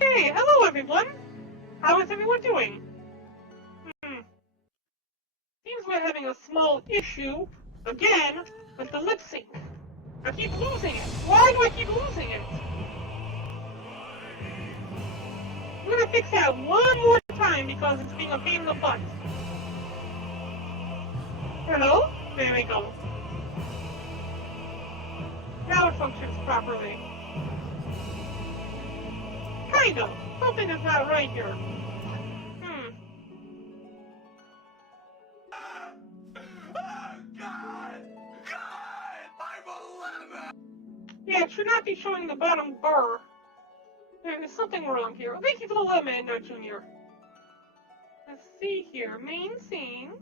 Okay, hello everyone. How is everyone doing? Seems we're having a small issue, again, with the lip sync. I keep losing it. Why do I keep losing it? We're gonna fix that one more time because it's being a pain in the butt. Hello? There we go. Now it functions properly. Kind of. Something is not right here. Yeah, it should not be showing the bottom bar. There's something wrong here. Thank you for the lemon, Junior. Let's see here. Main scenes.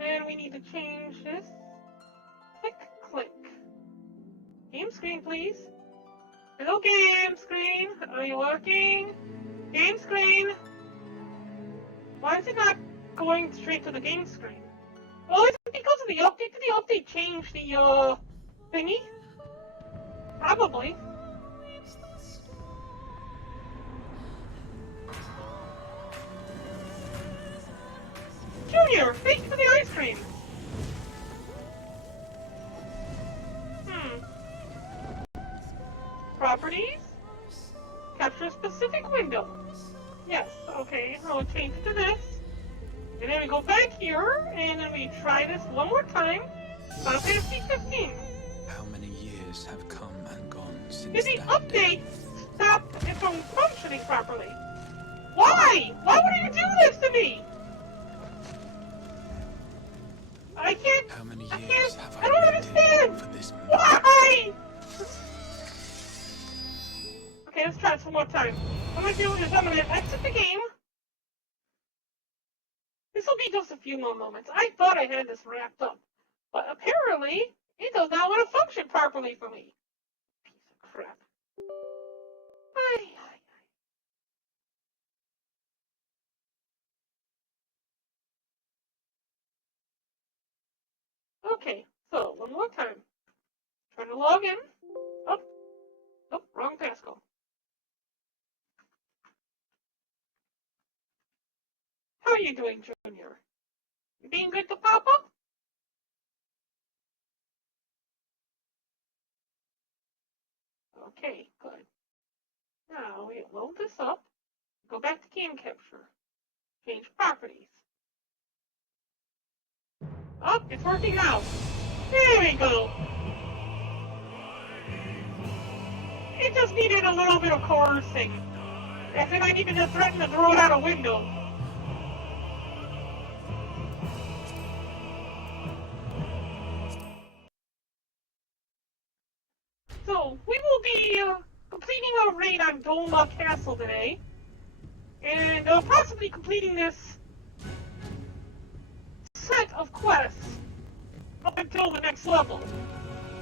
And we need to change this. Click. Game screen, please. Hello, game screen. Are you working? Game screen. Why is it not going straight to the game screen? Oh, is it because of the update? Did the update change the, thingy? Probably. Junior, thank you for the ice cream. Properties? Capture a specific window. Yes, okay, I'll change it to this. And then we go back here, and then we try this one more time. Final Fantasy 15. How many years have come and gone since Did the that day? update stop it from functioning properly? Why? Why would you do this to me? I can't. How many I years can't. have I don't waited understand. for this moment? Why? Okay, let's try this one more time. What I'm gonna do is I'm gonna exit the game. This will be just a few more moments. I thought I had this wrapped up, but apparently it does not want to function properly for me. Piece of crap. Okay, so one more time. Trying to log in. Oh, wrong passcode. How are you doing, Junior? You being good to Papa? Okay, good. Now we load this up. Go back to game capture. Change properties. Oh, it's working now. There we go. It just needed a little bit of coercing. As if I needed to threaten to throw it out a window. So, we will be completing our raid on Doma Castle today. And possibly completing this set of quests up until the next level.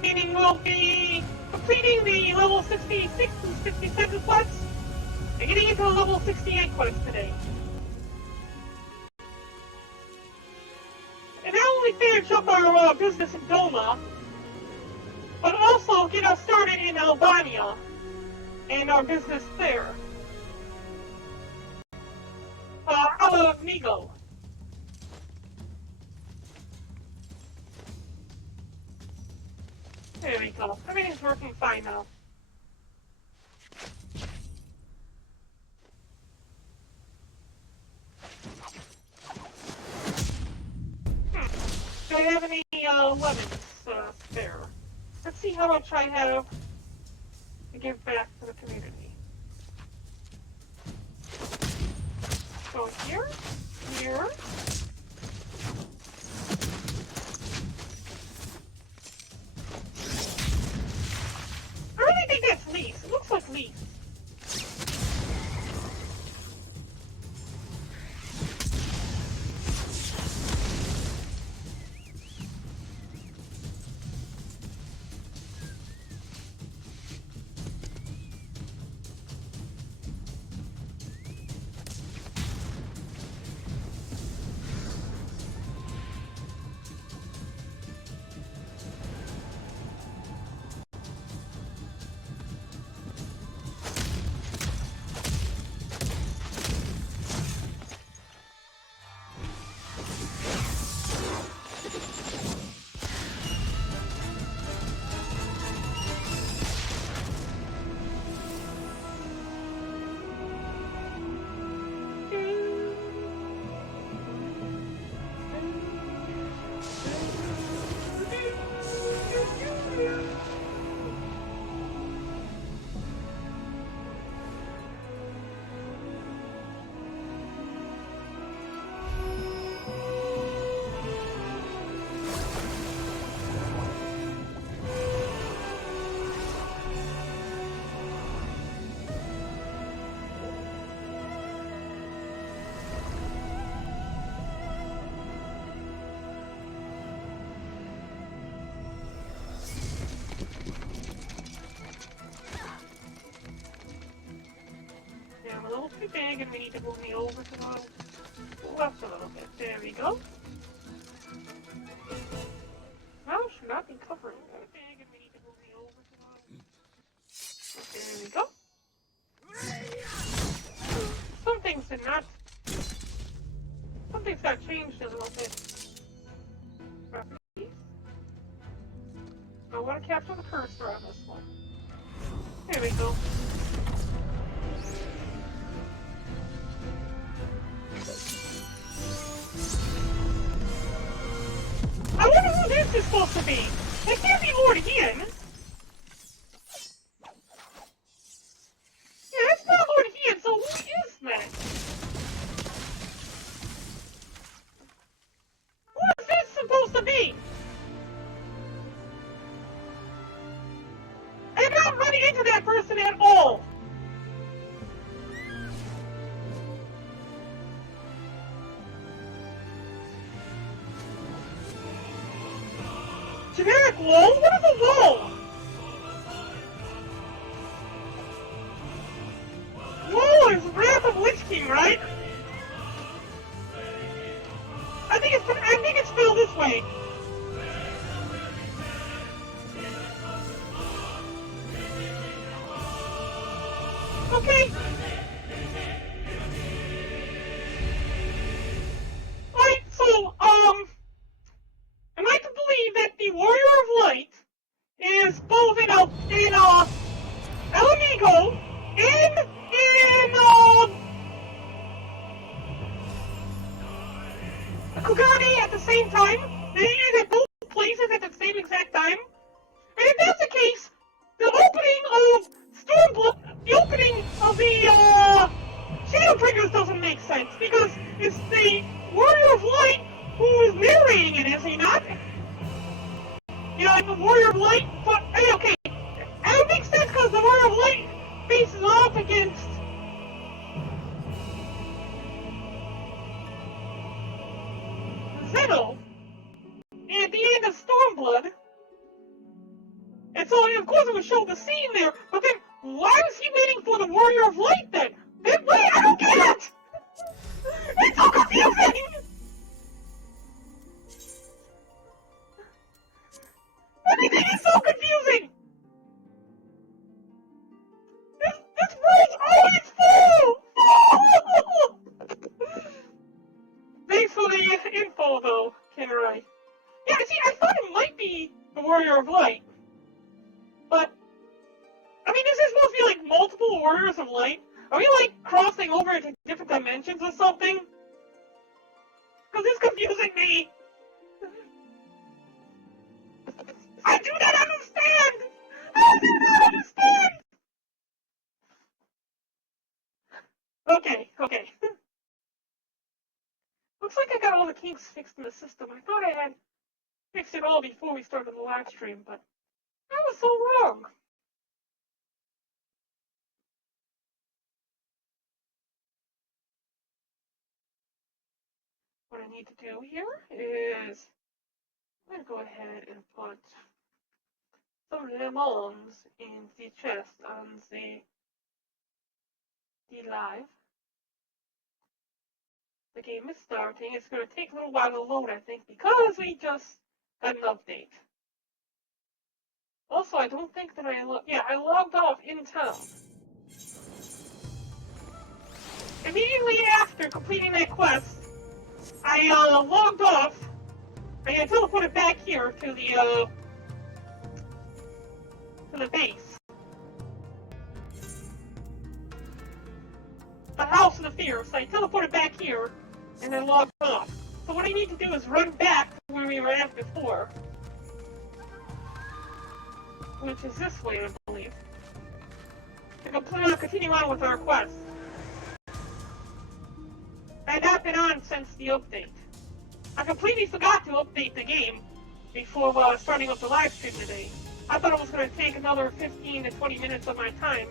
Meaning we'll be completing the level 66 and 67 quests and getting into the level 68 quest today. And not only finish up our business in Doma, but also get us started in Albania and our business there. Amigo. There we go. Everything's working fine now. Do I have any lemons spare? Let's see how much I have to give back to the community. So here. I really think that's leaves. It looks like leaves. big, and we need to move me over to the left a little bit. There we go. Mouse should not be covering that. Big, and we need to move me over to the... There we go. Some things did not... Some things got changed a little bit. I want to capture the cursor on this one. There we go. I wonder who this is supposed to be. It can't be Lord Ian. Yeah, it's not Lord Ian, so who is that? Who is this supposed to be? I'm not running into that person at all. Generic lull? What is a lull? Lull is Wrath of Lich King, right? I think it's spelled this way. Okay. Alright, so, am I to believe that the Warrior of Light is both in Elamigo and in, Kugane at the same time? That he is at both places at the same exact time? And if that's the case, the opening of Stormblood, the opening of the, Shadow Triggers doesn't make sense, because it's the Warrior of Light who is narrating it, is he not? You know, like the Warrior of Light, but, hey, okay, that would make sense because the Warrior of Light faces off against Zeno at the end of Stormblood. And so, of course, it would show the scene there, but then, why is he waiting for the Warrior of Light then? Wait, I don't get it! It's so confusing! Everything is so confusing! This world's always full! Thanks for the info, though, Kenrai. Yeah, see, I thought it might be the Warrior of Light. But, I mean, is this supposed to be, like, multiple Warriors of Light? Are we, like, crossing over into different dimensions or something? Because it's confusing me. I do not understand! I do not understand! Okay. Looks like I got all the kinks fixed in the system. I thought I had fixed it all before we started the live stream, but I was so wrong. What I need to do here is I'm going to go ahead and put some lemons in the chest on the live. The game is starting. It's going to take a little while to load, I think, because we just got an update. Also, I don't think that I logged off in town. Immediately after completing that quest, I logged off. I teleported back here to the base. The House of the Fierce. I teleported back here and then logged off. So what I need to do is run back to where we were at before. Which is this way, I believe. To continue on with our quest. I had not been on since the update. I completely forgot to update the game before starting up the live stream today. I thought it was going to take another 15 to 20 minutes of my time.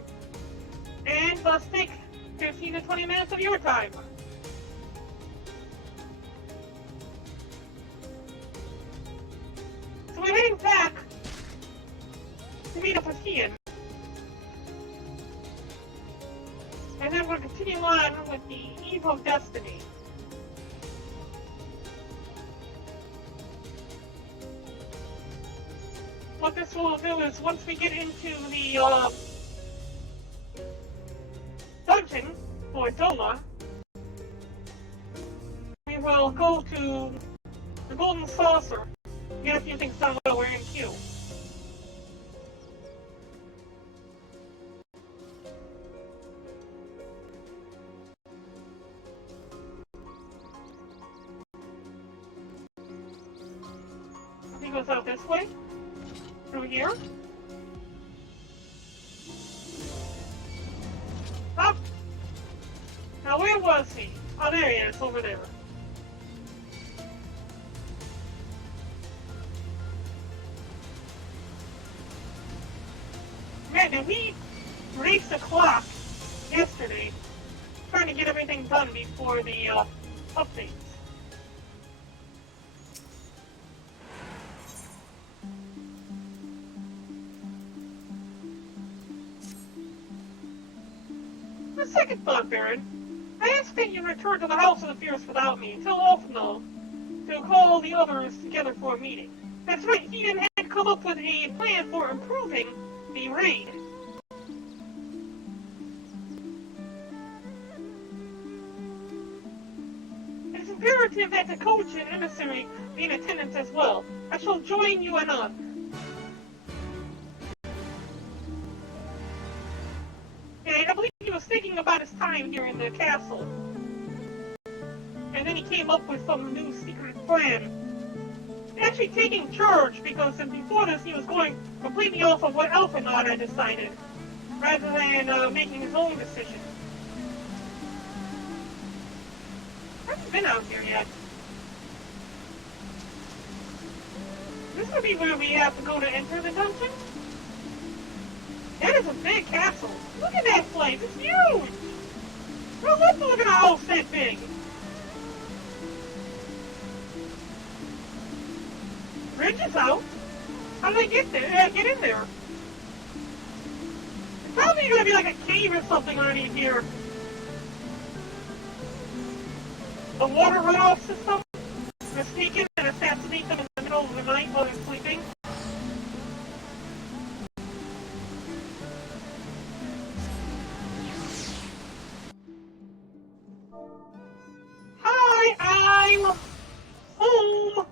And let's take 15 to 20 minutes of your time. So we're heading back to meet up with Ian. And then we're going to continue on with the Eve of Destiny. What this will do is, once we get into the dungeon for Doma, we will go to the Golden Saucer, get a few things done while we're in queue. He goes out this way, through here. Up! Now where was he? Oh, there he is, over there. Man, did we race the clock yesterday, trying to get everything done before the updates. The second thought, Baron. I ask that you return to the House of the Fierce without me. Tell Ulfno to call the others together for a meeting. That's right, Eden had come up with a plan for improving the raid. It's imperative that the coach and emissary be in attendance as well. I shall join you anon. And I believe he was thinking about his time here in the castle. And then he came up with some new secret plan. Actually taking charge, because before this he was going completely off of what Elfenard had decided, rather than making his own decision. I haven't been out here yet. This would be where we have to go to enter the dungeon? That is a big castle. Look at that place, it's huge! Well, let's look at a house that big. Bridge is out. How do they get there? Get in there. It's probably gonna be like a cave or something underneath here. The water runoff system? Gonna sneak in and assassinate them in the middle of the night while they're sleeping. Hi, I'm home.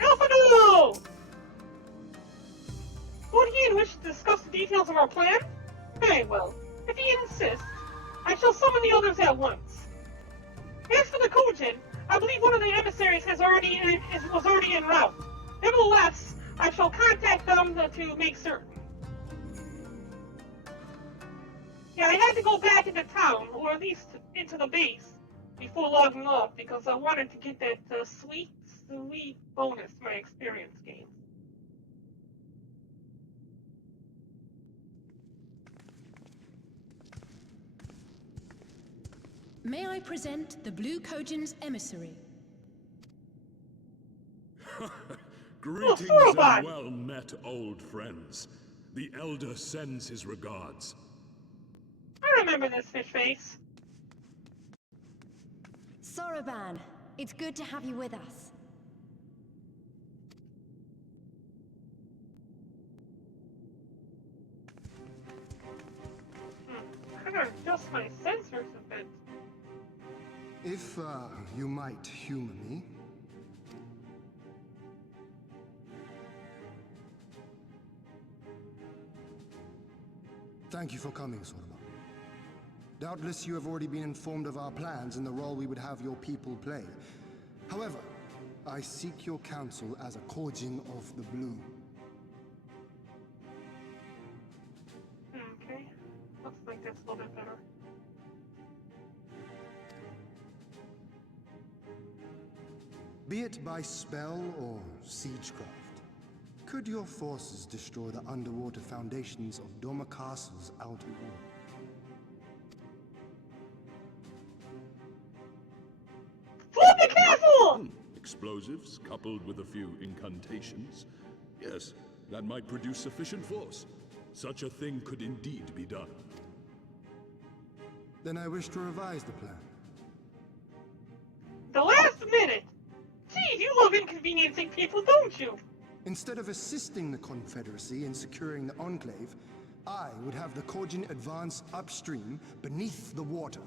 Alphado! Would he wish to discuss the details of our plan? Very well. If he insists, I shall summon the others at once. As for the Kojin, I believe one of the emissaries was already en route. Nevertheless, I shall contact them to make certain. Yeah, I had to go back into town, or at least into the base, before logging off, because I wanted to get that sweet bonus to my experience gain. May I present the Blue Kojin's emissary? Greetings and well met, old friends. The Elder sends his regards. I remember this fish face. Soroban, it's good to have you with us. I gotta adjust my sensors a bit. If, you might humor me. Thank you for coming, Soroban. Doubtless you have already been informed of our plans and the role we would have your people play. However, I seek your counsel as a Kojin of the Blue. Okay. Looks like that's a little bit better. Be it by spell or siegecraft, could your forces destroy the underwater foundations of Doma Castle's outer wall? explosives, coupled with a few incantations, yes, that might produce sufficient force. Such a thing could indeed be done. Then I wish to revise the plan. The last minute! Geez, you love inconveniencing people, don't you? Instead of assisting the Confederacy in securing the Enclave, I would have the Kojin advance upstream beneath the water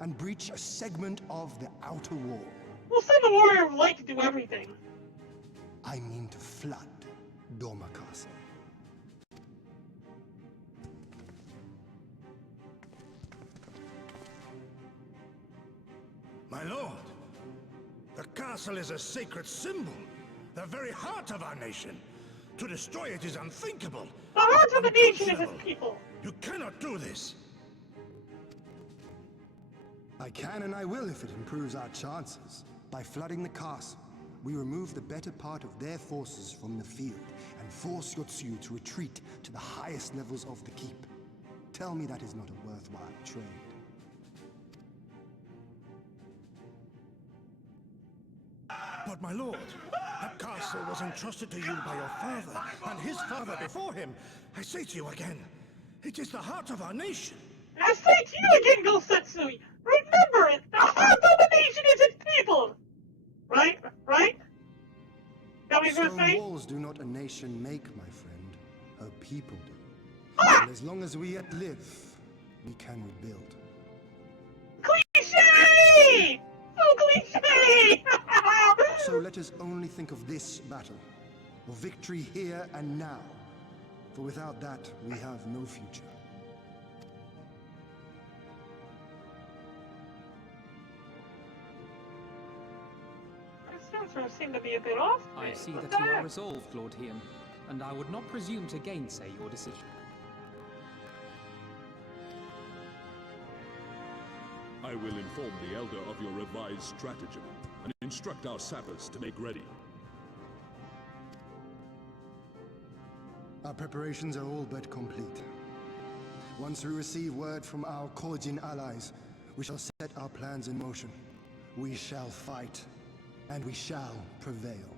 and breach a segment of the outer wall. We'll send the Warrior of Light to do everything. I mean to flood Doma Castle. My lord, the castle is a sacred symbol, the very heart of our nation. To destroy it is unthinkable. The heart of the nation is its Unconscionable. people. You cannot do this. I can and I will if it improves our chances. By flooding the castle, we remove the better part of their forces from the field and force Yotsuyu to retreat to the highest levels of the keep. Tell me that is not a worthwhile trade. But my lord, that castle was entrusted to you by your father, and his father before him. I say to you again, it is the heart of our nation. I say to you again, Gosetsui, remember it! The heart of the nation is its people! Right? Right? That what you're Stone gonna say? walls do not a nation make, my friend. Her people do. Ah! And as long as we yet live, we can rebuild. Cliche! So cliche! So let us only think of this battle, of victory here and now. For without that, we have no future. This sort seem to be a bit off. I see What that the you are heck? resolved, Lord Hian, and I would not presume to gainsay your decision. I will inform the Elder of your revised stratagem, and instruct our sappers to make ready. Our preparations are all but complete. Once we receive word from our Kojin allies, we shall set our plans in motion. We shall fight, and we shall prevail.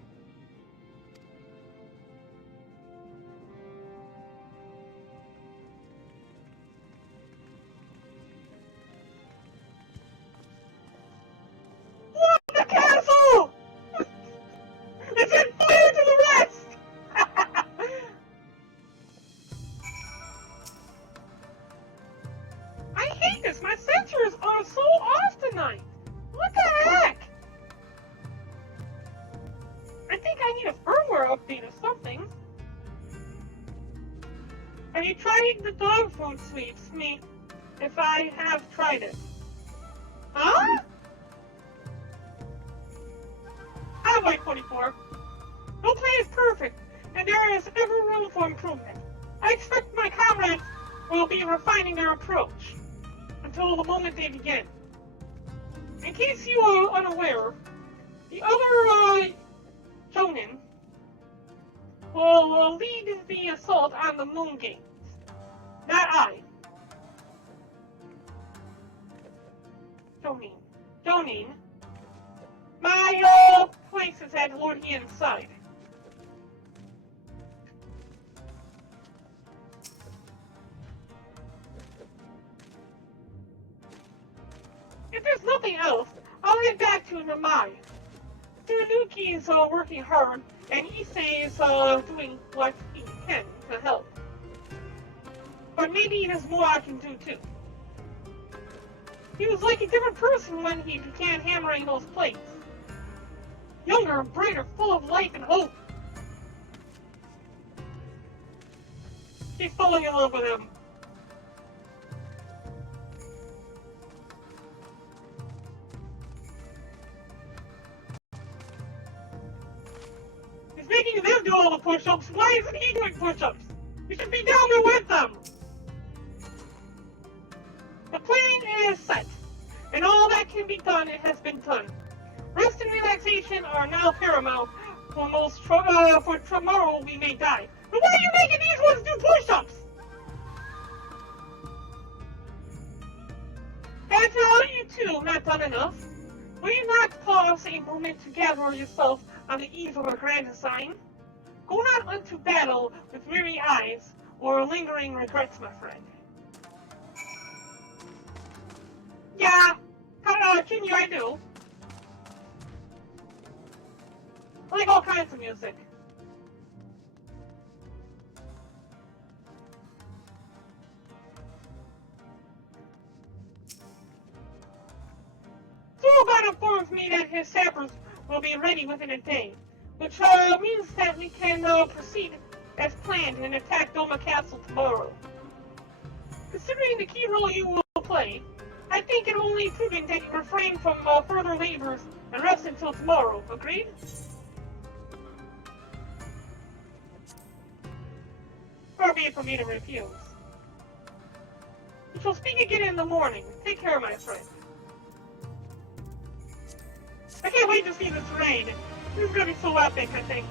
What the castle? It's in fire to the rest! I hate this. My sensors are so off tonight. What the heck? I think I need a firmware update or something. Have you tried the dog food sweets? Me, if I have tried it. Huh? Have I, 24? No plan is perfect, and there is ever room for improvement. I expect my comrades will be refining their approach until the moment they begin. In case you are unaware, the other Shonin will lead the assault on the Moon Gates. Not I. Shonin. My place is at Lord Ian's side. If there's nothing else, I'll get back to Namai. Tsuruki is working hard, and Issei is doing what he can to help. But maybe there's more I can do too. He was like a different person when he began hammering those plates. Younger, brighter, full of life and hope. She's falling in love with him. He's making them do all the push-ups. Why isn't he doing push-ups? We should be down there with them. The plan is set, and all that can be done, it has been done. Rest and relaxation are now paramount. For tomorrow we may die. But why are you making these ones do push-ups? After all, you two not done enough. Will you not pause a moment to gather yourself on the eve of a grand design? Go not unto battle with weary eyes or lingering regrets, my friend. Yeah, can you? I do. I like all kinds of music. Soulbot informs me that his sappers will be ready within a day, which means that we can proceed as planned and attack Doma Castle tomorrow. Considering the key role you will play, I think it only prudent that you refrain from further labors and rest until tomorrow. Agreed? Far be it for me to refuse. We shall speak again in the morning. Take care, my friend. I can't wait to see this raid. This is gonna be so epic, I think.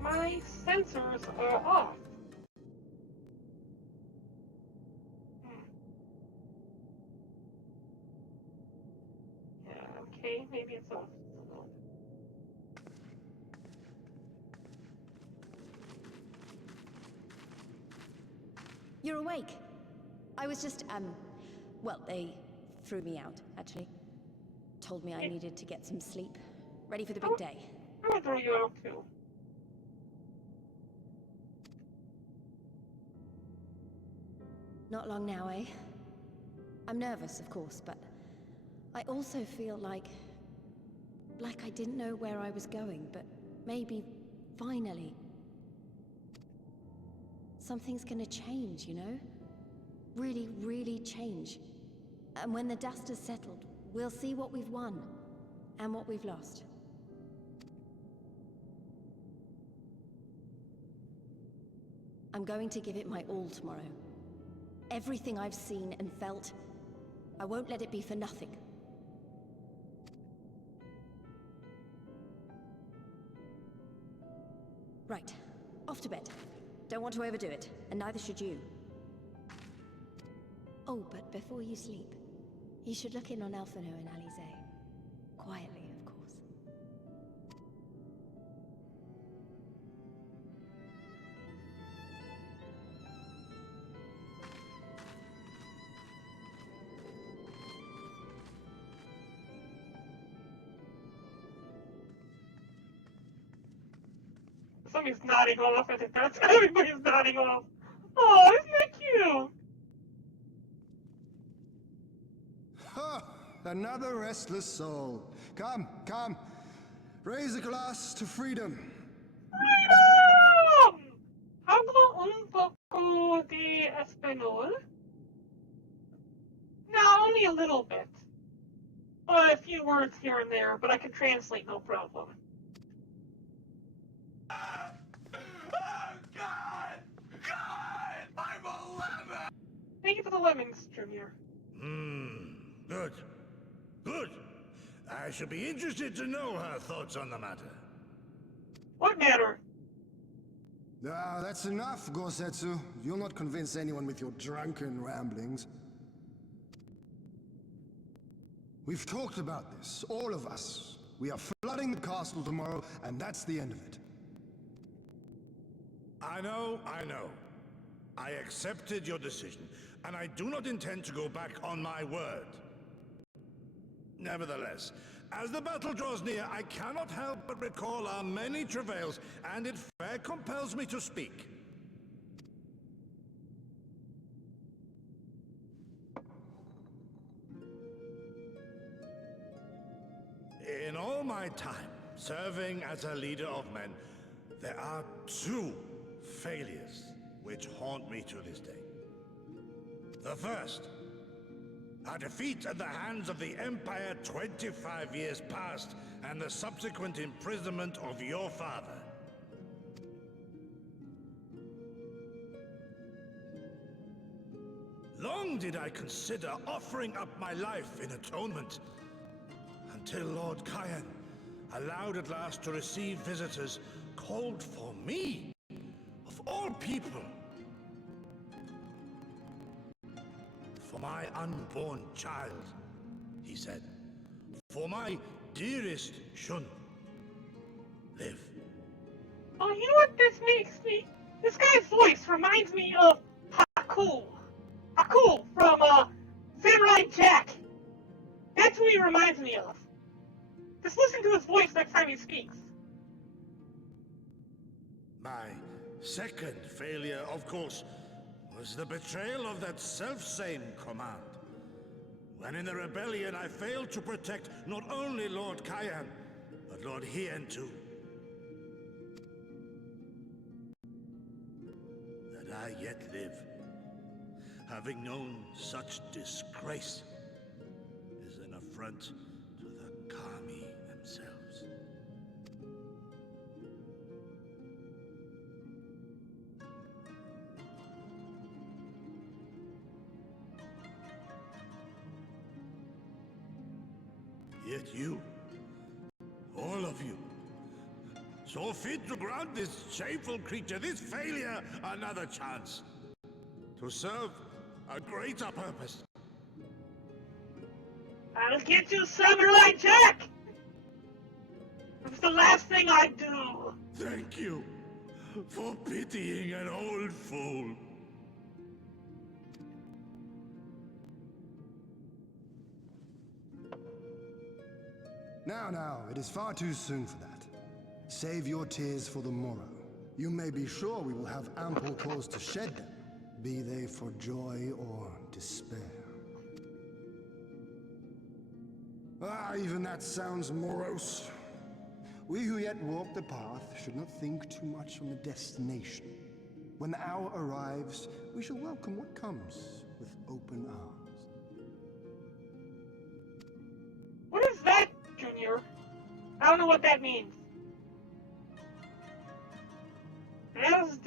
My sensors are off. Yeah, okay, maybe it's off. You're awake. I was just, well, they threw me out, actually. Told me I needed to get some sleep. Ready for the big day. I'm gonna throw you out too. Not long now, eh? I'm nervous, of course, but I also feel like I didn't know where I was going, but maybe, finally, something's gonna change, you know? Really, really change. And when the dust has settled, we'll see what we've won, and what we've lost. I'm going to give it my all tomorrow. Everything I've seen and felt, I won't let it be for nothing. Right, off to bed. Don't want to overdo it, and neither should you. Oh, but before you sleep, you should look in on Elfino and Alize. Quietly, of course. Somebody's nodding off. I think that's everybody's nodding off. Oh, isn't that cute? Ha! Another restless soul. Come, come. Raise a glass to freedom. Freedom! Hablo un poco de español? No, only a little bit. A few words here and there, but I can translate no problem. I'm a lemon! Thank you for the lemons, Junior. Good. Good. I should be interested to know her thoughts on the matter. What matter? Ah, that's enough, Gosetsu. You'll not convince anyone with your drunken ramblings. We've talked about this, all of us. We are flooding the castle tomorrow, and that's the end of it. I know. I accepted your decision, and I do not intend to go back on my word. Nevertheless, as the battle draws near, I cannot help but recall our many travails, and it fair compels me to speak. In all my time serving as a leader of men, there are two failures which haunt me to this day. The first, a defeat at the hands of the Empire 25 years past, and the subsequent imprisonment of your father. Long did I consider offering up my life in atonement, until Lord Kyan allowed at last to receive visitors called for me, of all people. for my unborn child, he said. For my dearest Shun. Live. Oh, you know what this makes me? This guy's voice reminds me of Haku. Haku from Samurai Jack. That's who he reminds me of. Just listen to his voice next time he speaks. My second failure, of course, was the betrayal of that self-same command. When in the rebellion I failed to protect not only Lord Kyan, but Lord Hien too. That I yet live, having known such disgrace, is an affront to the Kami themselves. Yet you, all of you, saw fit to grant this shameful creature, this failure, another chance. To serve a greater purpose. I'll get you, Samurai Jack! It's the last thing I'd do. Thank you for pitying an old fool. Now, it is far too soon for that. Save your tears for the morrow. You may be sure we will have ample cause to shed them, be they for joy or despair. Even that sounds morose. We who yet walk the path should not think too much on the destination. When the hour arrives, we shall welcome what comes with open arms. What is that, Junior? I don't know what that means. He's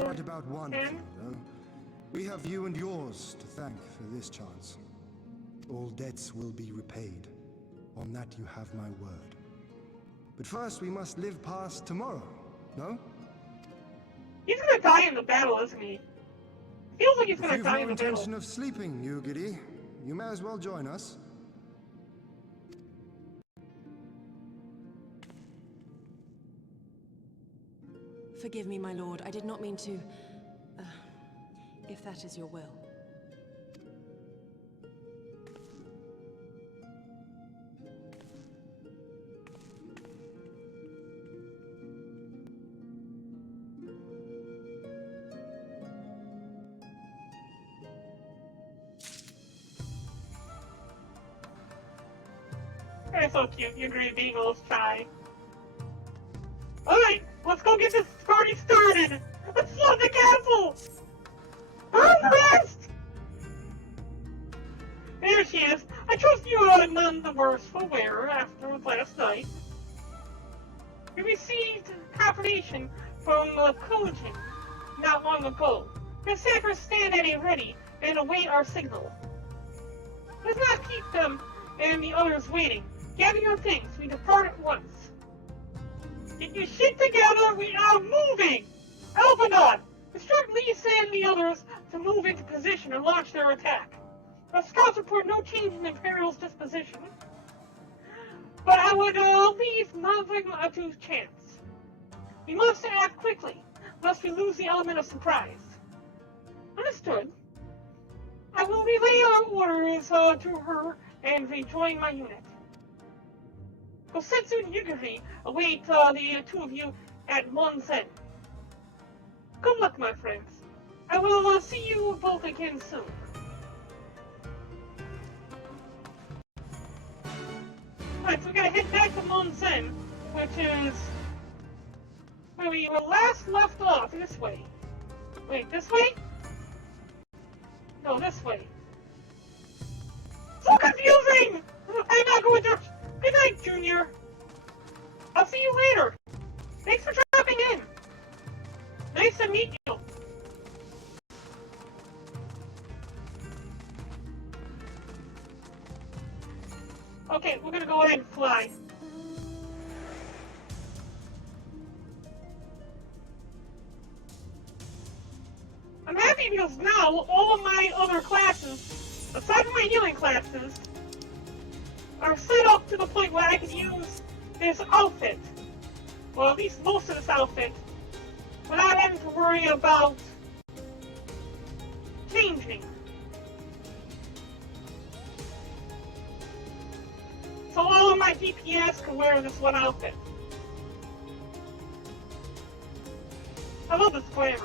right about one thing, though. We have you and yours to thank for this chance. All debts will be repaid. On that you have my word. But first we must live past tomorrow, no? He's gonna die in the battle, isn't he? Feels like he's gonna die in the battle. If you've no intention of sleeping, Yugiri, you may as well join us. Forgive me, my lord. I did not mean to... if that is your will. That's so cute. You agree being a little shy. Alright, let's go get this party started! Let's flood the castle! Unrest! There she is. I trust you are none the worse for wear after last night. We received confirmation from Kojin not long ago. The sappers stand at a ready and await our signal. Let's not keep them and the others waiting. Gather your things. We depart at once. Get your shit together. We are moving. Elbanon, instruct Lisa and the others to move into position and launch their attack. Our scouts report no change in Imperial's disposition, but I would leave nothing to chance. We must act quickly, lest we lose the element of surprise. Understood. I will relay our orders to her and rejoin my unit. Kosetsu and Yugiri await the two of you at Monsen. Good luck, my friends. I will see you both again soon. Alright, so we're gonna head back to Monsen, which is where we were last left off. This way. Wait, this way? No, this way. So confusing! I'm not going to... Good night, Junior. I'll see you later. Thanks for dropping in. Nice to meet you. Okay, we're gonna go ahead and fly. I'm happy we Because now, all of my other classes, aside from my healing classes, are set up to the point where I can use this outfit, or at least most of this outfit, without having to worry about changing. So all of my DPS can wear this one outfit. I love this glamour.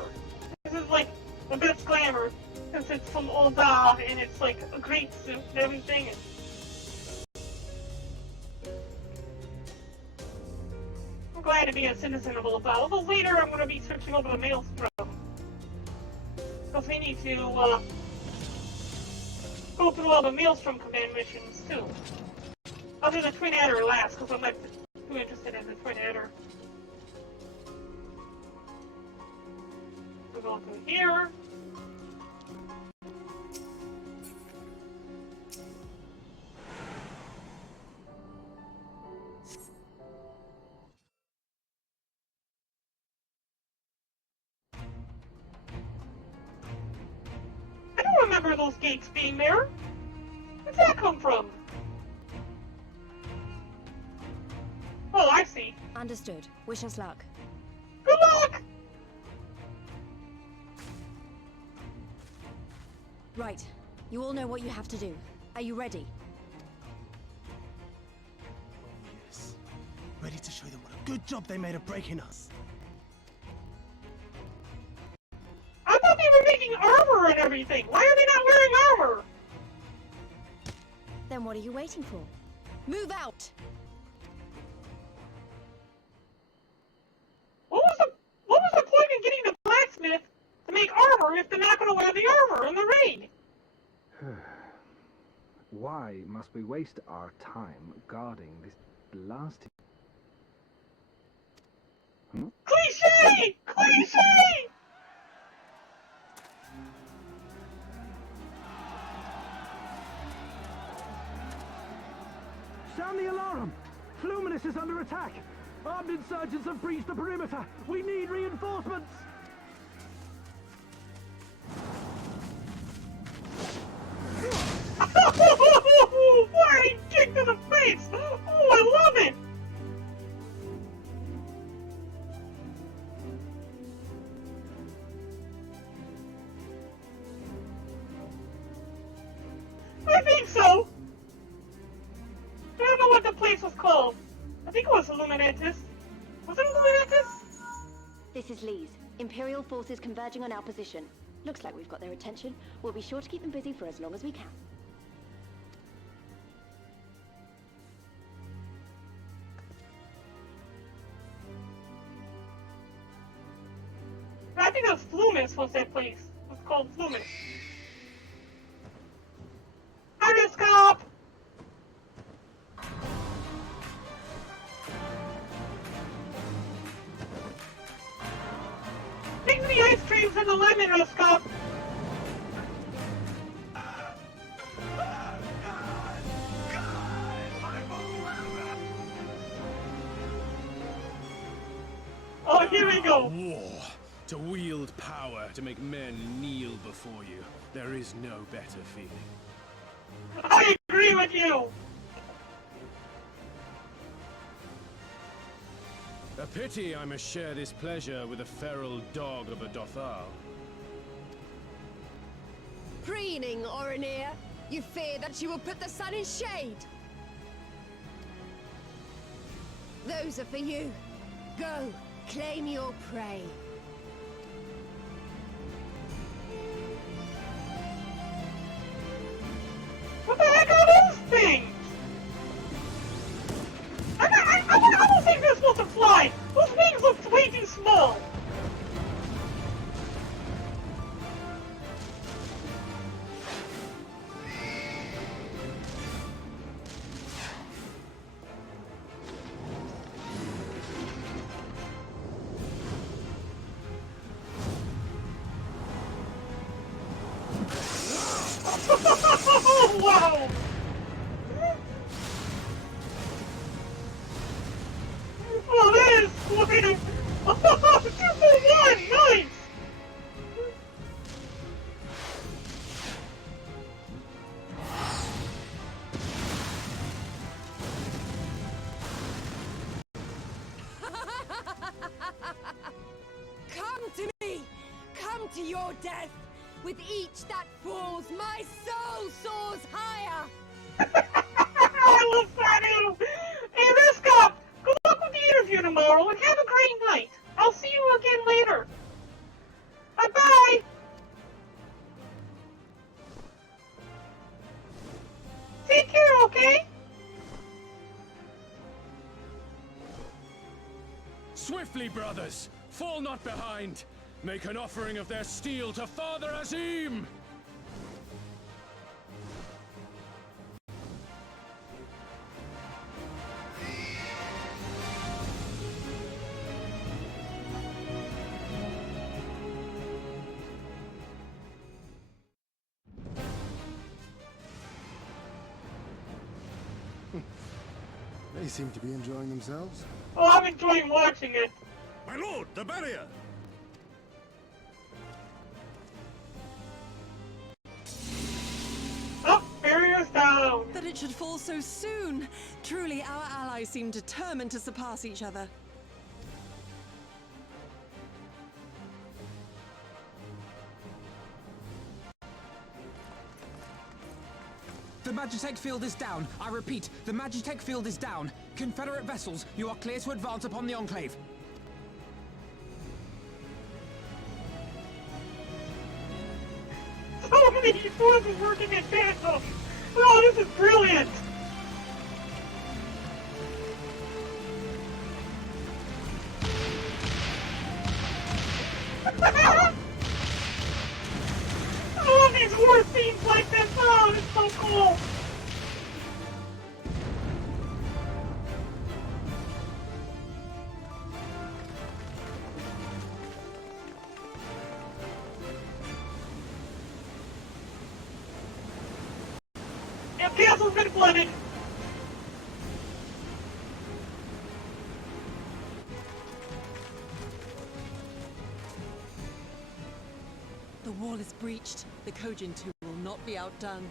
This is like the best glamour since it's from Ul'dah and it's like a great suit and everything. And I'm glad to be a citizen of Ul'dah. Although later I'm going to be switching over to Maelstrom. Because we need to go through all the Maelstrom command missions too. I'll do the Twin Adder last because I'm not too interested in the Twin Adder. We're going through here. I don't remember those gates being there. Where'd that come from? Oh, I see. Understood. Wish us luck. Good luck! Right. You all know what you have to do. Are you ready? Oh, yes. Ready to show them what a good job they made of breaking us. I thought they were making armor and everything. Why are they not wearing armor? Then what are you waiting for? Move out! What was the point in getting the blacksmith to make armor if they're not going to wear the armor in the raid? Why must we waste our time guarding this blasted... Cliché! Cliché! Sound the alarm! Fluminous is under attack! Armed insurgents have breached the perimeter! We need reinforcements! What a kick to the face! Oh, I love it! I think so! I don't know what the place was called. I think it was Illuminatus. Was it Illuminatus? This is Lee's. Imperial forces converging on our position. Looks like we've got their attention. We'll be sure to keep them busy for as long as we can. I think it was Flumis was that place. It was called Flumis. Periscope! Take the ice creams and the lemon scope. Oh, here we go. War. To wield power to make men kneel before you. There is no better feeling. I agree with you. A pity I must share this pleasure with a feral dog of a Dothal. Preening, Oronir. You fear that you will put the sun in shade. Those are for you. Go, claim your prey. What the heck are those things? I don't think they're supposed to fly. Those wings look way too small. your death! With each that falls, my soul soars higher! I love Sanu! Hey, Riscop! Good luck with the interview tomorrow and have a great night! I'll see you again later! Bye-bye! Take care, okay? Swiftly, brothers! Fall not behind! Make an offering of their steel to Father Azim! They seem to be enjoying themselves. Oh, I'm enjoying watching it. My lord, the barrier! Oh, barrier's down. That it should fall so soon. Truly, our allies seem determined to surpass each other. The Magitech field is down. I repeat, the Magitech field is down. Confederate vessels, you are clear to advance upon the Enclave. So many forces working in tandem. Oh, this is brilliant. I love these war scenes like this. Oh, it's so cool. Your castle's been flooded. The wall is breached. The Kojin 2 will not be outdone.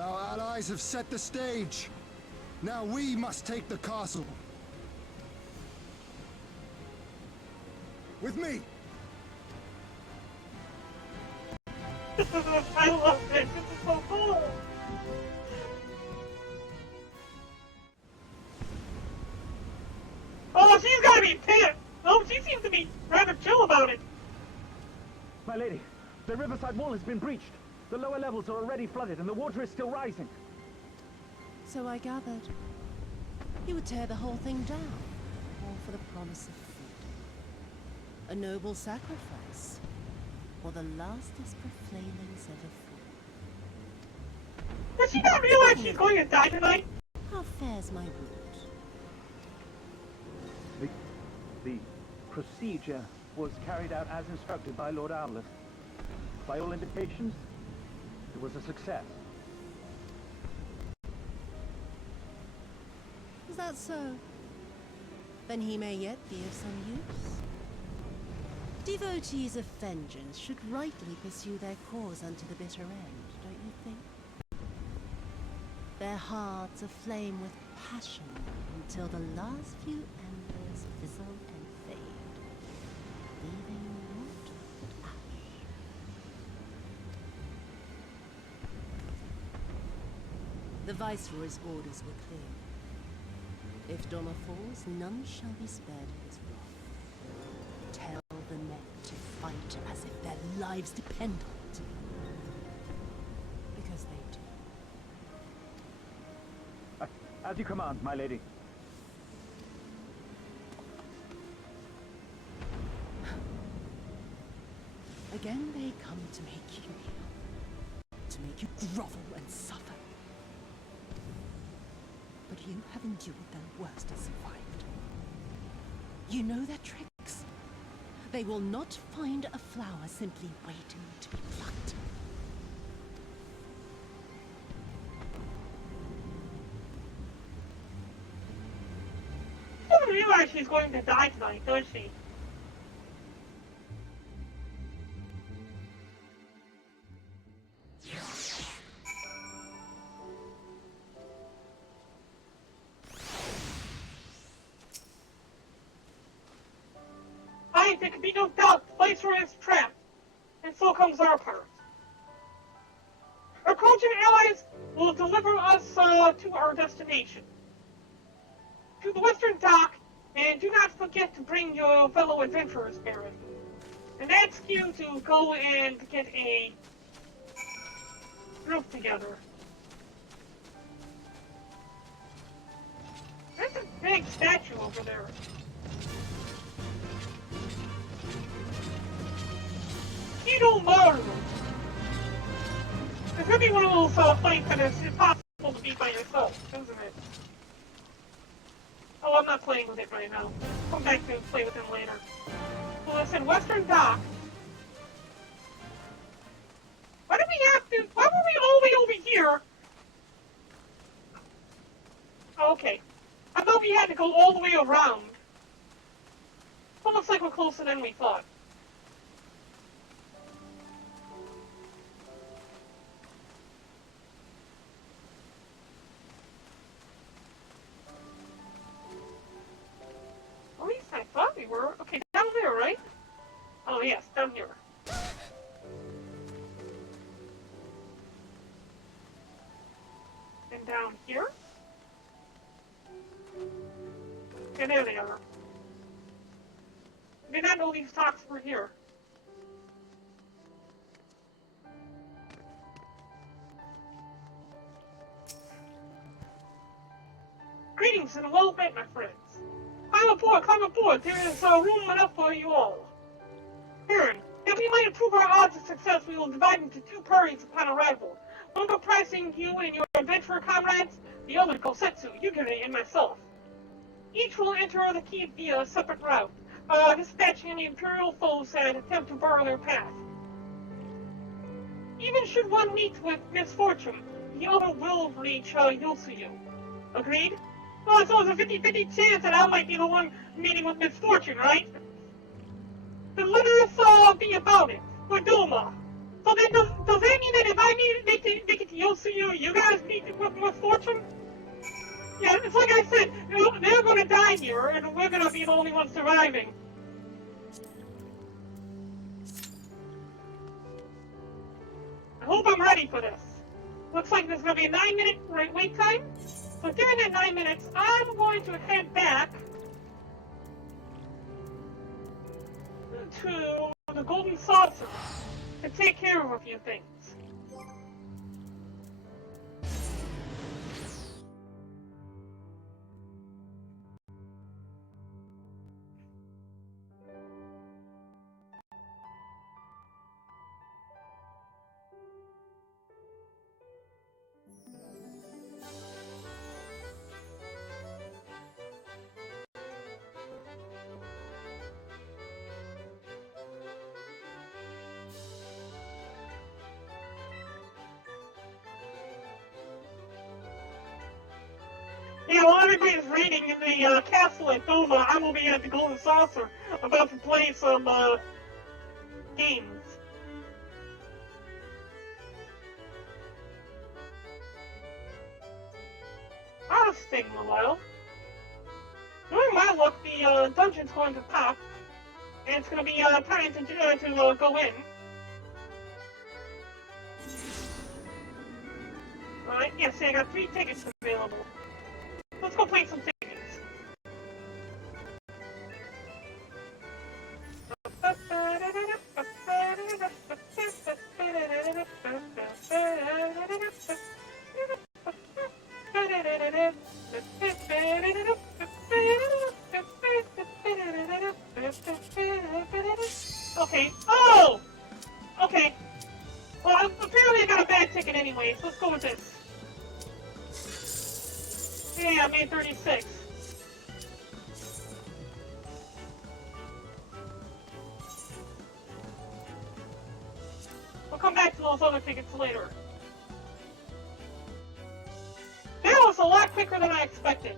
Our allies have set the stage. Now we must take the castle. With me! I love it. This is so cool. Oh, she's gotta be pissed. Oh, she seems to be rather chill about it. My lady, the riverside wall has been breached. The lower levels are already flooded and the water is still rising. So I gathered. You would tear the whole thing down, all for the promise of freedom. A noble sacrifice, or the lastest profanings of a fool. Does she not realize she's going to die tonight? How fares my wound? The procedure was carried out as instructed by Lord Owleth. By all indications, it was a success. Is that so? Then he may yet be of some use. Devotees of vengeance should rightly pursue their cause unto the bitter end, don't you think? Their hearts aflame with passion until the last few embers fizzle and fade, leaving naught but ash. The Viceroy's orders were clear. If Doma falls, none shall be spared his wrath. Tell the men to fight as if their lives depend on it. Because they do. As you command, my lady. Again they come to make you kneel. To make you grovel and suffer. But you have endured their worst and survived. You know their tricks. They will not find a flower simply waiting to be plucked. She doesn't realize she's going to die tonight, does she? I there can be no doubt the Viceroy is trapped, and so comes our part. Our Trojan allies will deliver us to our destination, to the Western Dock, and do not forget to bring your fellow adventurers, Baron. And ask you to go and get a group together. There's a big statue over there. Tito Maru! There's gonna be one of those fights that is impossible to beat by yourself, isn't it? Oh, I'm not playing with it right now. Come back to play with him later. Well, it's in Western Dock. Why do we have to... Why were we all the way over here? Oh, okay. I thought we had to go all the way around. Well, looks like we're closer than we thought. At least I thought we were. Okay, down there, right? Oh, yes, down here. And down here? And there they are. I did not know these talks were here. Greetings and well met, my friends. Come aboard, there is room enough for you all. Baron, that we might improve our odds of success, we will divide into two parties upon arrival. One comprising you and your adventurer comrades, the other Kosetsu, Yugiri, and myself. Each will enter the keep via a separate route, dispatching any Imperial foes that attempt to bar their path. Even should one meet with misfortune, the other will reach Yosuyu. Agreed? Well, so there's a 50-50 chance that I might be the one meeting with misfortune, right? Then let us be about it. We're Doma. So then does that mean that if I make it to Yosuyu, you guys meet with misfortune? Yeah, it's like I said, they're gonna die here, and we're gonna be the only ones surviving. I hope I'm ready for this. Looks like there's gonna be a 9-minute wait time. So during that 9 minutes, I'm going to head back to the Golden Saucer to take care of a few things. Yeah, while everybody's reading in the castle at Doma, I will be at the Golden Saucer about to play some games. I'll stay a while. Knowing my luck, the dungeon's going to pop, and it's going to be time to go in. Alright, yeah, see, I got 3 tickets available. Let's go play some tickets. Okay. Oh! Okay. Well, apparently I got a bad ticket anyway, so let's go with this. Yeah, I made 36. We'll come back to those other tickets later. That was a lot quicker than I expected.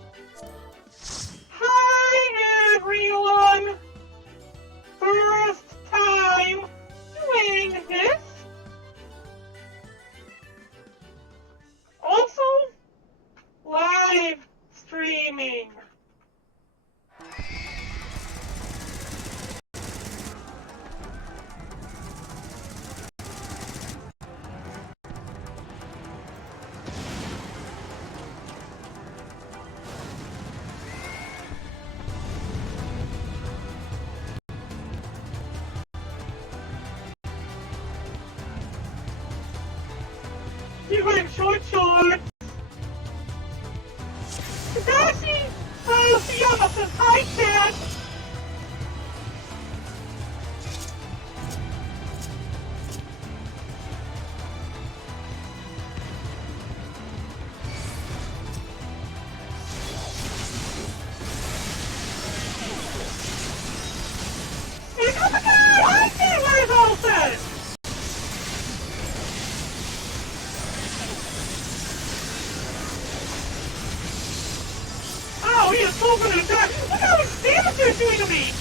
Hi, everyone! First time doing this. Also, live streaming. She's wearing short shorts. Takashi! Siyama says, hi, Chad! Hey, oh my god! Hi, Chad! Where's all that? Oh, he is so good at that! Look how much damage they're doing to me!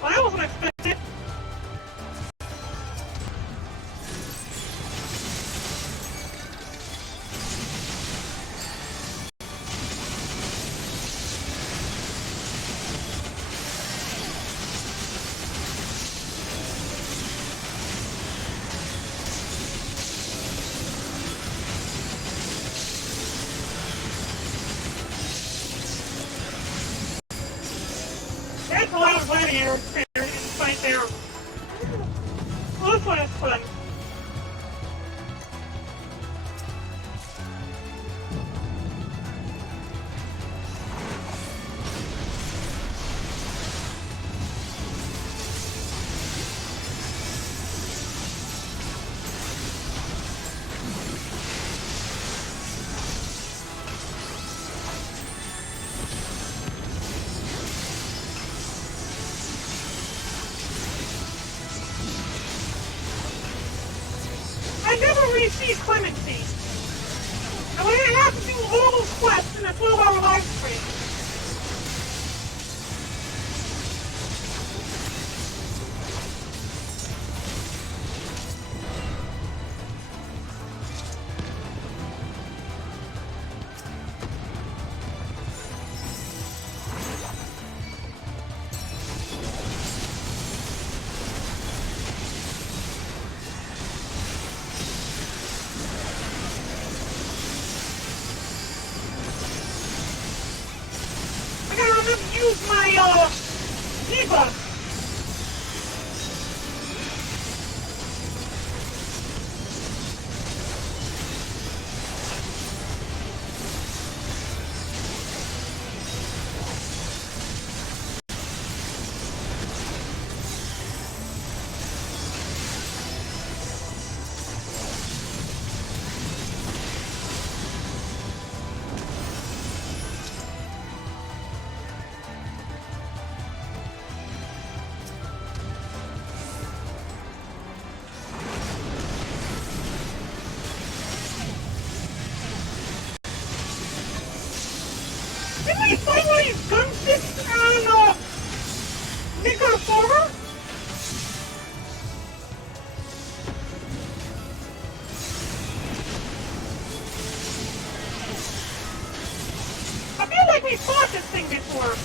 Well, that wasn't expected. That's a lot of gladiator experience right there. Well, this one is fun. I never received clemency. And we didn't have to do all those quests in a 12-hour live stream. I gotta remember to use my, debuff. Didn't we fight one of these gunsticks on, Nicker Former? I feel like we fought this thing before.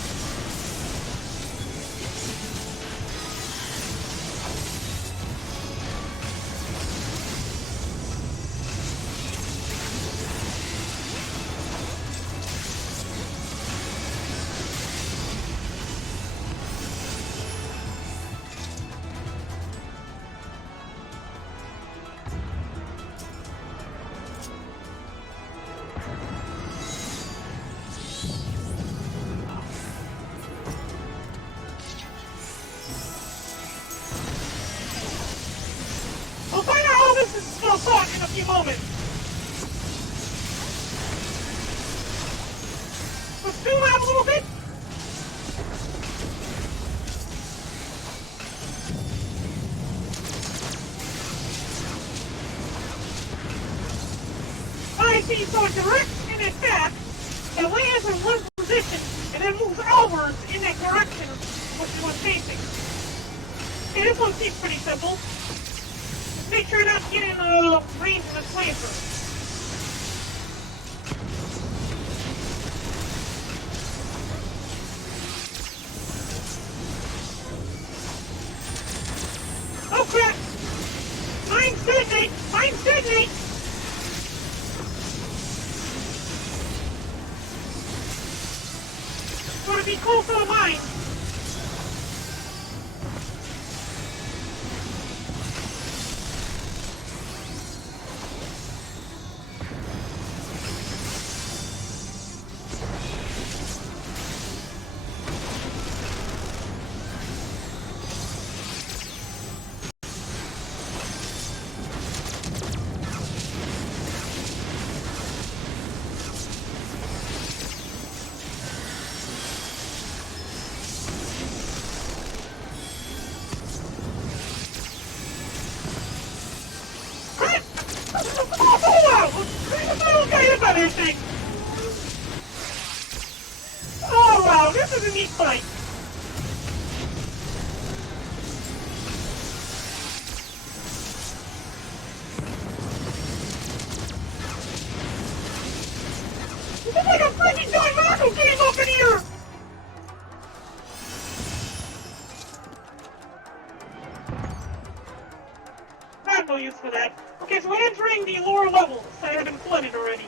We'll find out how this is still fought in a few moments. Let's zoom out a little bit. I see, so it directs an attack, it lands in one position, and then moves outwards in that direction which it was facing. Okay, this one seems pretty simple. Make sure not to get in the range of the flamethrower. thing! Oh wow, this is a neat fight! This is like a freaking giant Marco game up in here! I have no use for that. Okay, so we're entering the lower levels that have been flooded already.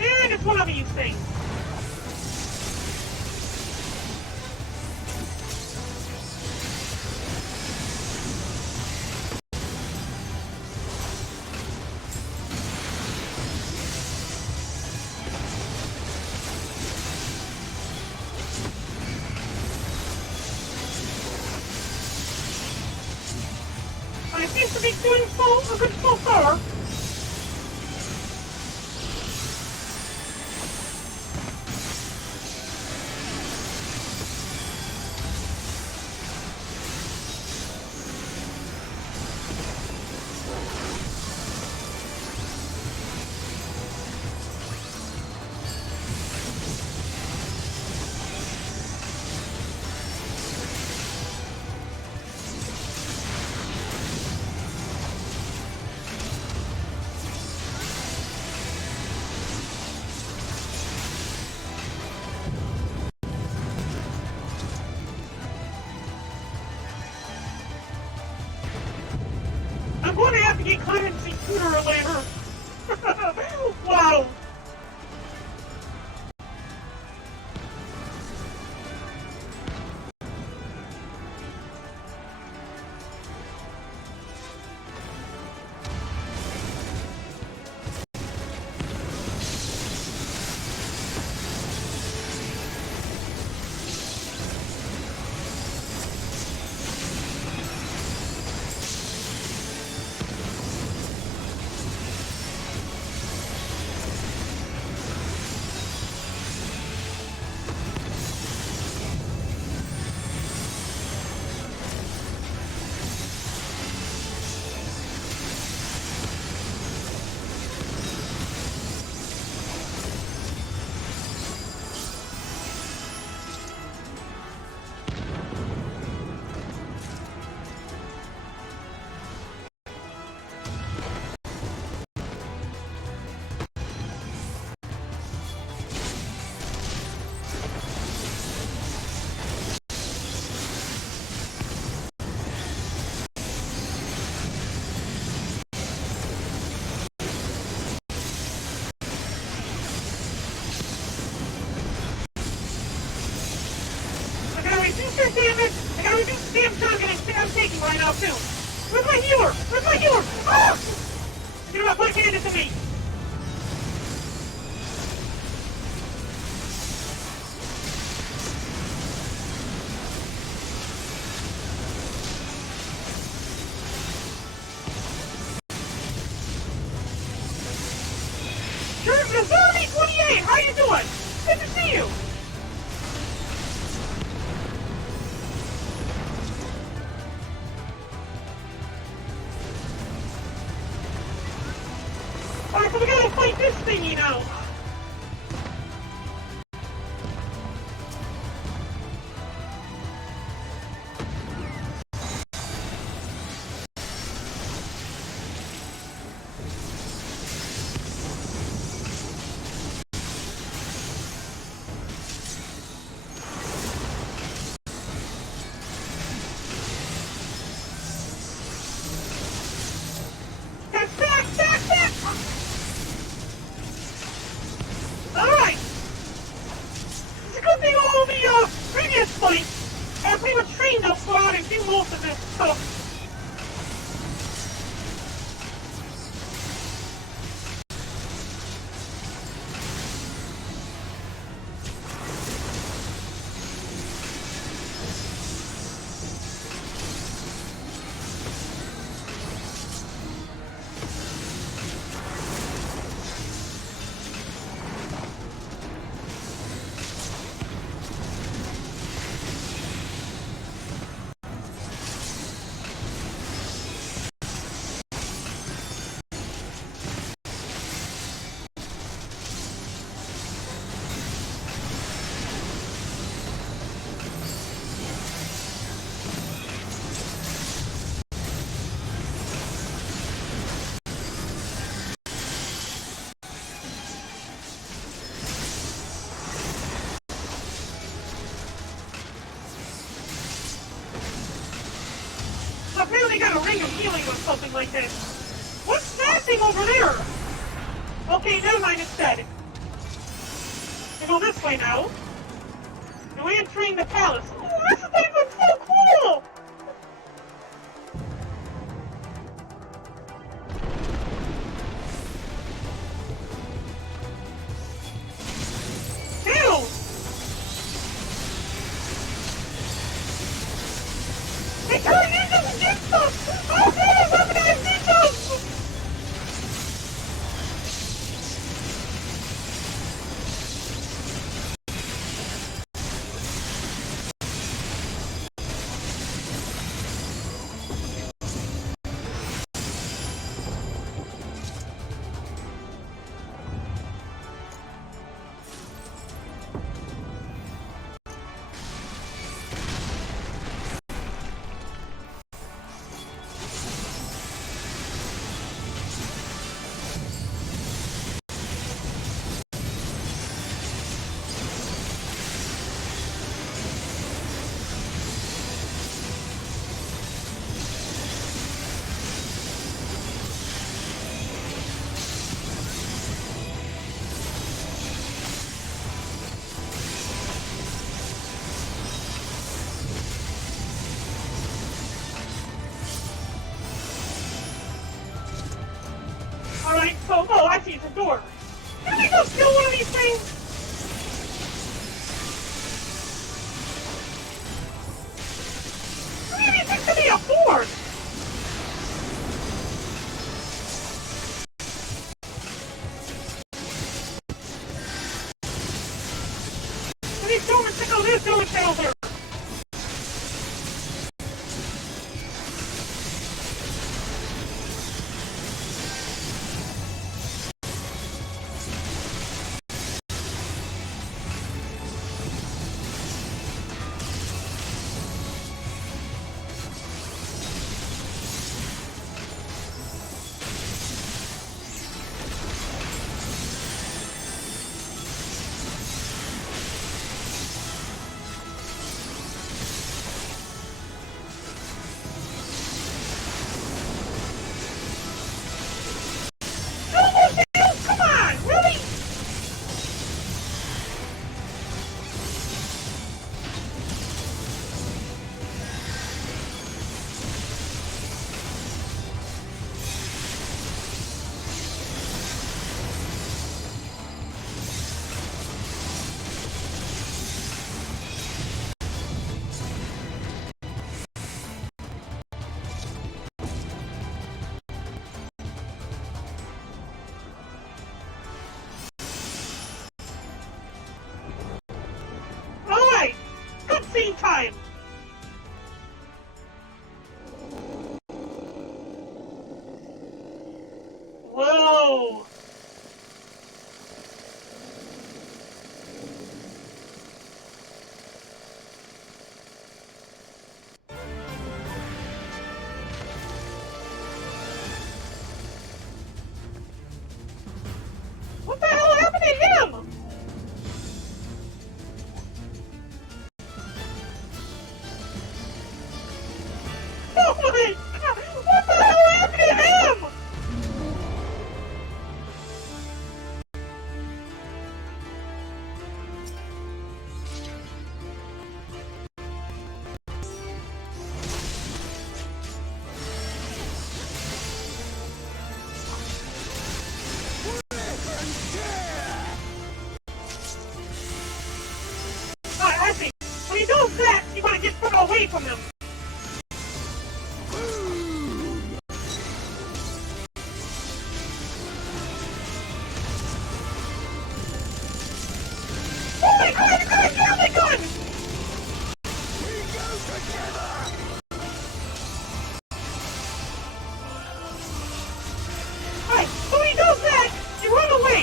And it's one of these things. It seems to be doing a good so far. I'm going to have to get clemency sooner or later. Wow. Damn it! I gotta reduce the damn shotgun I'm taking right now, too! Where's my healer? Where's my healer? Ah! You're not putting it into me! You're 28! How you doing? Good to see you! Alright, so we gotta fight this thingy now! Alright! It's a good thing all the previous fights are pretty much trained up so I can do most of this stuff. apparently got a ring of healing or something like that. What's that thing over there? Okay, never mind, it's dead. We go this way now. And we're entering the palace. Oh, this thing looks so cool! Ew! They turn into the stuff! Oh, goodness, I'm gonna see those! Alright, so, oh, I see, it's a door. Can we go steal one of these things? I mean, these things could be a fort! Let me go and check out this going down there. Come on, really? Alright, cutscene time! Whoa! What the hell happened to him? Oh my god! What the hell happened to him? I see. When he does that, you gotta get further away from him. Oh my god, you gotta get my gun! We go together! Alright, so when he does that, you run away!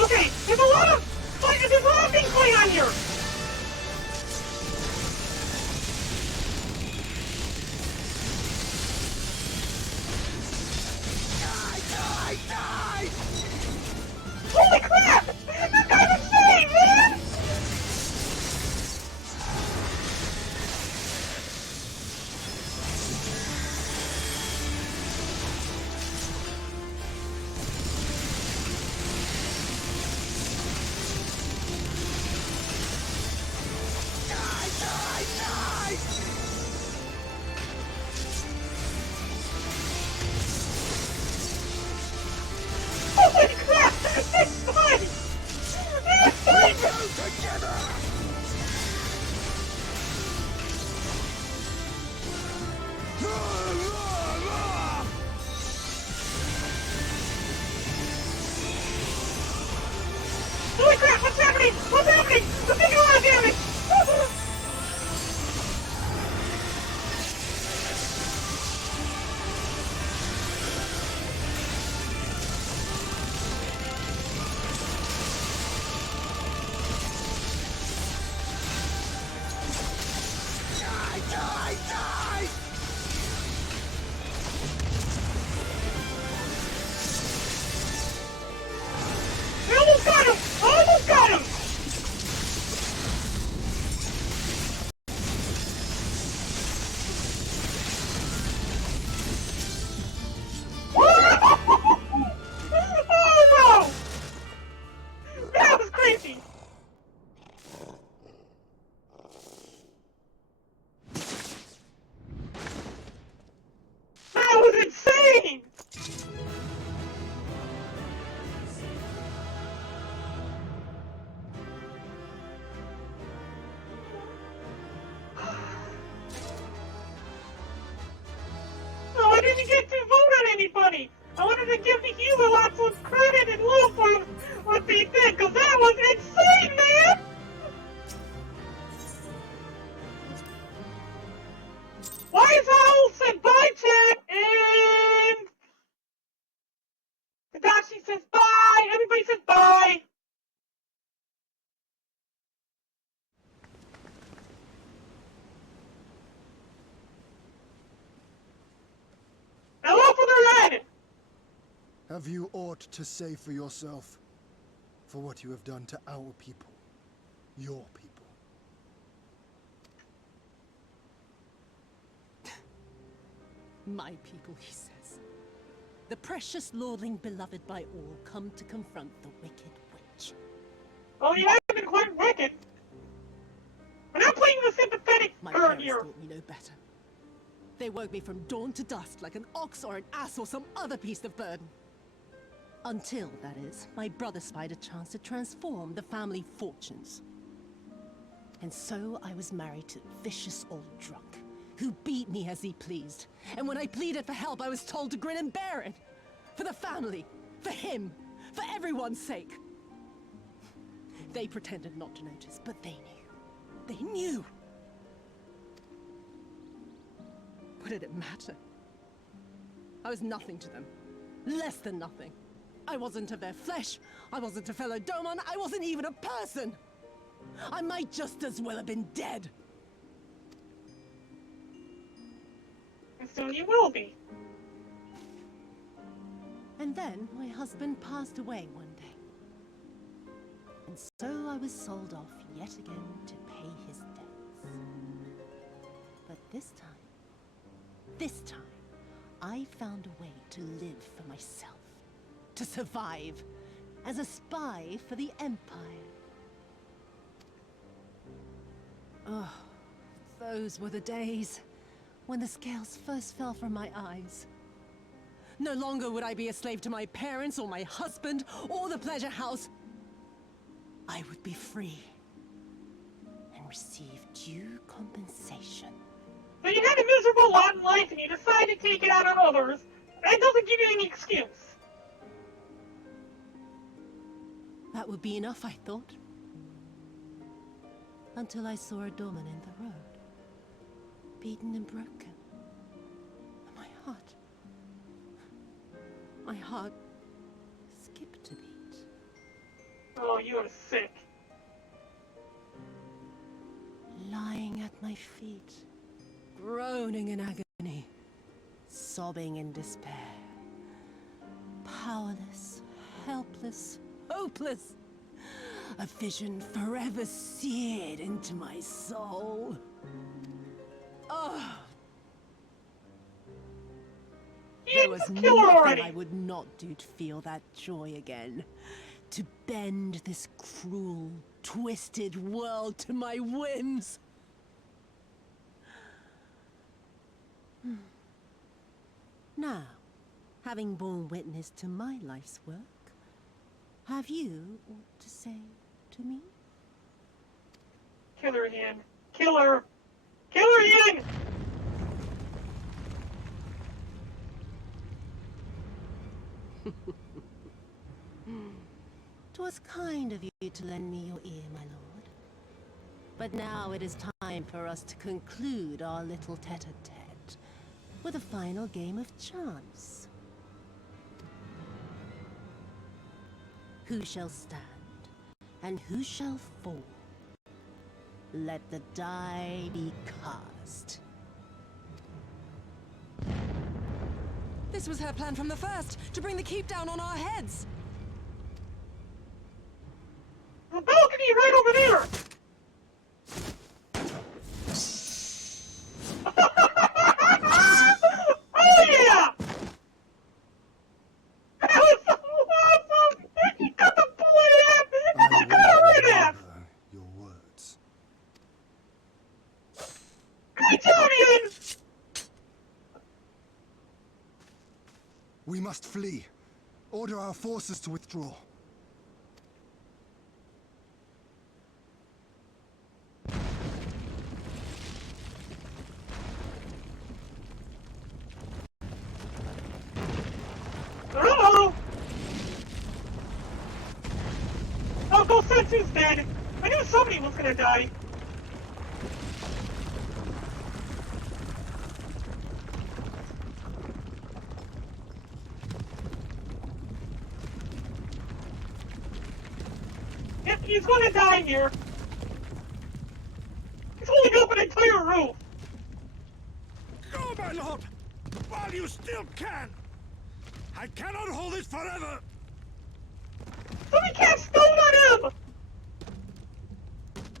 Okay, there's a lot of things going on here! Holy crap, what's happening? What's happening? I'm taking a lot of damage! Die! I almost got him! I almost got him! Oh no! That was crazy! That was insane! Oh, I didn't get to vote on anybody! I wanted to give the healer lots of credit and love for what they did, because that was insane, man! Why is Owl said bye, chat? And Tadashi says bye! Everybody says bye! Hello for the red! Have you aught to say for yourself? For what you have done to our people? Your people? My people, he says. The precious lordling beloved by all come to confront the wicked witch. Oh, you haven't been quite wicked. We're not playing the sympathetic My girl parents here. taught me no better. They woke me from dawn to dusk like an ox or an ass or some other beast of burden. Until, that is, my brother spied a chance to transform the family fortunes. And so I was married to a vicious old drunk, who beat me as he pleased. And when I pleaded for help, I was told to grin and bear it. For the family, for him, for everyone's sake. They pretended not to notice, but they knew. They knew! What did it matter? I was nothing to them. Less than nothing. I wasn't of their flesh. I wasn't a fellow Doma. I wasn't even a person. I might just as well have been dead. And soon you will be. And then my husband passed away one day. And so I was sold off yet again to pay his debts. But this time, I found a way to live for myself. To survive as a spy for the Empire. Oh, those were the days when the scales first fell from my eyes. No longer would I be a slave to my parents or my husband or the pleasure house. I would be free and receive due compensation. So you had a miserable lot in life and you decided to take it out on others. That doesn't give you any excuse. That would be enough, I thought. Until I saw a Doman in the road. Beaten and broken. And my heart skipped a beat. Oh, you are sick. Lying at my feet. Groaning in agony. Sobbing in despair. Powerless. Helpless. Hopeless. A vision forever seared into my soul. Oh. There was nothing I would not do to feel that joy again. To bend this cruel, twisted world to my whims. Now, having borne witness to my life's work, have you aught to say to me? Kill her again. Kill her! Kill her again! 'Twas kind of you to lend me your ear, my lord. But now it is time for us to conclude our little tete-a-tete with a final game of chance. Who shall stand, and who shall fall? Let the die be cast. This was her plan from the first, to bring the keep down on our heads. The balcony right over there! Oh yeah! That was so awesome! You got the bullet app! And you got a red app! Your words. Good job, Ian! We must flee. Order our forces to withdraw. Hello! Oh, Gosensu's dead. I knew somebody was gonna die. Yep, he's gonna die here. He's holding up an entire roof. Go, my lord! While you still can! I cannot hold it forever! Somebody cast stone on him!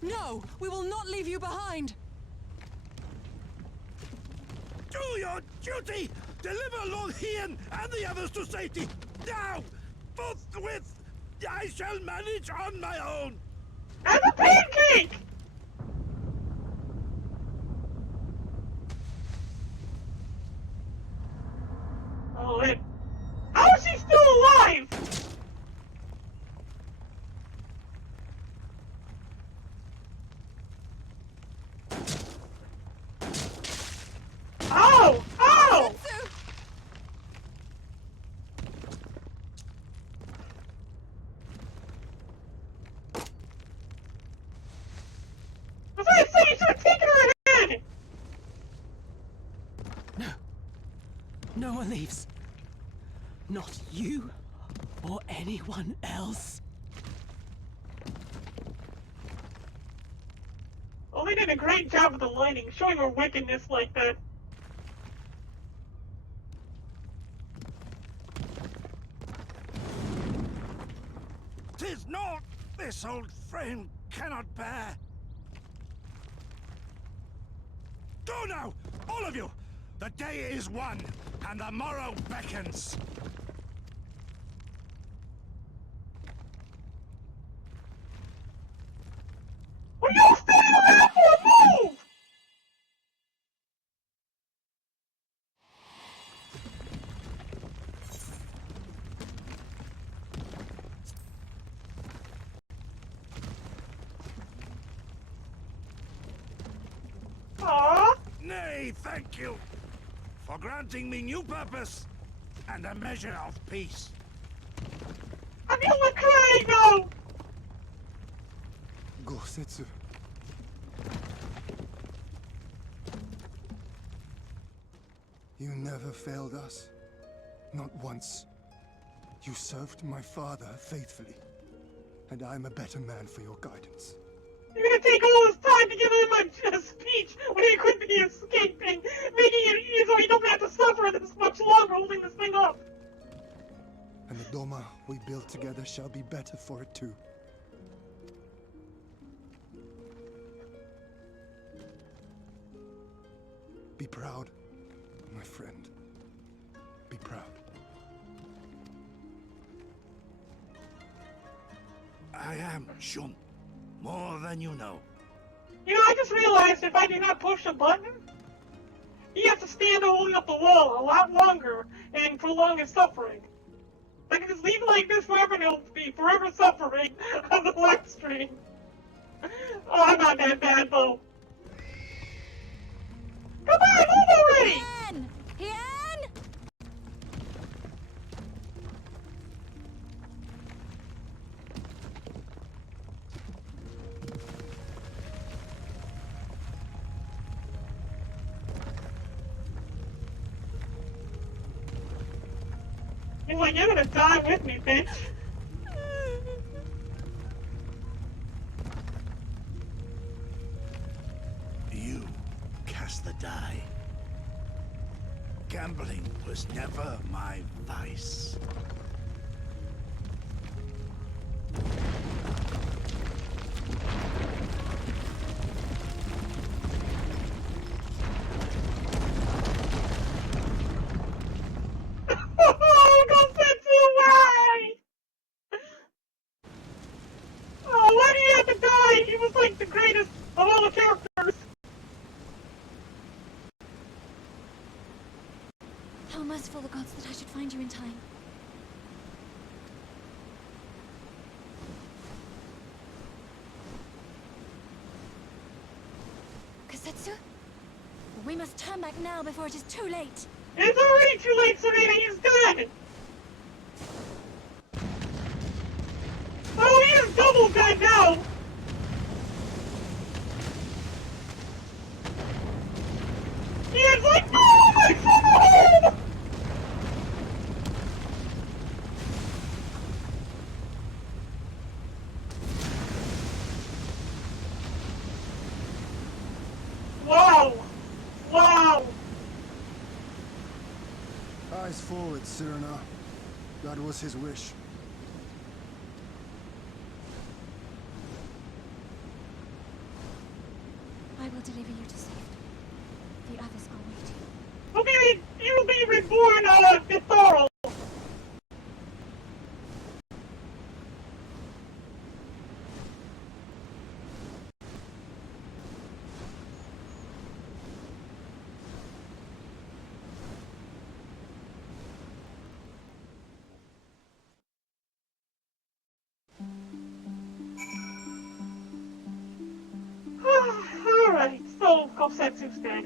No, we will not leave you behind. Do your duty! Deliver Lord Hien and the others to safety! Now! Forthwith! I shall manage on my own! And a pancake! Oh, it... How is she still alive? Ow! Ow! I was gonna say, you should have taken her head! No. No one leaves. Not you or anyone else. Well, they did a great job with the lighting, showing her wickedness like that. Tis not this old frame cannot bear. Go now, all of you! The day is won, and the morrow beckons. Are you standing around for a move? Aww. Nay, thank you for granting me new purpose and a measure of peace. I feel like crying now! Gosetsu. You never failed us. Not once. You served my father faithfully. And I'm a better man for your guidance. You're gonna take all this time to give him a speech when he could be escaping, making it so he doesn't have to suffer this much longer holding this thing up. And the Doma we build together shall be better for it too. Be proud, my friend. Be proud. I am, Shun. More than you know. You know, I just realized if I do not push a button, he has to stand holding up the wall a lot longer and prolong his suffering. I can just leave it like this forever and he'll be forever suffering on the live stream. Oh, I'm not that bad though. Come on, move already! Hien! Hien! He's like, you're gonna die with me, bitch. You cast the die. Gambling was never my vice. Oh, why do you have to die? He was like the greatest of all the characters. How merciful the gods that I should find you in time. Kasetsu? We must turn back now before it is too late. It's already too late, Serena. He's dead. Oh, he is double dead now. He is like, no, my son! Wow! Wow! Eyes forward, Cyrano. That was his wish. I will deliver you to safety. The others are waiting. Okay, you'll be reborn, Githaro. Alright, so Kosetsu's dead.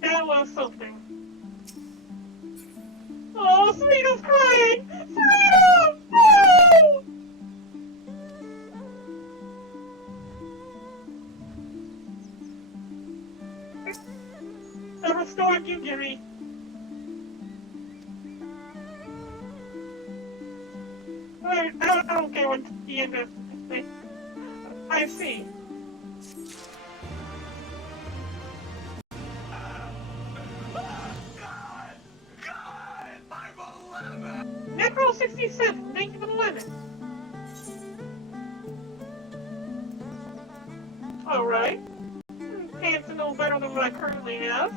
That was something. Oh, Serena's crying! Serena! No! I restored you, Giri. I don't care what the end of this thing. I see. Necro 67, thank you for the limit. Alright. Pants to know better than what I currently have.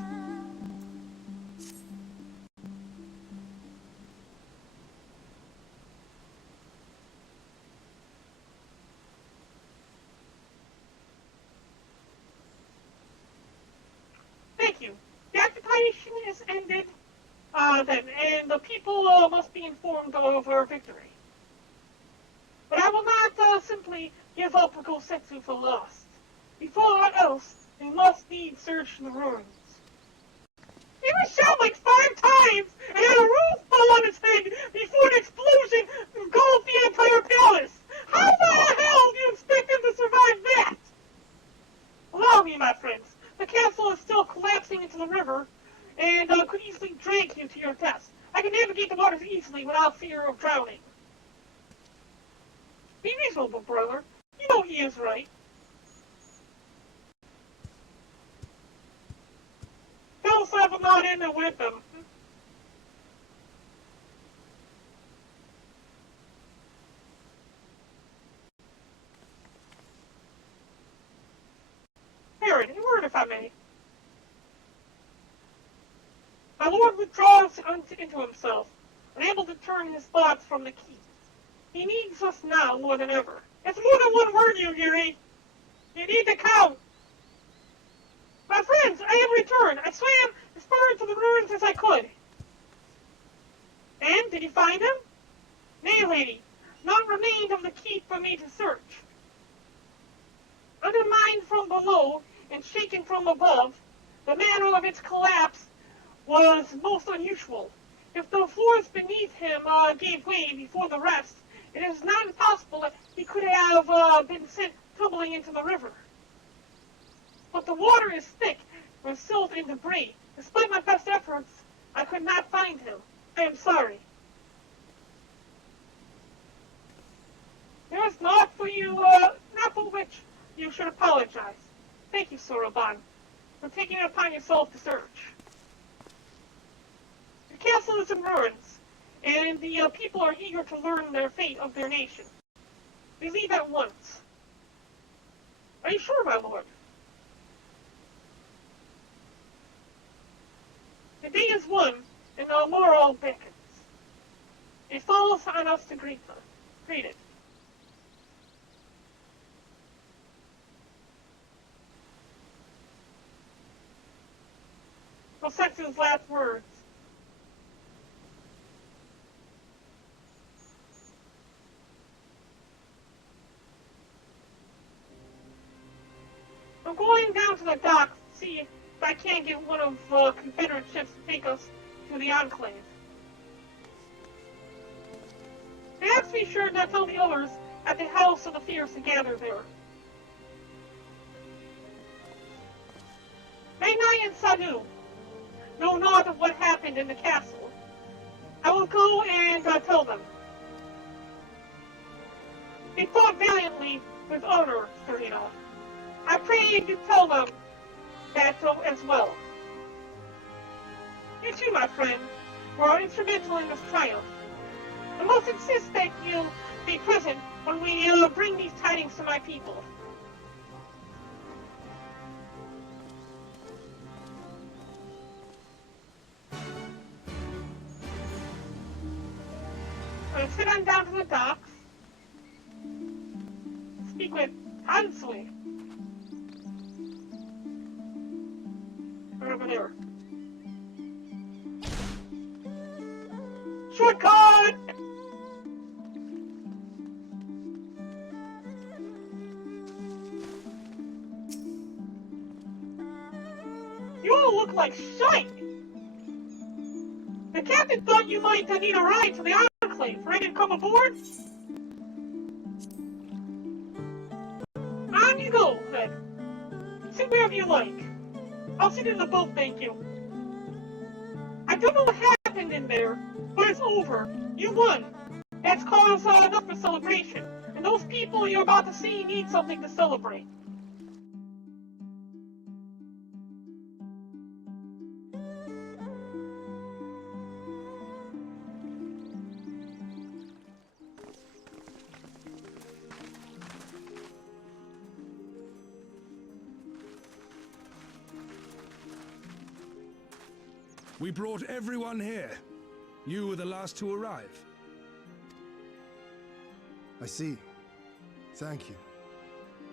Thank you. The occupation is ended. Then, and the people must be informed of our victory. But I will not simply give up Kosetsu for lost. Before all else, we must need search the ruins. He was shot like 5 times and had a roof fall on his head before an explosion engulfed the entire palace. How the hell do you expect him to survive that? Allow me, my friends. The castle is still collapsing into the river, and could easily drag you to your death. I can navigate the waters easily without fear of drowning. Be reasonable, brother. You know he is right. Tell Sab I'm not in it with him. Herod, a word if I may. My lord withdraws into himself, unable to turn his thoughts from the keys. He needs us now more than ever. It's more than one word, Yuri. You need to count. My friends, I have returned. I swam as far into the ruins as I could. And, did you find him? Nay, lady. Naught remained of the keep for me to search. Undermined from below and shaken from above, the manner of its collapse was most unusual. If the floors beneath him gave way before the rest, it is not impossible that he could have been sent tumbling into the river. But the water is thick with silt and debris. Despite my best efforts, I could not find him. I am sorry. There is not for which you should apologize. Thank you, Soroban, for taking it upon yourself to search. The castle is in ruins, and the people are eager to learn their fate of their nation. We leave at once. Are you sure, my lord? The day is won, and the morrow beckons. It falls on us to greet it. Rosex's last words. I'm going down to the docks to see if I can't get one of the Confederate ships to take us to the Enclave. Perhaps be sure to tell the others at the House of the Fierce to gather there. Magnai and Sanu know naught of what happened in the castle. I will go and tell them. They fought valiantly with honor, Serena. I pray you tell them that as well. You too, my friend, were instrumental in this triumph. I must insist that you be present when we bring these tidings to my people. Let's head on down to the docks. Speak with Hansui. Right over there. Shortcut! You all look like shite! The captain thought you might need a ride to the Enclave. Ready to come aboard? On you go, then. Sit wherever you like. I'll sit in the boat, thank you. I don't know what happened in there, but it's over. You won. That's cause enough for celebration. And those people you're about to see need something to celebrate. We brought everyone here. You were the last to arrive. I see. Thank you.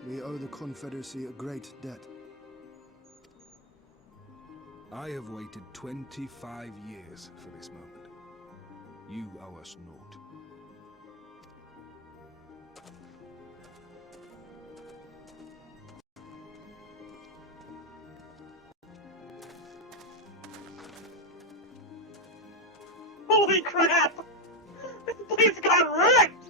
We owe the Confederacy a great debt. I have waited 25 years for this moment. You owe us naught. Holy crap! This place got wrecked!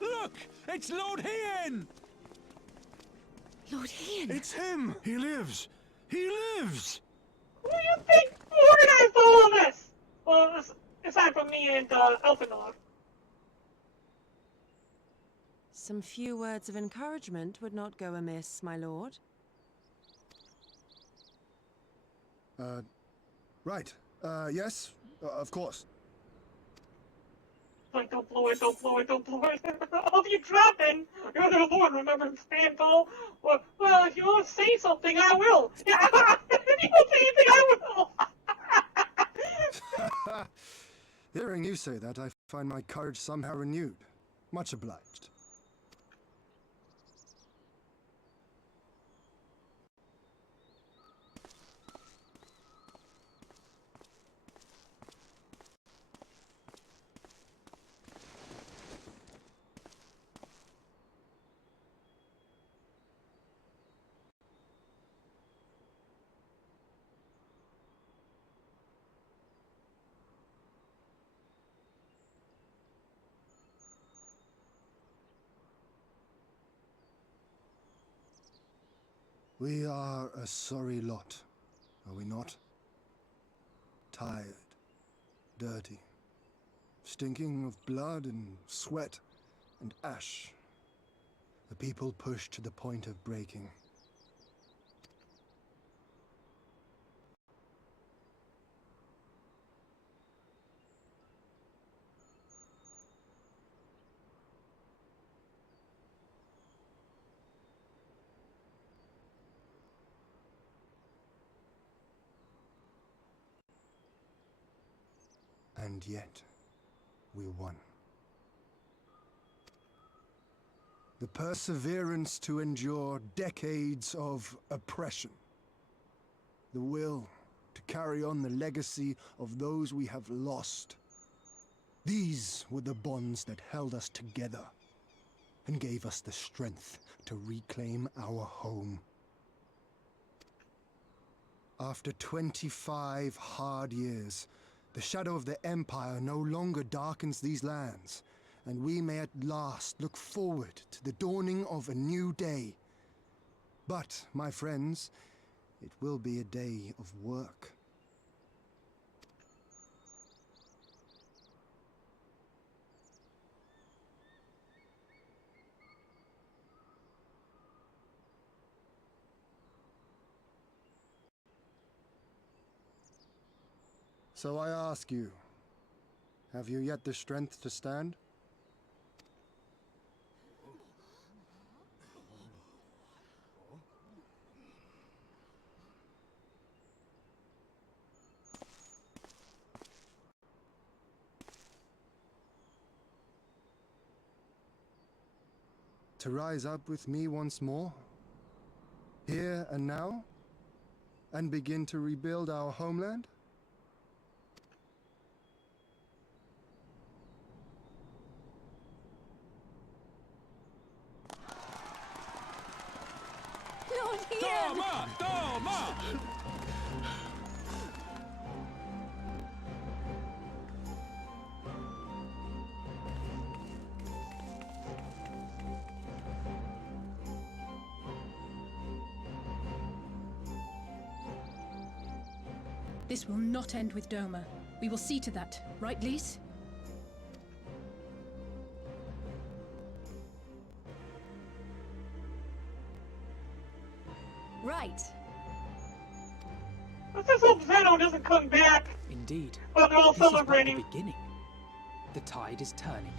Look! It's Lord Hien! Lord Hien! It's him! He lives! He lives! Who do you think organized all of this? Well, aside from me and Elfinor. Some few words of encouragement would not go amiss, my lord. Right. Yes, of course. Like, don't blow it, don't blow it, don't blow it. All of you dropping! You're the Lord, remember, stand tall. Well, if you want to say something, I will. Yeah, if you don't say anything, I will. Hearing you say that, I find my courage somehow renewed. Much obliged. We are a sorry lot, are we not? Tired, dirty, stinking of blood and sweat and ash. The people pushed to the point of breaking. And yet, we won. The perseverance to endure decades of oppression. The will to carry on the legacy of those we have lost. These were the bonds that held us together and gave us the strength to reclaim our home. After 25 hard years, the shadow of the Empire no longer darkens these lands, and we may at last look forward to the dawning of a new day. But, my friends, it will be a day of work. So I ask you, have you yet the strength to stand? To rise up with me once more, here and now, and begin to rebuild our homeland? Doma! Doma! This will not end with Doma. We will see to that, right, Lise? Right. Let's just hope Zeno doesn't come back. Indeed. Well, they're all This is but celebrating. the beginning. The tide is turning,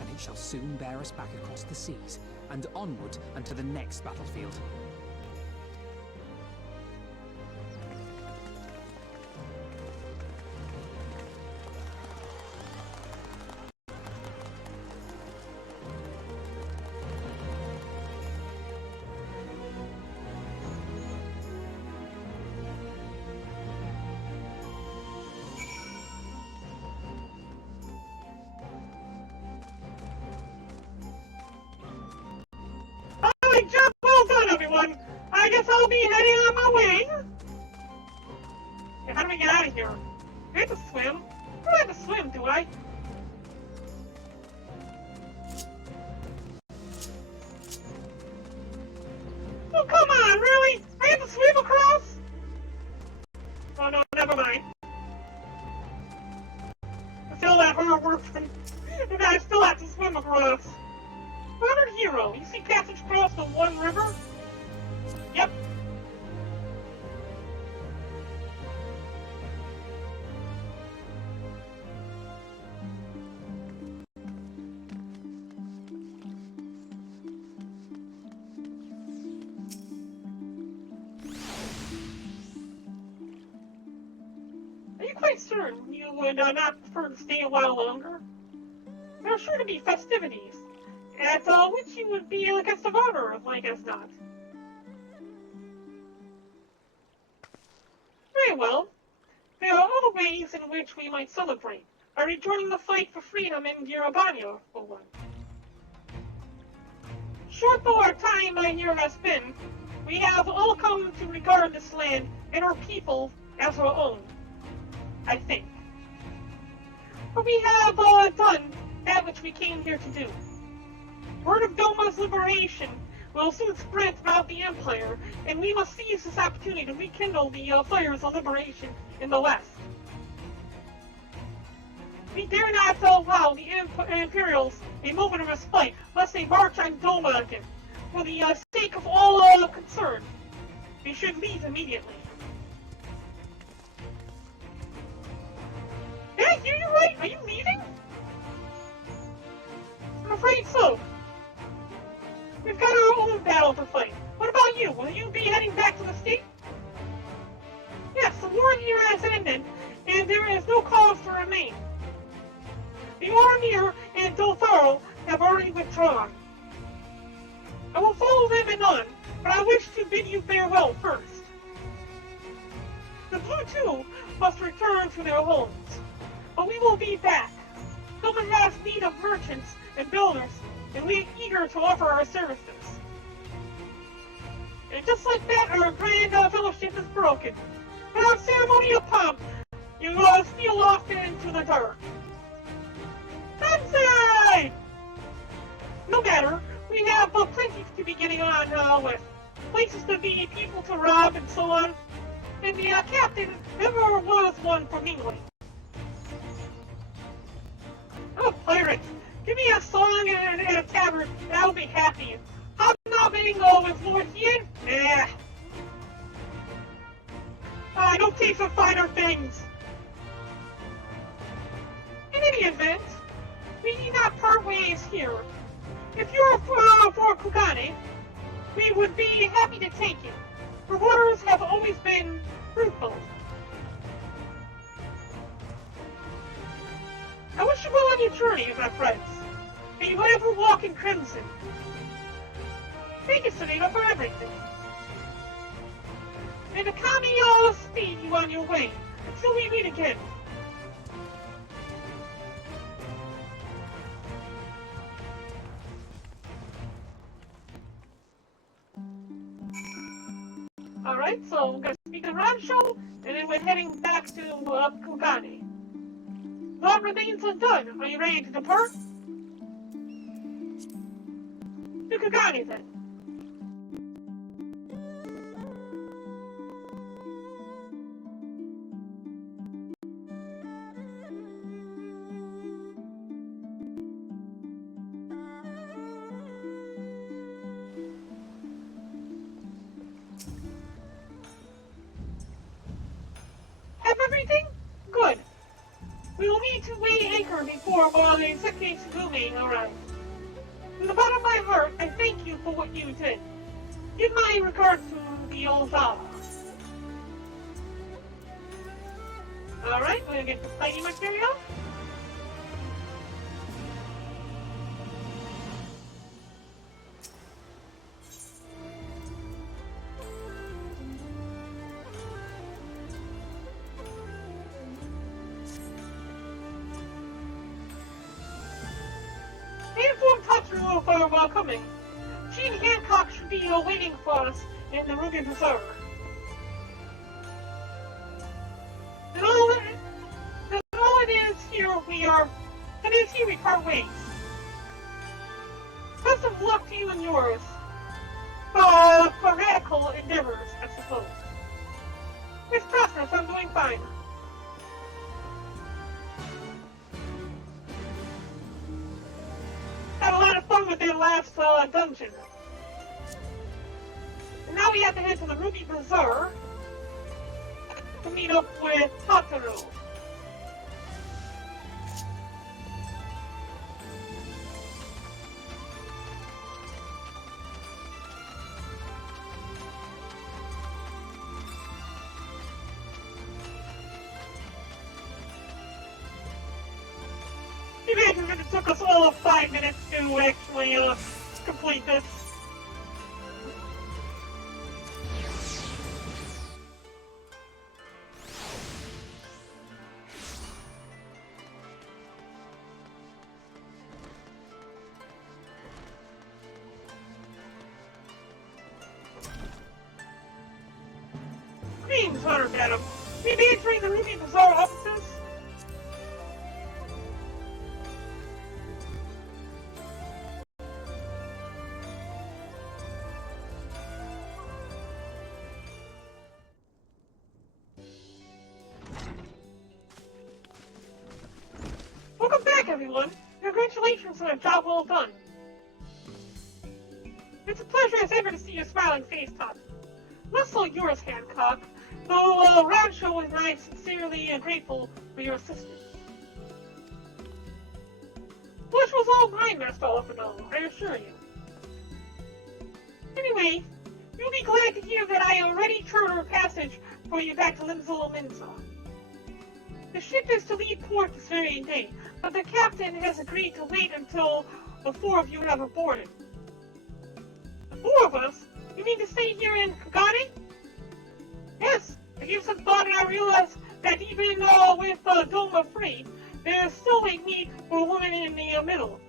and it shall soon bear us back across the seas and onward unto the next battlefield. Alright, job well done, everyone. I guess I'll be heading on my way. Yeah, how do we get out of here? I have to swim. I don't have to swim, do I? Oh, come on, really? I have to swim across? Oh, no, never mind. I feel that hard work and I still have to swim across. Honored hero, you see passage across the one river? Yep. Are you quite certain you would not prefer to stay a while longer? There are sure to be festivities, at which you would be a guest of honor, if I guess not. Very well. There are other ways in which we might celebrate. Are rejoining the fight for freedom in Girabania, for one. Short though our time here has been, we have all come to regard this land and our people as our own, I think. For we have done that which we came here to do. Word of Doma's liberation will soon spread throughout the Empire, and we must seize this opportunity to rekindle the fires of liberation in the West. We dare not allow the Imperials a moment of respite, lest they march on Doma again. For the sake of all concerned, we should leave immediately. Did I hear you right? Are you leaving? I'm afraid so. We've got our own battle to fight. What about you? Will you be heading back to the state? Yes, the war here has ended, and there is no cause to remain. The Ormir and Doltharo have already withdrawn. I will follow them anon, but I wish to bid you farewell first. The Blue too must return to their homes, but we will be back. Someone has need of merchants and builders, and we are eager to offer our services. And just like that, our grand fellowship is broken. Without ceremonial pomp, you steal off into the dark. Sensei! No matter, we have plenty to be getting on with. Places to be, people to rob, and so on. And the captain never was one for mingling. I'm a pirate. Give me a song and a tavern, and I'll be happy. Hobnobbing with Lord Ian? Nah. I don't taste of finer things. In any event, we need not part ways here. If you're for Kugane, we would be happy to take you. Rewards have always been fruitful. I wish you well on your journey, my friends. May you ever walk in crimson. Thank you, Selena, for everything. And the Kami speed you on your way until we meet again. Alright, so we're gonna speak to Rancho, and then we're heading back to Kugane. What remains undone? Are you ready to depart? To Kugane, then. Have everything? Good. We will need to weigh anchor before the Seke Tsugumi arrives. From the bottom of my heart, I thank you for what you did. Give my regards to the old Doma. Alright, we're gonna get the fighting material. While coming. She and Hancock should be waiting for us in the Ruby Bazaar. And all it is here we part ways. Best of luck to you and yours. For radical endeavors, I suppose. It's prosperous, I'm doing fine. Had a lot of fun with their last dungeon. And now we have to head to the Ruby Bazaar to meet up with Tataru. Imagine if it took us all of 5 minutes to actually complete this. Greetings, Hunter Madam. We be entering the Ruby Bazaar offices. Congratulations on a job well done. It's a pleasure as ever to see your smiling face, Todd. Less so yours, Hancock, though Rancho and I sincerely grateful for your assistance. Pleasure was all mine, Master Alphino, I assure you. Anyway, you'll be glad to hear that I already chartered a passage for you back to Limzolo Minza. The ship is to leave port this very day, but the captain has agreed to wait until the 4 of you have boarded. The 4 of us? You mean to stay here in Kagane? Yes, I gave some thought and I realized that even with Doma free, there is still a need for a woman in the middle.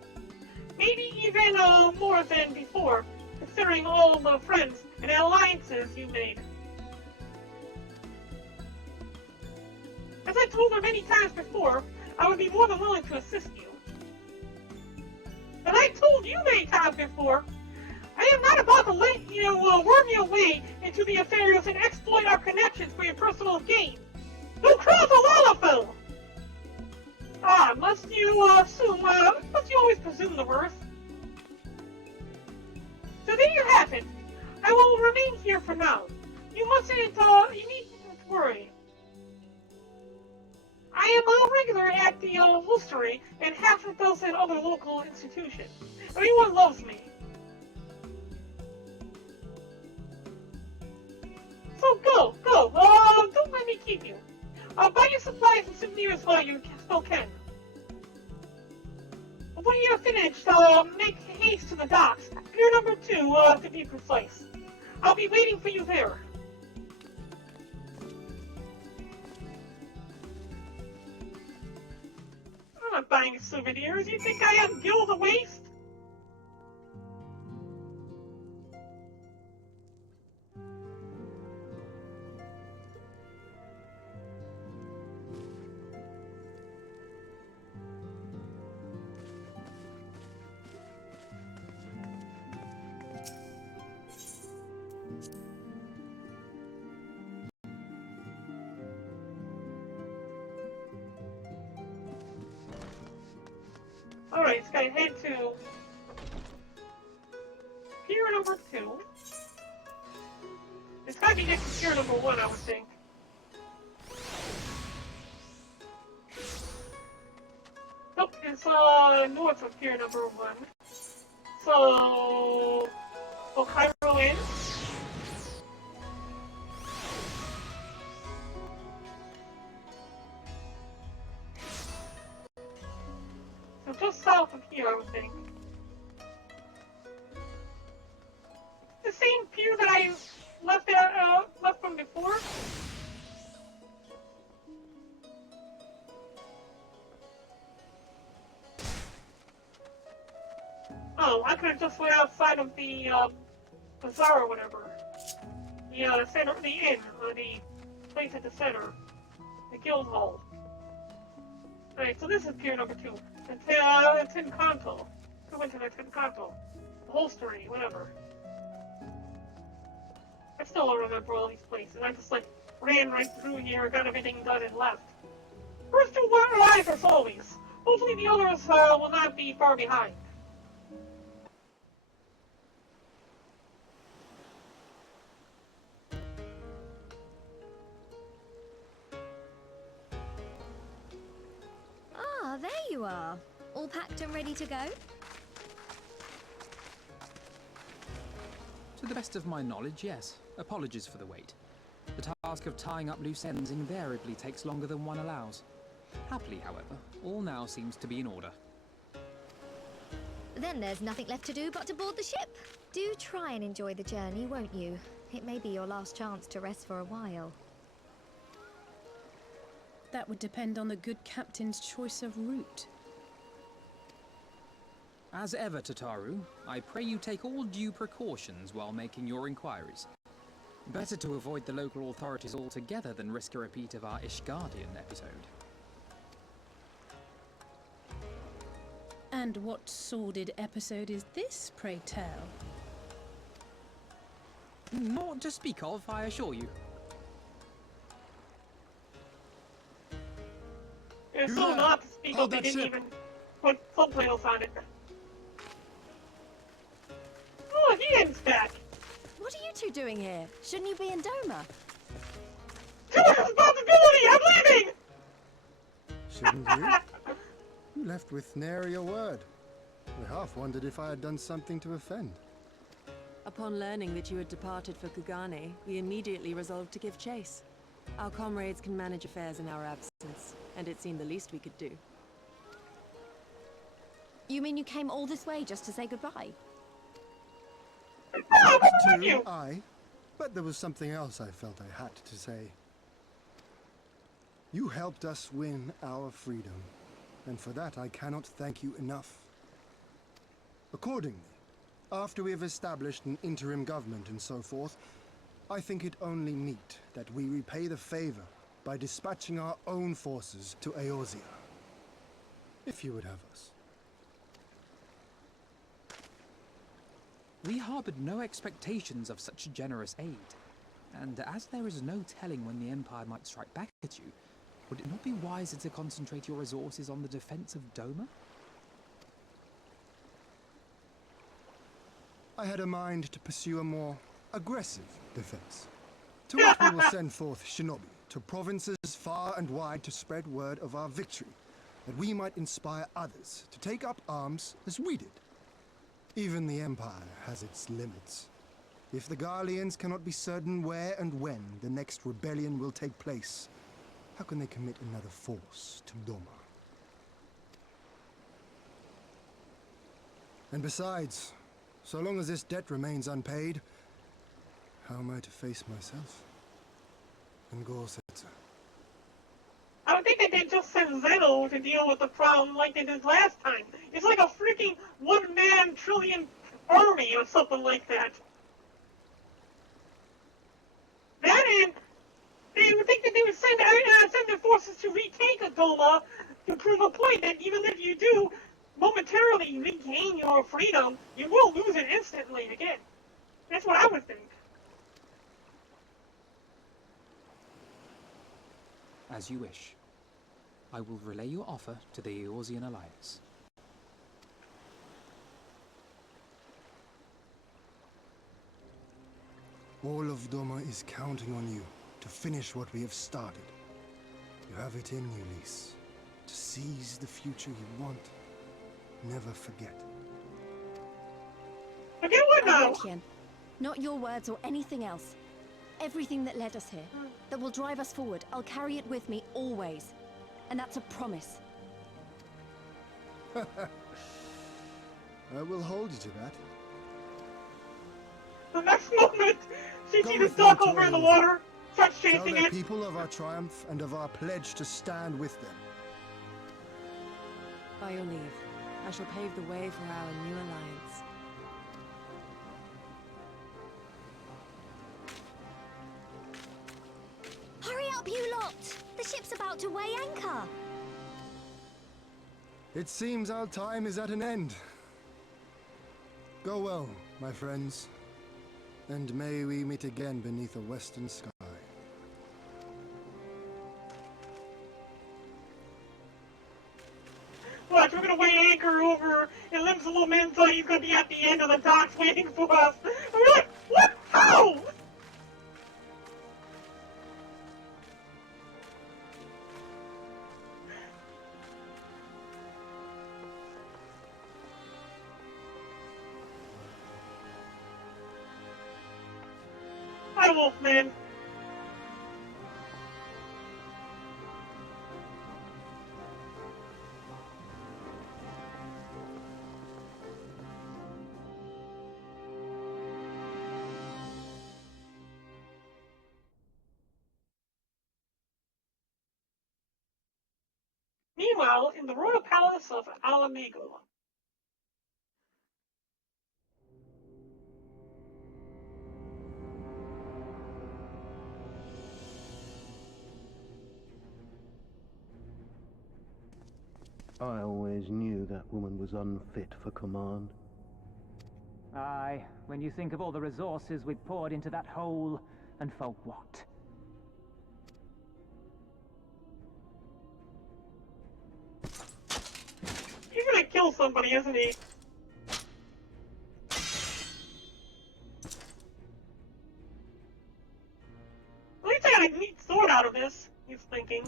Maybe even more than before, considering all the friends and alliances you made. As I told her many times before, I would be more than willing to assist you. And I told you many times before, I am not about to let you worm your way into the affairs and exploit our connections for your personal gain. No cross a Lalafell! Must you always presume the worst? So there you have it. I will remain here for now. You needn't worry. I am a regular at the hostelry and half a dozen other local institutions. Everyone loves me. So go. Don't let me keep you. I'll buy you supplies and souvenirs while you still can. When you're finished, make haste to the docks. Pier number 2, to be precise. I'll be waiting for you there. I'm not buying souvenirs. You think I have gil to waste? Alright, it's gonna head to pier number 2. It's gotta be next to pier number 1, I would think. Nope, it's north of pier number 1. So we'll Cairo in. So just south of here, I would think. The same pier that I left from before. Oh, I could have just went outside of the bazaar or whatever. The center, the inn, or the place at the center, the guild hall. Alright, so this is pier number 2. It's in Kanto. Who went to the Kanto? The hostelry, whatever. I still don't remember all these places. I just ran right through here, got everything done, and left. First 2 were alive as always. Hopefully the others will not be far behind. Ah, there you are. All packed and ready to go? To the best of my knowledge, yes. Apologies for the wait. The task of tying up loose ends invariably takes longer than one allows. Happily, however, all now seems to be in order. Then there's nothing left to do but to board the ship. Do try and enjoy the journey, won't you? It may be your last chance to rest for a while. That would depend on the good captain's choice of route. As ever, Tataru, I pray you take all due precautions while making your inquiries. Better to avoid the local authorities altogether than risk a repeat of our Ishgardian episode. And what sordid episode is this, pray tell? Naught to speak of, I assure you. It's so not to speak of, they didn't even put subtitles on it. Oh, Ian's back. What are you two doing here? Shouldn't you be in Doma? Too much responsibility! I'm leaving! Shouldn't you? You left with nary a word. We half wondered if I had done something to offend. Upon learning that you had departed for Kugane, we immediately resolved to give chase. Our comrades can manage affairs in our absence, and it seemed the least we could do. You mean you came all this way just to say goodbye? Aye, but there was something else I felt I had to say. You helped us win our freedom, and for that I cannot thank you enough. Accordingly, after we have established an interim government and so forth, I think it only meet that we repay the favor by dispatching our own forces to Eorzea. If you would have us. We harbored no expectations of such generous aid, and as there is no telling when the Empire might strike back at you, would it not be wiser to concentrate your resources on the defense of Doma? I had a mind to pursue a more aggressive defense. To which we will send forth shinobi to provinces far and wide to spread word of our victory, that we might inspire others to take up arms as we did. Even the Empire has its limits. If the Garleans cannot be certain where and when the next rebellion will take place, how can they commit another force to Doma? And besides, so long as this debt remains unpaid, how am I to face myself? And Gorsetzer? I would think that they just sent Zeno to deal with the problem like they did last time. It's like a freaking one-man trillion army or something like that. That and they would think that they would send their forces to retake Doma to prove a point that even if you do momentarily regain your freedom, you will lose it instantly again. That's what I would think. As you wish. I will relay your offer to the Eorzean Alliance. All of Doma is counting on you to finish what we have started. You have it in you, Lys. To seize the future you want. Never forget. Forget what now? Etienne, not your words or anything else. Everything that led us here, that will drive us forward, I'll carry it with me always. And that's a promise. I will hold you to that. The next moment, she sees a duck over in the water, starts Tell chasing the it. people of our triumph and of our pledge to stand with them. By your leave, I shall pave the way for our new alliance. Hurry up, you lot! The ship's about to weigh anchor! It seems our time is at an end. Go well, my friends. And may we meet again beneath a western sky. Watch, we're gonna weigh anchor over in Lim's Lumenta. He's gonna be at the end of the docks waiting for us. And we're like, what? How? Hi, Wolfman. Meanwhile, in the royal palace of Alamago. I always knew that woman was unfit for command. Aye, when you think of all the resources we've poured into that hole, and for what? He's gonna somebody, isn't he? At least I got a neat sword out of this, he's thinking.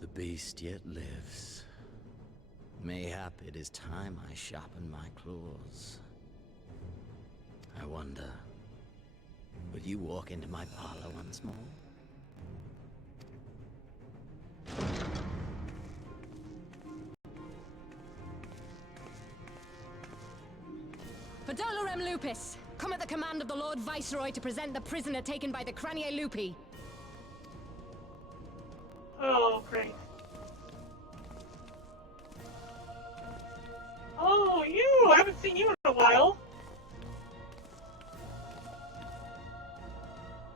The beast yet lives. Mayhap it is time I sharpen my claws. I wonder, would you walk into my parlor once more? Pedolorem Lupus! Come at the command of the Lord Viceroy to present the prisoner taken by the Cranie Lupi. Oh, great. Oh, you! I haven't seen you in a while.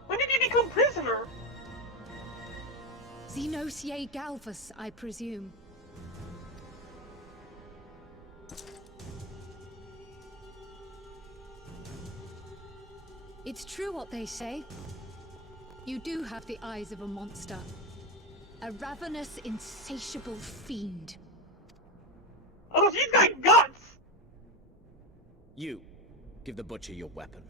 When did you become prisoner? Xenosier Galvus, I presume. It's true what they say. You do have the eyes of a monster. A ravenous, insatiable fiend. Oh, she's got guts! You, give the butcher your weapon.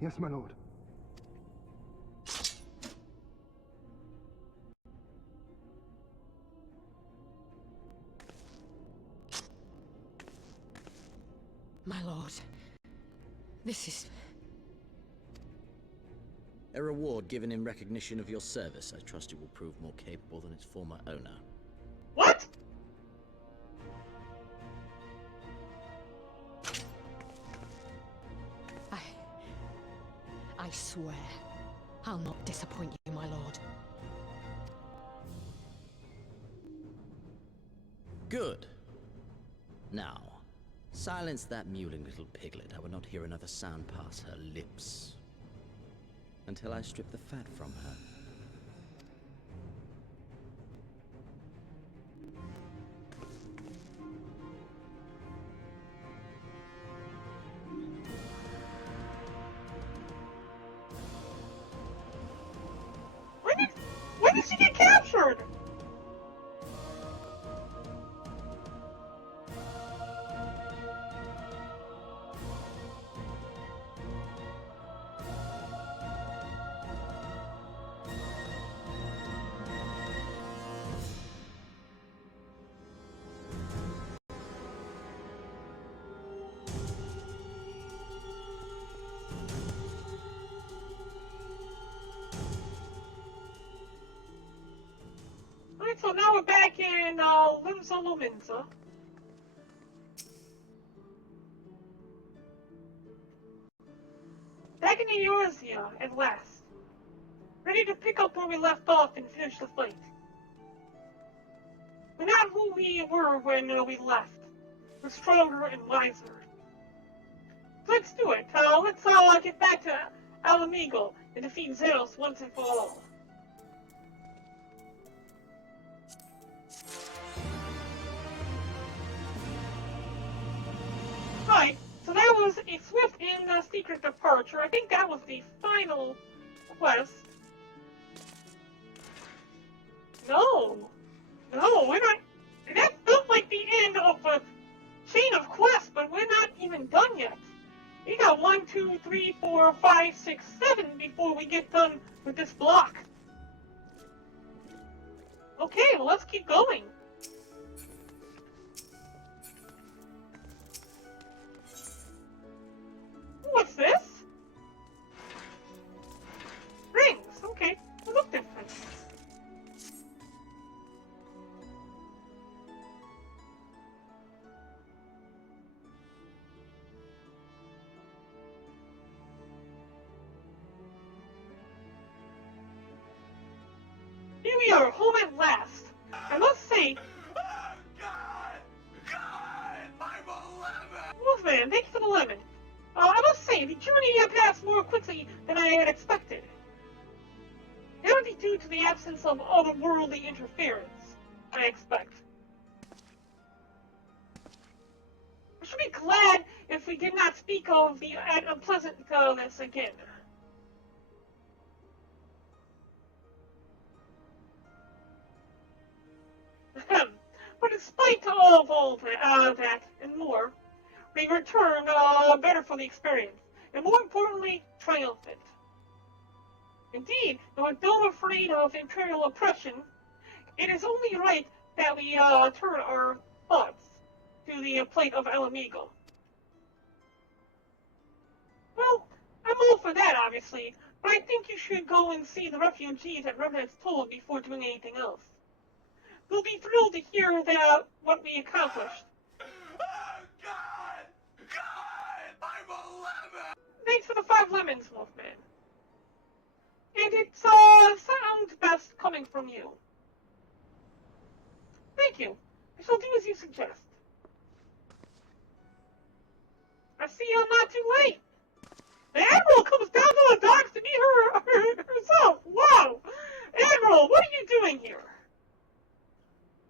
Yes, my lord. My lord, this is... A reward given in recognition of your service. I trust it will prove more capable than its former owner. What? I swear, I'll not disappoint you, my lord. Good. Now, silence that mewling little piglet. I will not hear another sound pass her lips. Until I strip the fat from her. When did she get captured? Alright, so now we're back in Limsa Lominsa. Back in Eorzea, at last. Ready to pick up where we left off and finish the fight. We're not who we were when we left. We're stronger and wiser. So let's do it. Let's get back to Alamigo and defeat Zeros once and for all. Right, so that was a swift and secret departure. I think that was the final quest. No, we're not. That felt like the end of a chain of quests, but we're not even done yet. We got 1, 2, 3, 4, 5, 6, 7 before we get done with this block. Okay, well, let's keep going. What's this? Rings, okay. They look different. Here we are, home at last. I must say... Wolfman, thank you for the lemon. I must say, the journey passed more quickly than I had expected. It would be due to the absence of otherworldly interference, I expect. speak of the unpleasantness again. But despite all that and more, we return better for the experience, and more importantly, triumphant. Indeed, though Doma afraid of imperial oppression, it is only right that we turn our thoughts to the plate of El Amigo. Well, I'm all for that, obviously, but I think you should go and see the refugees that Revenant's told before doing anything else. They'll be thrilled to hear that what we accomplished. Thanks for the 5 lemons, Wolfman. And it sounds best coming from you. Thank you. I shall do as you suggest. I see I'm not too late. The Admiral comes down to the docks to meet herself. Wow! Admiral, what are you doing here?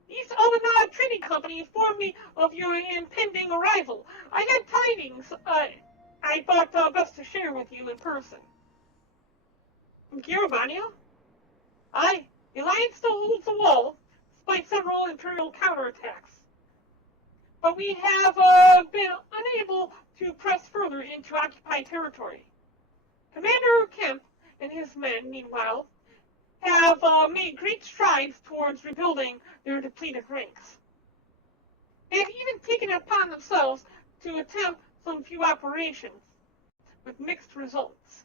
East Almanad Trading Company informed me of your impending arrival. I had tidings I thought best to share with you in person. From Girabania? Aye, the Alliance still holds the wall, despite several Imperial counterattacks. But we have been unable to press further into occupied territory. Commander Kemp and his men, meanwhile, have made great strides towards rebuilding their depleted ranks. They have even taken it upon themselves to attempt some few operations, with mixed results.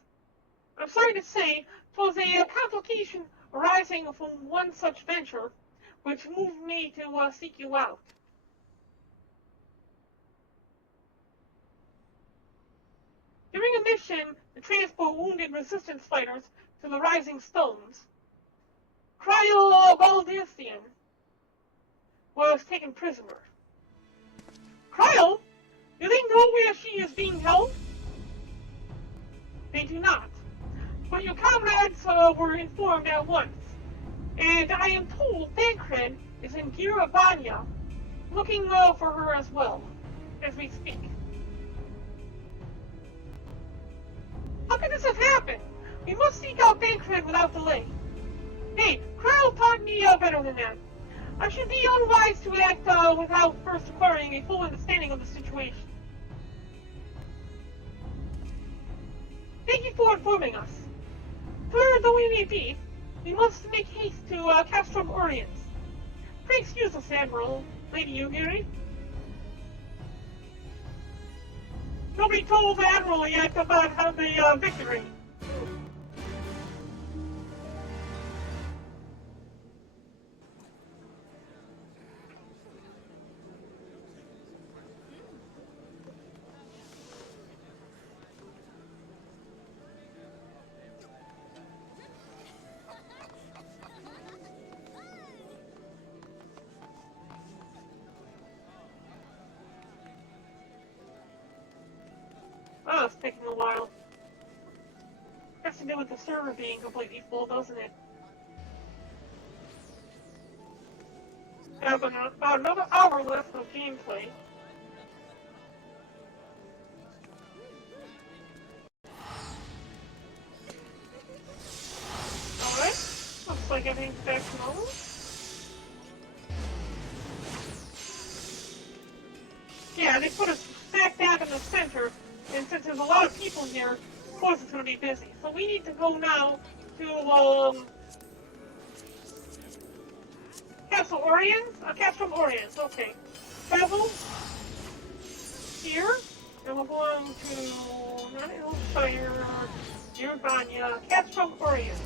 I'm sorry to say, 'twas a complication arising from one such venture, which moved me to seek you out. During a mission to transport wounded resistance fighters to the Rising Stones, Cryo Valdesian was taken prisoner. Cryo? Do they know where she is being held? They do not. But your comrades were informed at once, and I am told Thancred is in Girabania, looking for her as well, as we speak. How could this have happened? We must seek out Thancred without delay. Hey, Cryo taught me better than that. I should be unwise to act without first acquiring a full understanding of the situation. Thank you for informing us. Tired though we may be, we must make haste to Castrum Orient. Pray excuse us, Admiral. Lady Yugiri. Nobody told the Admiral yet about the victory. Oh, it's taking a while. Has to do with the server being completely full, doesn't it? Have about another hour left of gameplay. Alright, looks like everything's back to normal. Yeah, they put us back in the center, and since there's a lot of people here, of course it's going to be busy. So we need to go now to, Castle Oriens? Castrum Oriens, okay. Travel here, and we're going to, not Ilshire, Urbania, Castrum Oriens.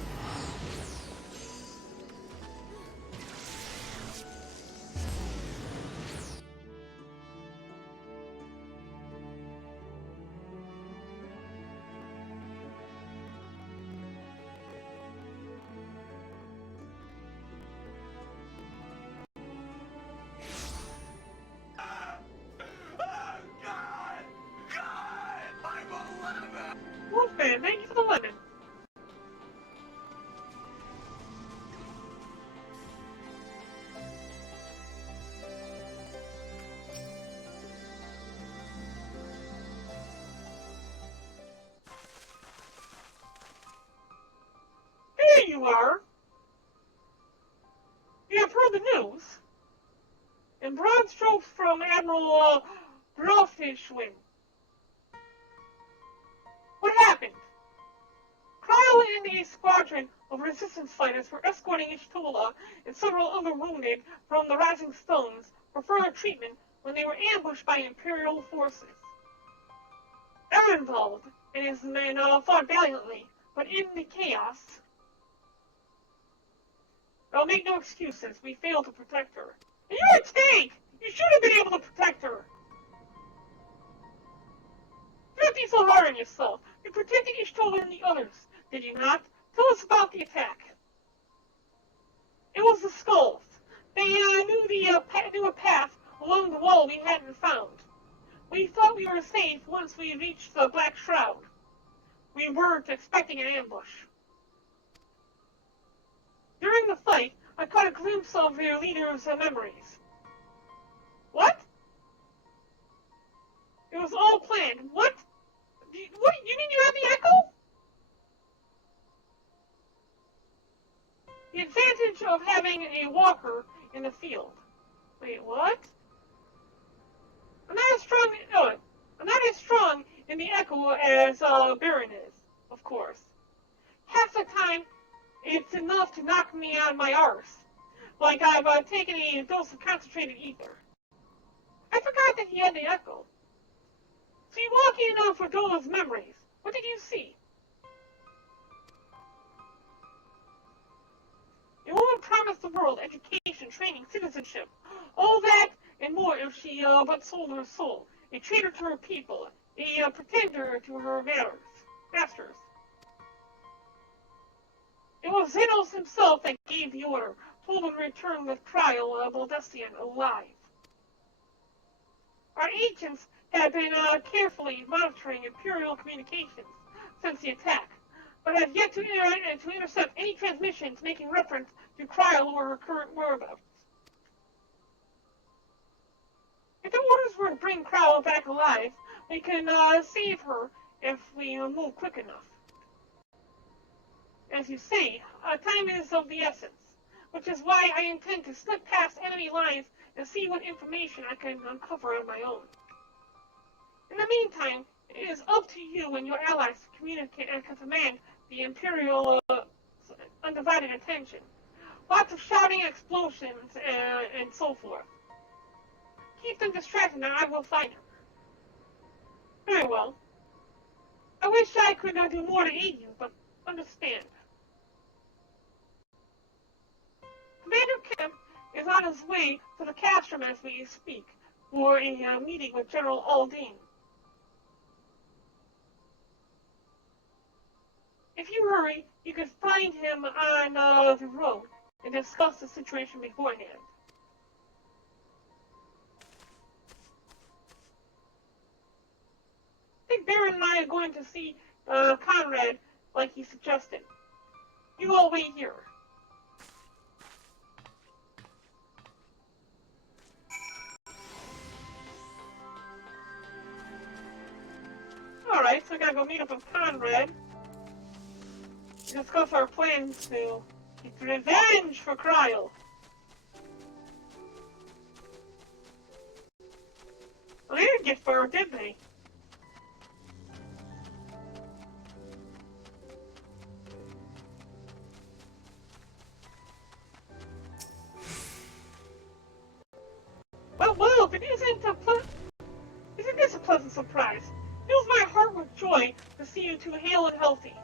Wolfman, thank you for the lemon. Growfish win. What happened? Kyle and a squadron of resistance fighters were escorting Ishtola and several other wounded from the Rising Stones for further treatment when they were ambushed by Imperial forces. Ehrenwald and his men fought valiantly, but in the chaos... I'll make no excuses, we failed to protect her. And you're a tank! You should have been able to protect her! Don't be so hard on yourself. You protected Ishtola and the others, did you not? Tell us about the attack. It was the skulls. They knew a path along the wall we hadn't found. We thought we were safe once we reached the Black Shroud. We weren't expecting an ambush. During the fight, I caught a glimpse of your leader's memories. What? It was all planned. What? What? You mean you have the echo? The advantage of having a walker in the field. Wait, what? I'm not as strong in the echo as Baron is, of course. Half the time, it's enough to knock me on my arse. Like I've taken a dose of concentrated ether. I forgot that he had the echo. So you walk in for Dola's memories. What did you see? A woman promised the world education, training, citizenship. All that and more if she but sold her soul. A traitor to her people. A pretender to her masters. It was Xenos himself that gave the order, told him to return with Cryo Baldessian alive. Our agents had been carefully monitoring Imperial communications since the attack, but have yet to intercept any transmissions making reference to Cryo or her current whereabouts. If the orders were to bring Cryo back alive, we can save her if we move quick enough. As you say, time is of the essence, which is why I intend to slip past enemy lines and see what information I can uncover on my own. In the meantime, it is up to you and your allies to communicate and command the Imperial undivided attention. Lots of shouting, explosions, and so forth. Keep them distracted and I will find her. Very well. I wish I could do more to aid you, but understand. Commander Kemp is on his way to the castrum as we speak for a meeting with General Aldine. If you hurry, you can find him on the road and discuss the situation beforehand. I think Baron and I are going to see Conrad like he suggested. You all wait here. Alright, so I gotta go meet up with Conrad. Discuss our plans to get revenge for Cryo. Well, they didn't get far, did they? Well, if it isn't this a pleasant surprise? Fills my heart with joy to see you two hale and healthy.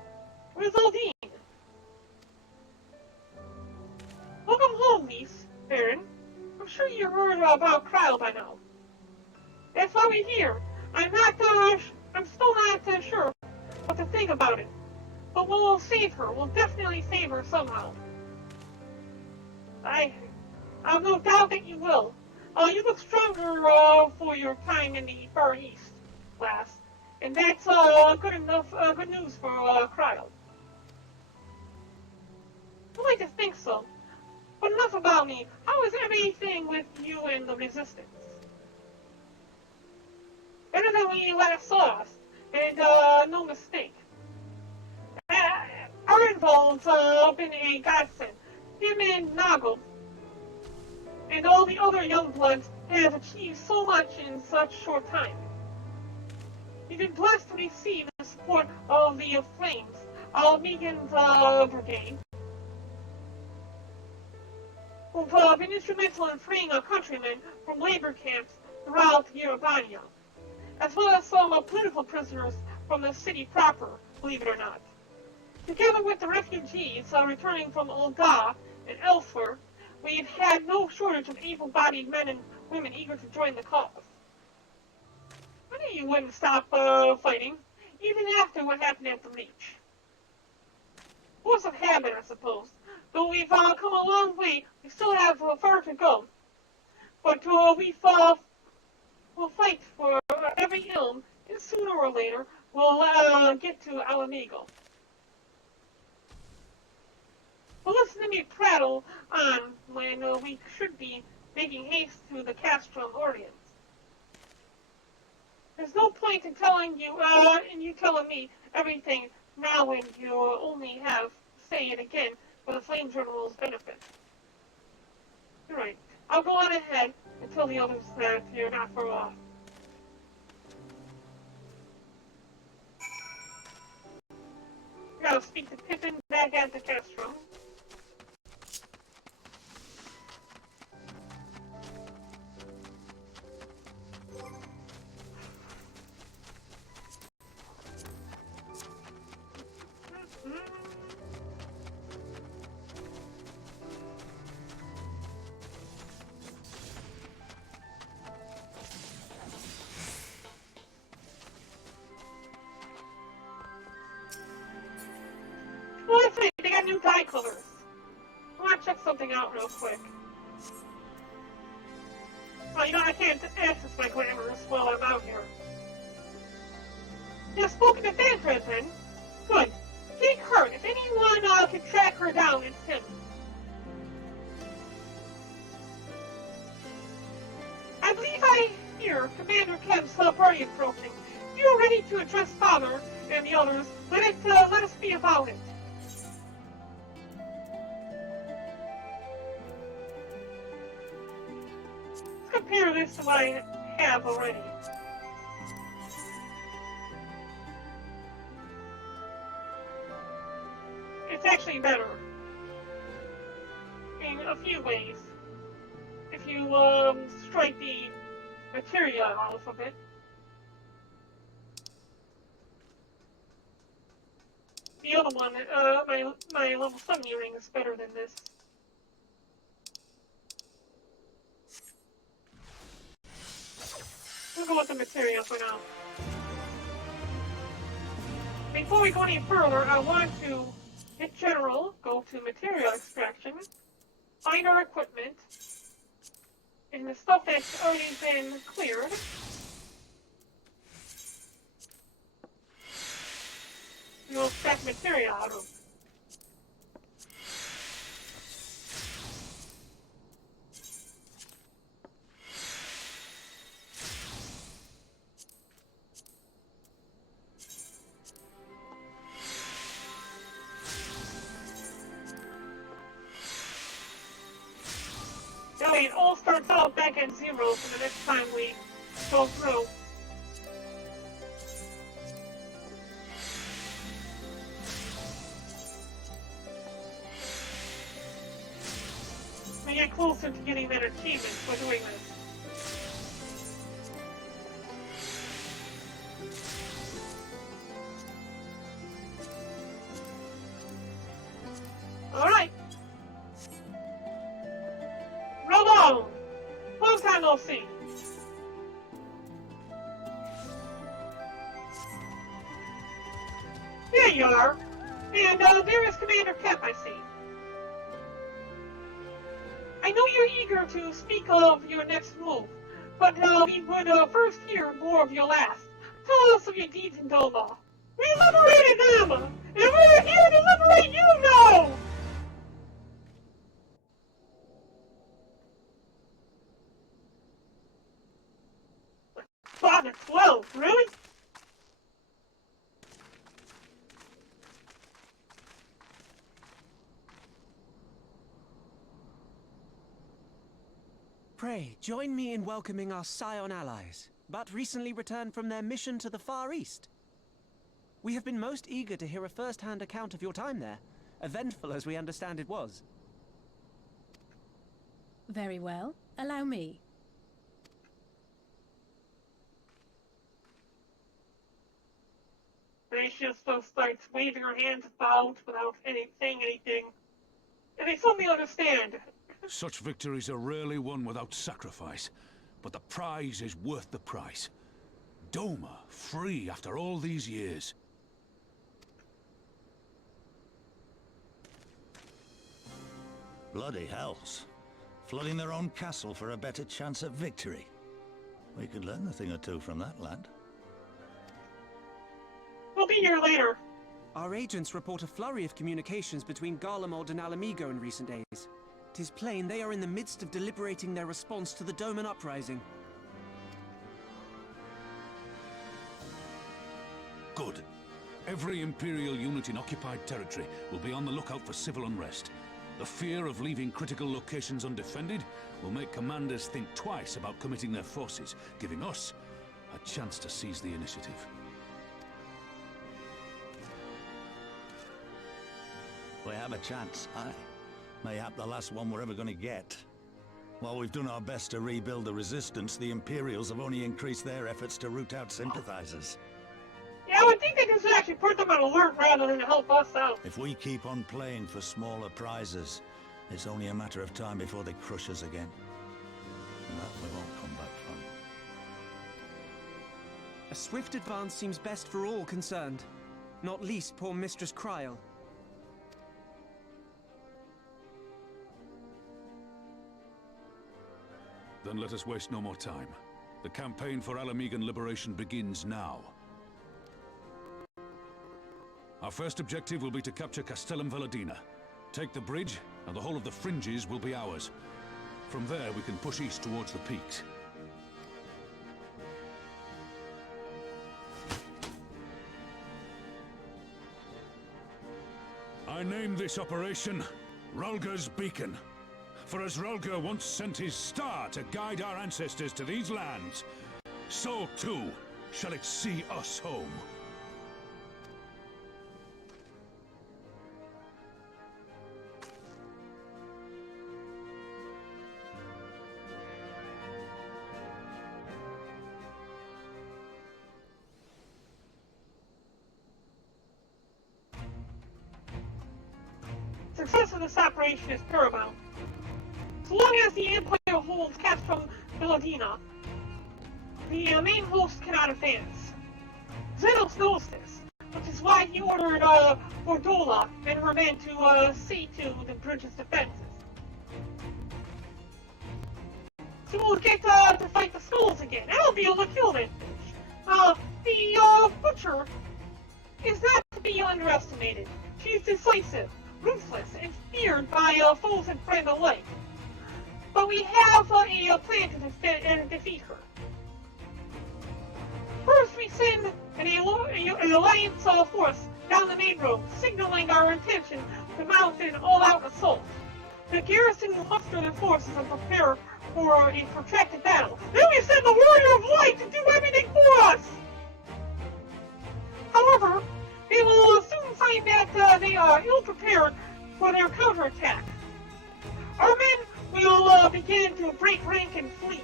Where's Aldine? Welcome home, niece, Baron. I'm sure you heard about Cryo by now. That's why we're here. I'm still not sure what to think about it. But we'll save her. We'll definitely save her somehow. I've no doubt that you will. You look stronger for your time in the Far East, lass. And that's good news for Cryo. I like to think so. But enough about me. How is everything with you and the Resistance? Better than when you last saw us, and no mistake. Ehrenwald's been a godsend. Him and Noggle, and all the other young bloods has achieved so much in such short time. We've been blessed to receive the support of the Flames, our Megan's brigade, who've been instrumental in freeing our countrymen from labor camps throughout Yerevan, as well as some political prisoners from the city proper, believe it or not. Together with the refugees returning from Olga and elsewhere, we've had no shortage of able-bodied men and women eager to join the cause. I knew you wouldn't stop fighting, even after what happened at the Reach. Force of habit, I suppose. Though we've come a long way, we still have far to go. But we'll fight for every ilm, and sooner or later we'll get to Alamigo. Well, listen to me prattle on when we should be making haste to the Castrum Orient. There's no point in telling you, telling me everything now when you only have to say it again for the Flame General's benefit. You're right. I'll go on ahead and tell the others that you're not far off. Gotta speak to Pippin back at the Castrum. Well, that's right. They got new dye colors. I want to check something out real quick. Well, I can't access my glamours while I'm out here. Yeah, spoken to Thancred then. Good. Take her. If anyone can track her down, it's him. I believe I hear Commander Kem's party approaching. If you're ready to address Father and the others, let us be about it. Let's compare this to what I have already. It's actually better. In a few ways. If you strike the materia off of it. The other one, my level 70 ring is better than this. We'll go with the materia for now. Before we go any further, I want to hit general, go to material extraction, find our equipment, and the stuff that's already been cleared. We'll extract materia out of. That way it all starts out back at 0 for the next time we go through. We get closer to getting that achievement for doing this. Alright. Roll on! Long time no see. There you are. And there is Commander Kemp, I see. I know you're eager to speak of your next move, but we would first hear more of your last. Tell us of your deeds in Doma. We liberated them, and we're here to liberate you now! Father 12, really? Pray, join me in welcoming our Scion allies, but recently returned from their mission to the Far East. We have been most eager to hear a first-hand account of your time there, eventful as we understand it was. Very well. Allow me. Gracious starts waving her hands about without saying anything. And they suddenly understand. Such victories are rarely won without sacrifice, but the prize is worth the price. Doma, free after all these years. Bloody hells. Flooding their own castle for a better chance at victory. We could learn a thing or two from that lad. We'll be here later. Our agents report a flurry of communications between Garlemald and Alamigo in recent days. 'Tis plain they are in the midst of deliberating their response to the Doman uprising. Good. Every Imperial unit in occupied territory will be on the lookout for civil unrest. The fear of leaving critical locations undefended will make commanders think twice about committing their forces, giving us a chance to seize the initiative. We have a chance, aye. Mayhap the last one we're ever going to get. While we've done our best to rebuild the resistance, the Imperials have only increased their efforts to root out sympathizers. Yeah, I would think they just actually put them on alert rather than help us out. If we keep on playing for smaller prizes, it's only a matter of time before they crush us again. And that we won't come back from. A swift advance seems best for all concerned, not least poor Mistress Kryl. Then let us waste no more time. The campaign for Alamigan liberation begins now. Our first objective will be to capture Castellum Veladina. Take the bridge, and the whole of the fringes will be ours. From there, we can push east towards the peaks. I name this operation Rulga's Beacon. For as Rulga once sent his star to guide our ancestors to these lands, so too shall it see us home. Success of this operation is paramount. So long as the Empire holds Castrum Veladina, the main host cannot advance. Xenos knows this, which is why he ordered Bordola and her men to see to the bridge's defenses. So we'll get to fight the skulls again. That'll be able to kill that fish. The Butcher is not to be underestimated. She's decisive, ruthless, and feared by foes and friends alike. But we have a plan to defeat her. First, we send an alliance force down the main road, signaling our intention to mount an all-out assault. The garrison will muster their forces and prepare for a protracted battle. Then we send the Warrior of Light to do everything for us! However, they will soon find that they are ill-prepared for their counterattack. Our men will begin to break rank and flee.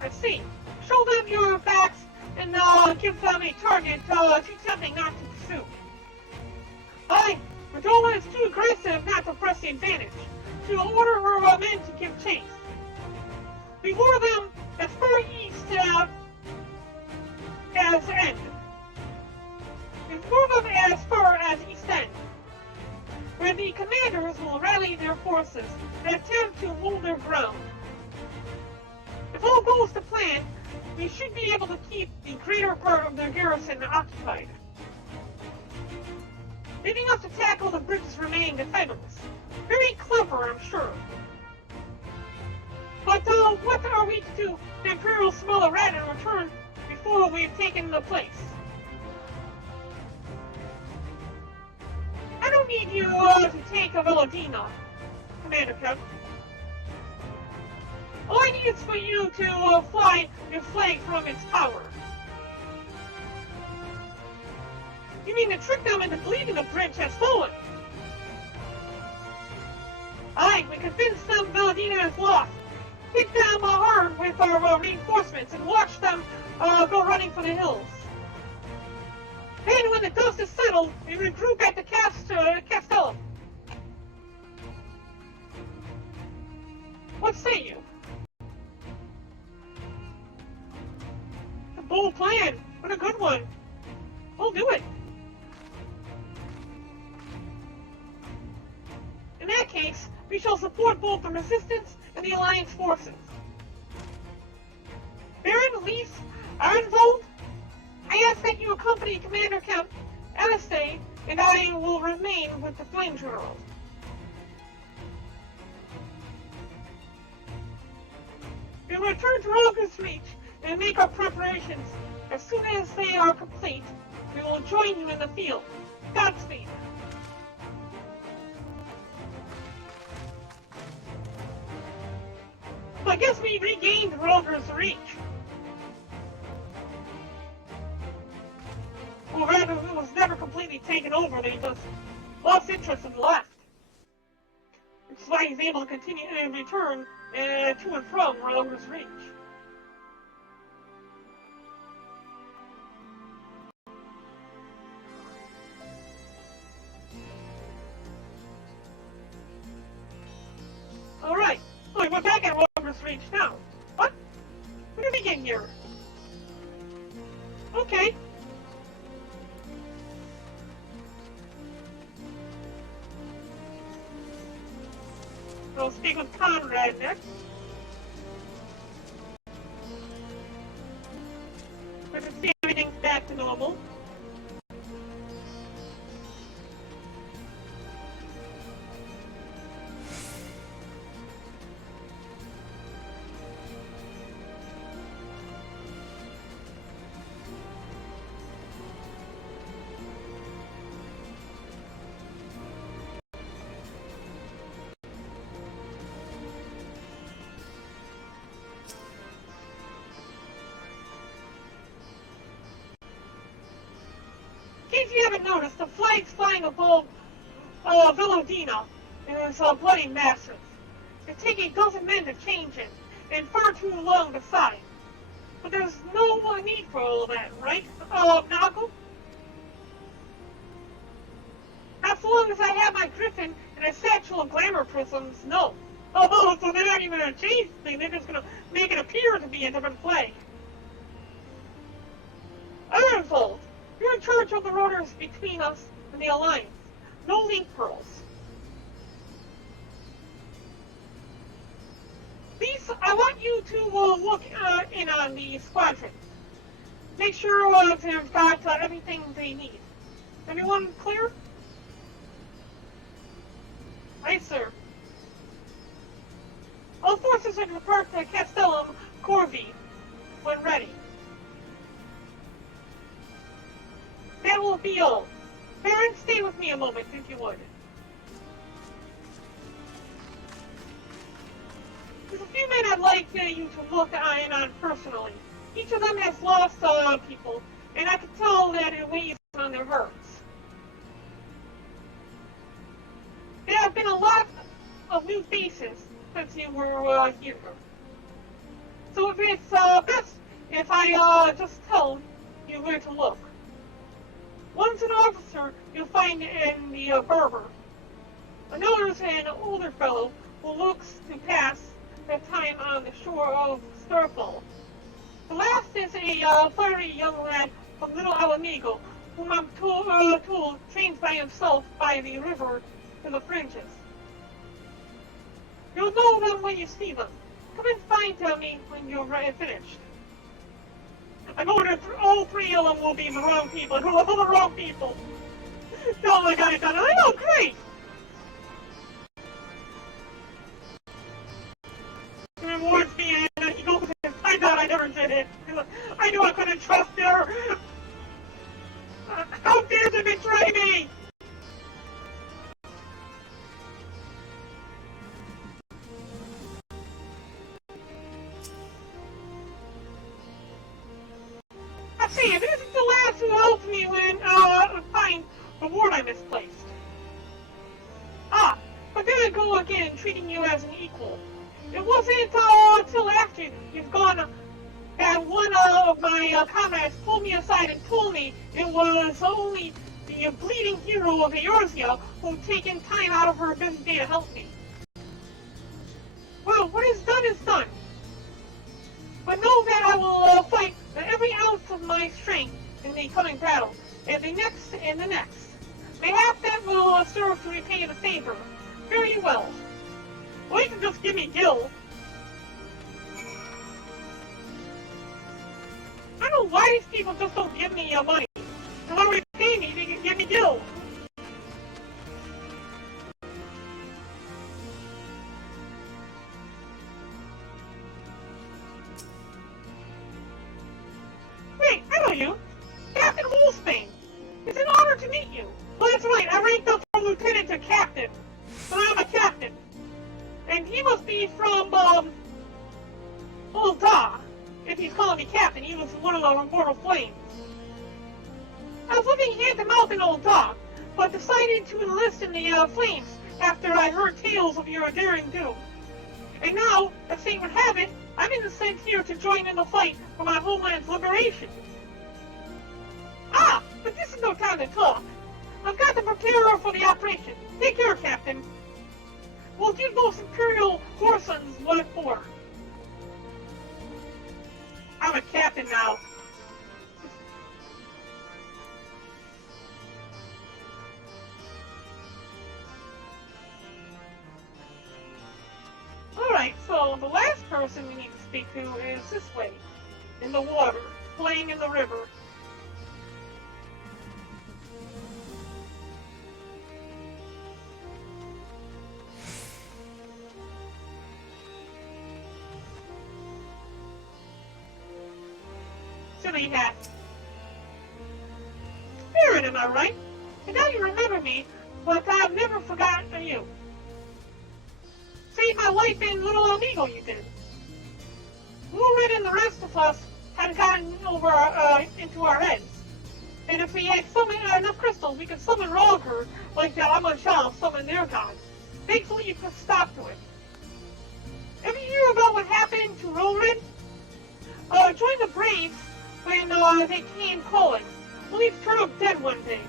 I see. Show them your backs and give them a target to something not to pursue. Aye, Doma is too aggressive not to press the advantage. She will order her men to give chase. We lure them as far east as End. We lure them as far as East End, where the commanders will rally their forces and attempt to hold their ground. If all goes to plan, we should be able to keep the greater part of their garrison occupied, leaving us to tackle the bridge's remaining defenders. Very clever, I'm sure. But what are we to do to Imperial smell a rat in return before we've taken the place? I don't need you to take a Veladina, Commander Kev. All I need is for you to fly your flag from its tower. You mean to trick them into believing the bridge has fallen? Aye, we convinced them Valentina is lost. Hit them hard with our reinforcements and watch them go running for the hills. Then when the dust is settled, we regroup at the Castellum. What say you? A bold plan, but a good one. We'll do it. In that case, we shall support both the Resistance and the Alliance forces. Baron Leaf Arnvold, I ask that you accompany Commander Count Alistay, and I will remain with the Flame General. We will return to Roger's Reach and make our preparations. As soon as they are complete, we will join you in the field. Godspeed. I guess we regained Roger's Reach. Or rather, it was never completely taken over. They just lost interest and left. Which is why he's able to continue and return to and from Roger's Reach. Alright, so we're back at Roger's Reach now. What? Where did we get here? Okay. We'll speak with Conrad next. We're to see everything's back to normal. In case you haven't noticed, the flags flying above Villadina is bloody massive. It takes a dozen men to change it, and far too long to sign. But there's no need for all of that, right, Nago? Not so long as I have my griffin and a satchel of glamour prisms, no. Oh, so they're not even gonna change things, they're just gonna make it appear to be a different flag. Ironfold! You're in charge of the rotors between us and the Alliance. No link pearls. Please, I want you to look in on the squadrons. Make sure they've got everything they need. Everyone clear? Right, sir. All forces are to depart to Castellum Corvi when ready. That will be all. Baron, stay with me a moment, if you would. There's a few men I'd like you to look in on personally. Each of them has lost people, and I can tell that it weighs on their hearts. There have been a lot of new faces since you were here. So if it's best if I just tell you where to look. One's an officer you'll find in the Berber. Another's an older fellow who looks to pass their time on the shore of Starfall. The last is a fiery young lad from Little Alamigo, whom I'm told trains by himself by the river to the fringes. You'll know them when you see them. Come and find me when you're finished. I know that all three of them will be the wrong people. Who are the wrong people? Oh my god, I know, great! He rewards me and he goes, I thought I never did it. I knew I couldn't trust her. How dare they betray me? see, this is the last who helped me when, find the ward I misplaced. Ah, but there I go again, treating you as an equal. It wasn't, till after you've gone, that one of my comrades pulled me aside and told me it was only the bleeding hero of Eorzea who'd taken time out of her busy day to help me. Well, what is done. But know that I will fight every ounce of my strength in the coming battle, and the next, and the next. Mayhap that will serve to repay the favor. Very well. Well, you can just give me Gil. I don't know why these people just don't give me money. They want to repay me, they can give me Gil. Wait, I know you. Captain Wolfsbane. It's an honor to meet you. Well, that's right, I ranked up from lieutenant to captain. So I'm a captain. And he must be from, Old Da. If he's calling me captain, he was one of the Immortal Flames. I was looking hand to mouth in Old Da, but decided to enlist in the Flames after I heard tales of your daring do. And now, as fate would have it, I'm sent here to join in the fight for my homeland's liberation. Ah, but this is no time to talk. I've got to prepare for the operation. Take care, Captain. We'll give those Imperial Horsons what for. I'm a captain now. Alright, so the last person we need to speak to is this way. In the water, playing in the river. Silly hat. Aaron, am I right? And now you remember me, but I've never forgotten you. Saved my life in Little Amigo, you did. Lurid and the rest of us had gotten over into our heads. And if we had enough crystals, we could summon Rogger like the Amanshal summoned their god. Thankfully, you put stop to it. Ever hear about what happened to Rorid? Joined the Braves when they came calling. Well, he's turned up dead one day.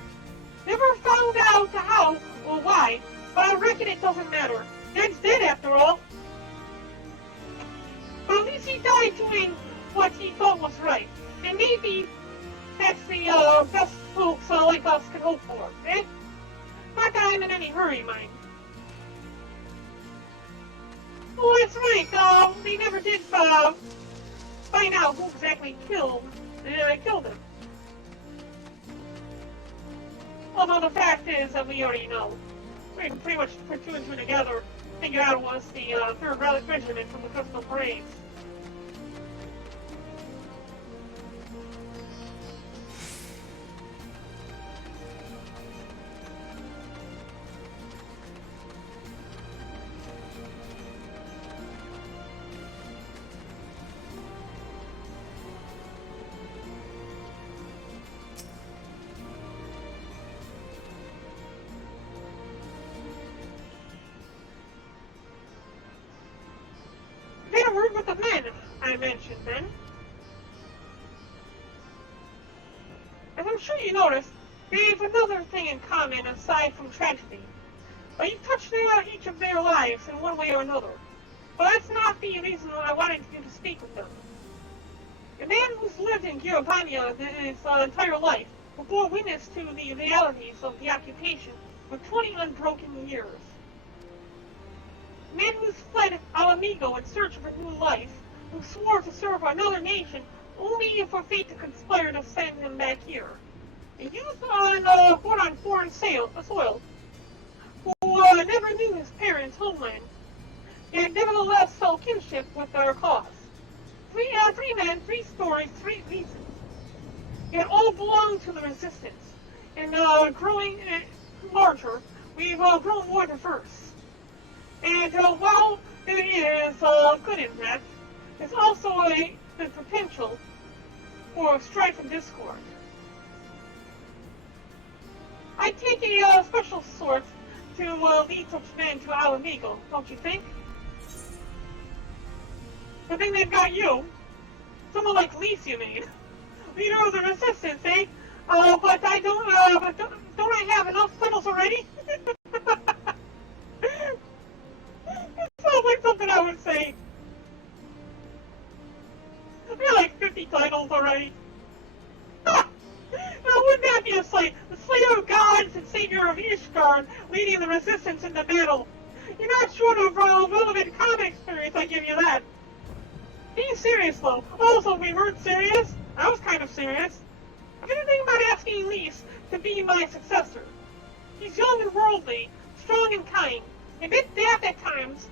Never found out how or why, but I reckon it doesn't matter. Dead's dead after all. But at least he died doing what he thought was right. And maybe that's the best folks like us can hope for, eh? Not that I'm in any hurry, mind. Oh, that's right, they never did find out who exactly killed him. Although the fact is that we already know. We can pretty much put two and two together, figure out it was the 3rd Relic Regiment from the Crystal Braves. With the men I mentioned, then. As I'm sure you noticed, they have another thing in common aside from tragedy. You've touched each of their lives in one way or another. But that's not the reason I wanted you to speak with them. A man who's lived in Girobania his entire life, who bore witness to the realities of the occupation for 20 unbroken years. A man who's fled Alamigo in search of a new life, who swore to serve another nation only for fate to conspire to send him back here. A youth born on foreign soil, who never knew his parents' homeland, yet nevertheless felt kinship with their cause. Three men, 3 stories, 3 reasons. Yet all belong to the resistance. And growing larger, we've grown more diverse. And while there is good in that, there's also the potential for strife and discord. I take a special sort to lead such men to our Amigo, don't you think? I think they've got you. Someone like Lise, you mean? Leader of the Resistance, eh? But I don't I have enough titles already? It sounds like something I would say. I got like 50 titles already. Now, wouldn't that be a sight? The Slayer of Gods and Savior of Ishgard leading the Resistance into battle. You're not short of relevant comic experience, I give you that. Being serious, though. Also, we weren't serious. I was kind of serious. I didn't think about asking Lise to be my successor. He's young and worldly, strong and kind, a bit daft at times,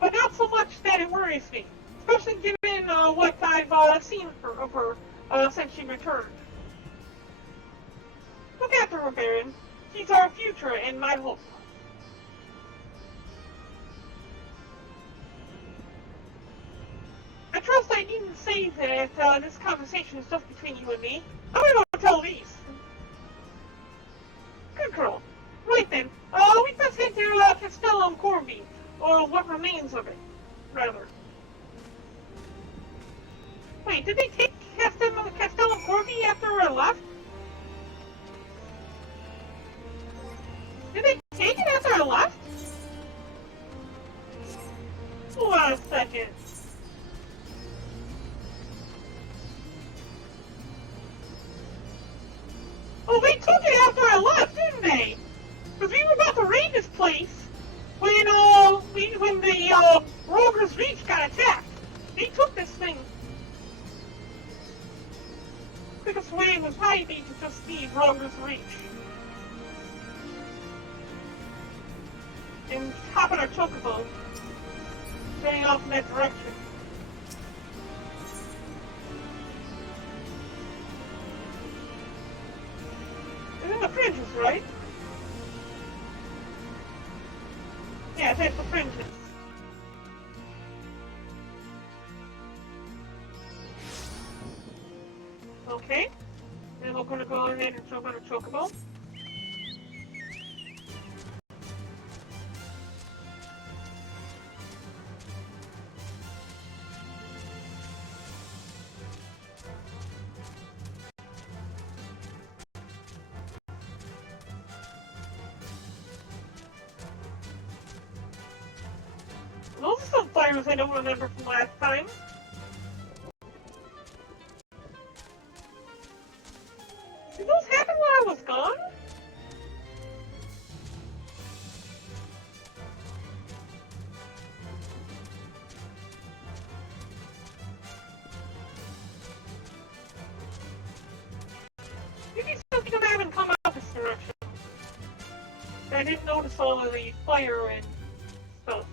but not so much that it worries me, especially given what I've seen of her since she returned. Look after her, Baron. She's our future and my hope. I trust I needn't say that this conversation is just between you and me. I'm gonna tell Lise. Good girl. Right then, we best head to Castellum Corby, or what remains of it, rather. Wait, did they take Castellum Corby after I left? Did they take it after I left? Hold on a second. Oh, they took it after I left, didn't they? Because we were about to raid this place when the Roger's Reach got attacked. They took this thing. Quickest way was probably to just leave Roger's Reach. And hop on our chocobo, heading off in that direction. It's in the fringes, right? Yeah, it's the fringes. Okay. Then we're gonna go ahead and jump on a chocobo. Those are some fires I don't remember from last time. Did those happen while I was gone? Maybe something I haven't come out this direction. I didn't notice all of the fire and stuff.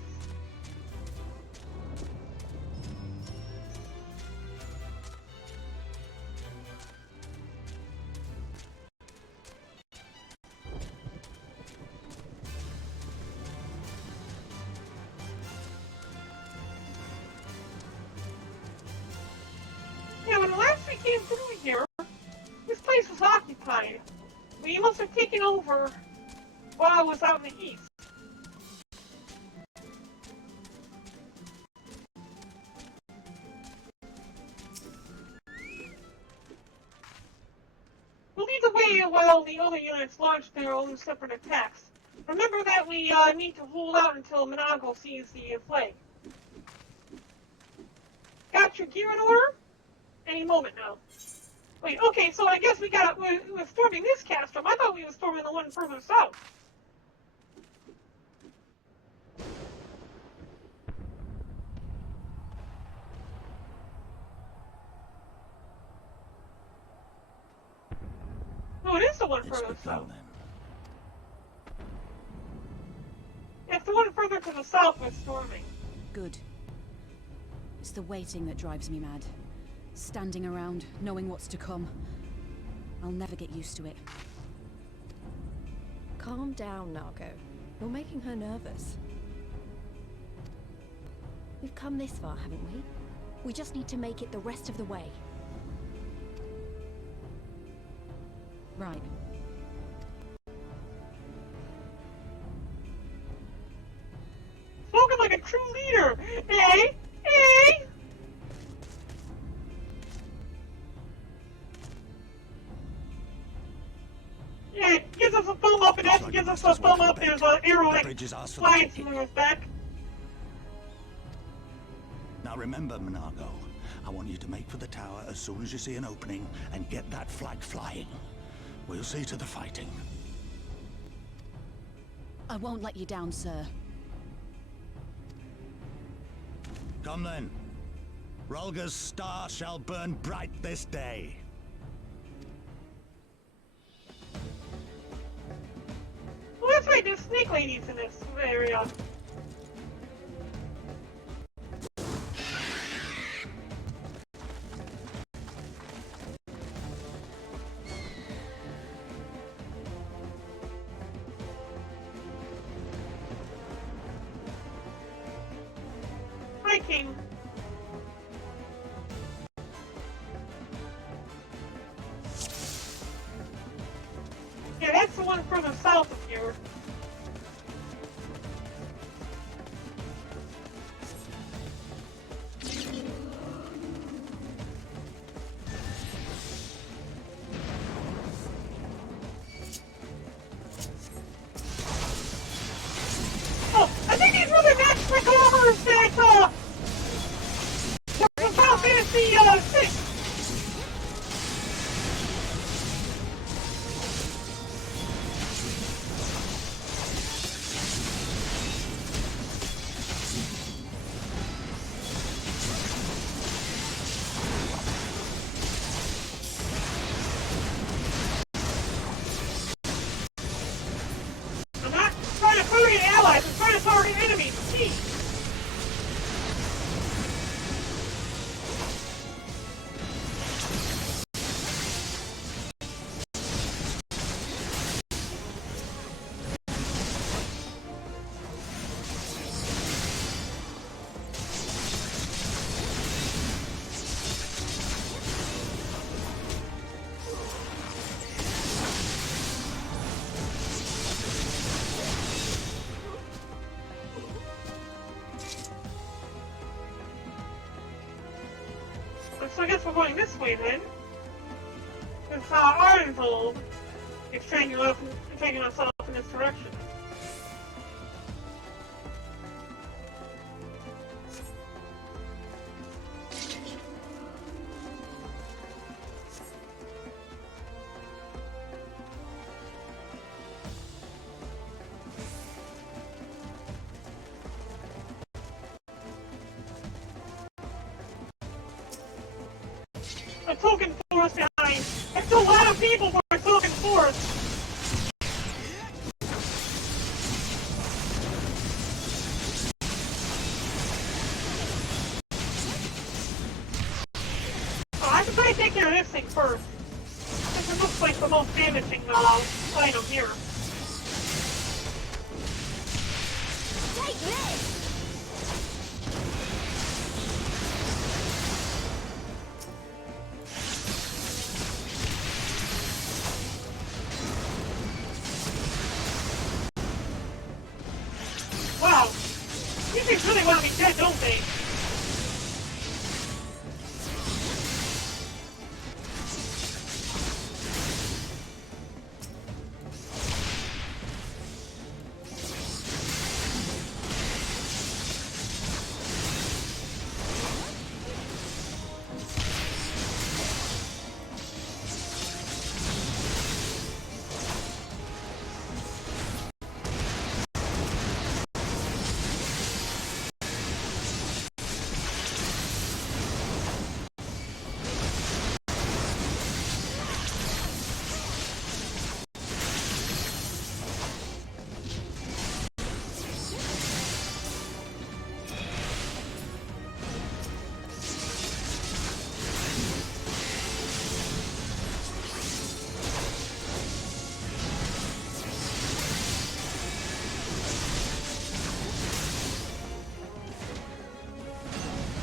Yeah, when last we came through here, this place was occupied. We must have taken over while I was out in the east. We'll lead the way while the other units launch their own separate attacks. Remember that we need to hold out until Minago sees the flag. Got your gear in order? Any moment now. Wait, okay, so I guess we're storming this castrum. I thought we were storming the one further south. No, it is the one further south. It's the one further to the south we're storming. Good. It's the waiting that drives me mad. Standing around, knowing what's to come. I'll never get used to it. Calm down, Nago. You're making her nervous. We've come this far, haven't we? We just need to make it the rest of the way. Right. Spoken like a true leader! Hey! Hey! Yeah, it gives us a thumb up, and after it gives us a thumb up, there's an arrow that slides through his back. Now remember, Minago, I want you to make for the tower as soon as you see an opening and get that flag flying. We'll see to the fighting. I won't let you down, sir. Come then. Rolga's star shall burn bright this day. Well, that's right, there's snake ladies in this area. Hi, King. Yeah, that's the one further south of here. Oh, I think these were the next recovers that, from Final Fantasy, 6. I'm not trying to target allies, I'm trying to target enemies. See? So I guess we're going this way then. Because Ardenvold is taking us off in this direction. A token forest behind. There's a lot of people for a token forest. Oh, I should probably take care of this thing first. This looks like the most damaging item here. Take this! Wow. These things really want to be dead, don't they?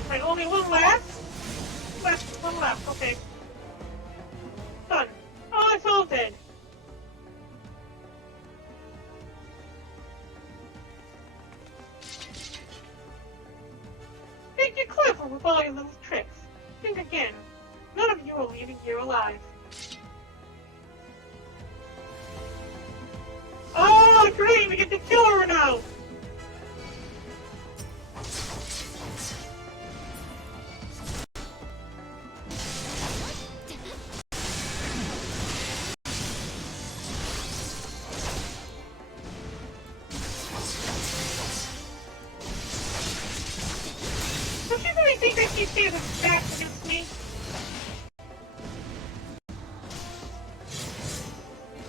Right, only one left. One left, okay. Done. Oh, it's all dead. You're alive. Oh, great! We get to kill her now! Does she really think that she stands back against me?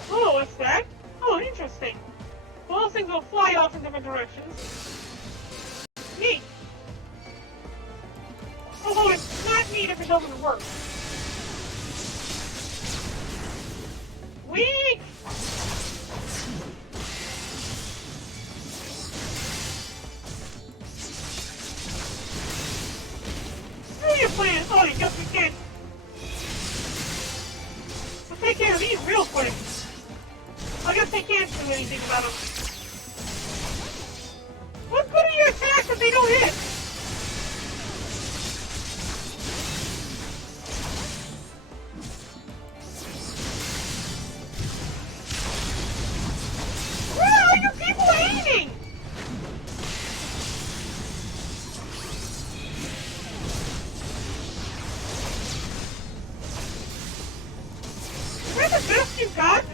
Oh, what's that? Oh, interesting. Well, those things will fly off in different directions. Neat. Although it's not neat if it doesn't work. Weak! Who are you playing? Oh, you guess we can. We'll take care of these real quick. I guess they can't do anything about them. What good are your attacks if they don't hit? Where are you people aiming? Is that the best you've got?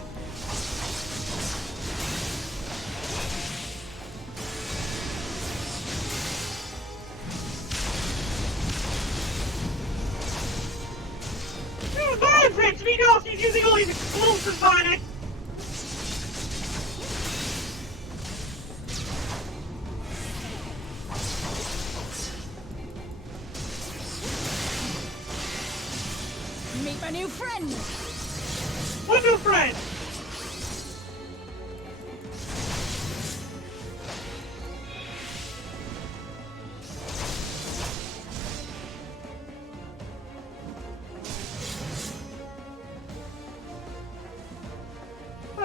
He's using all these explosives on it! Meet my new friend! What new friend?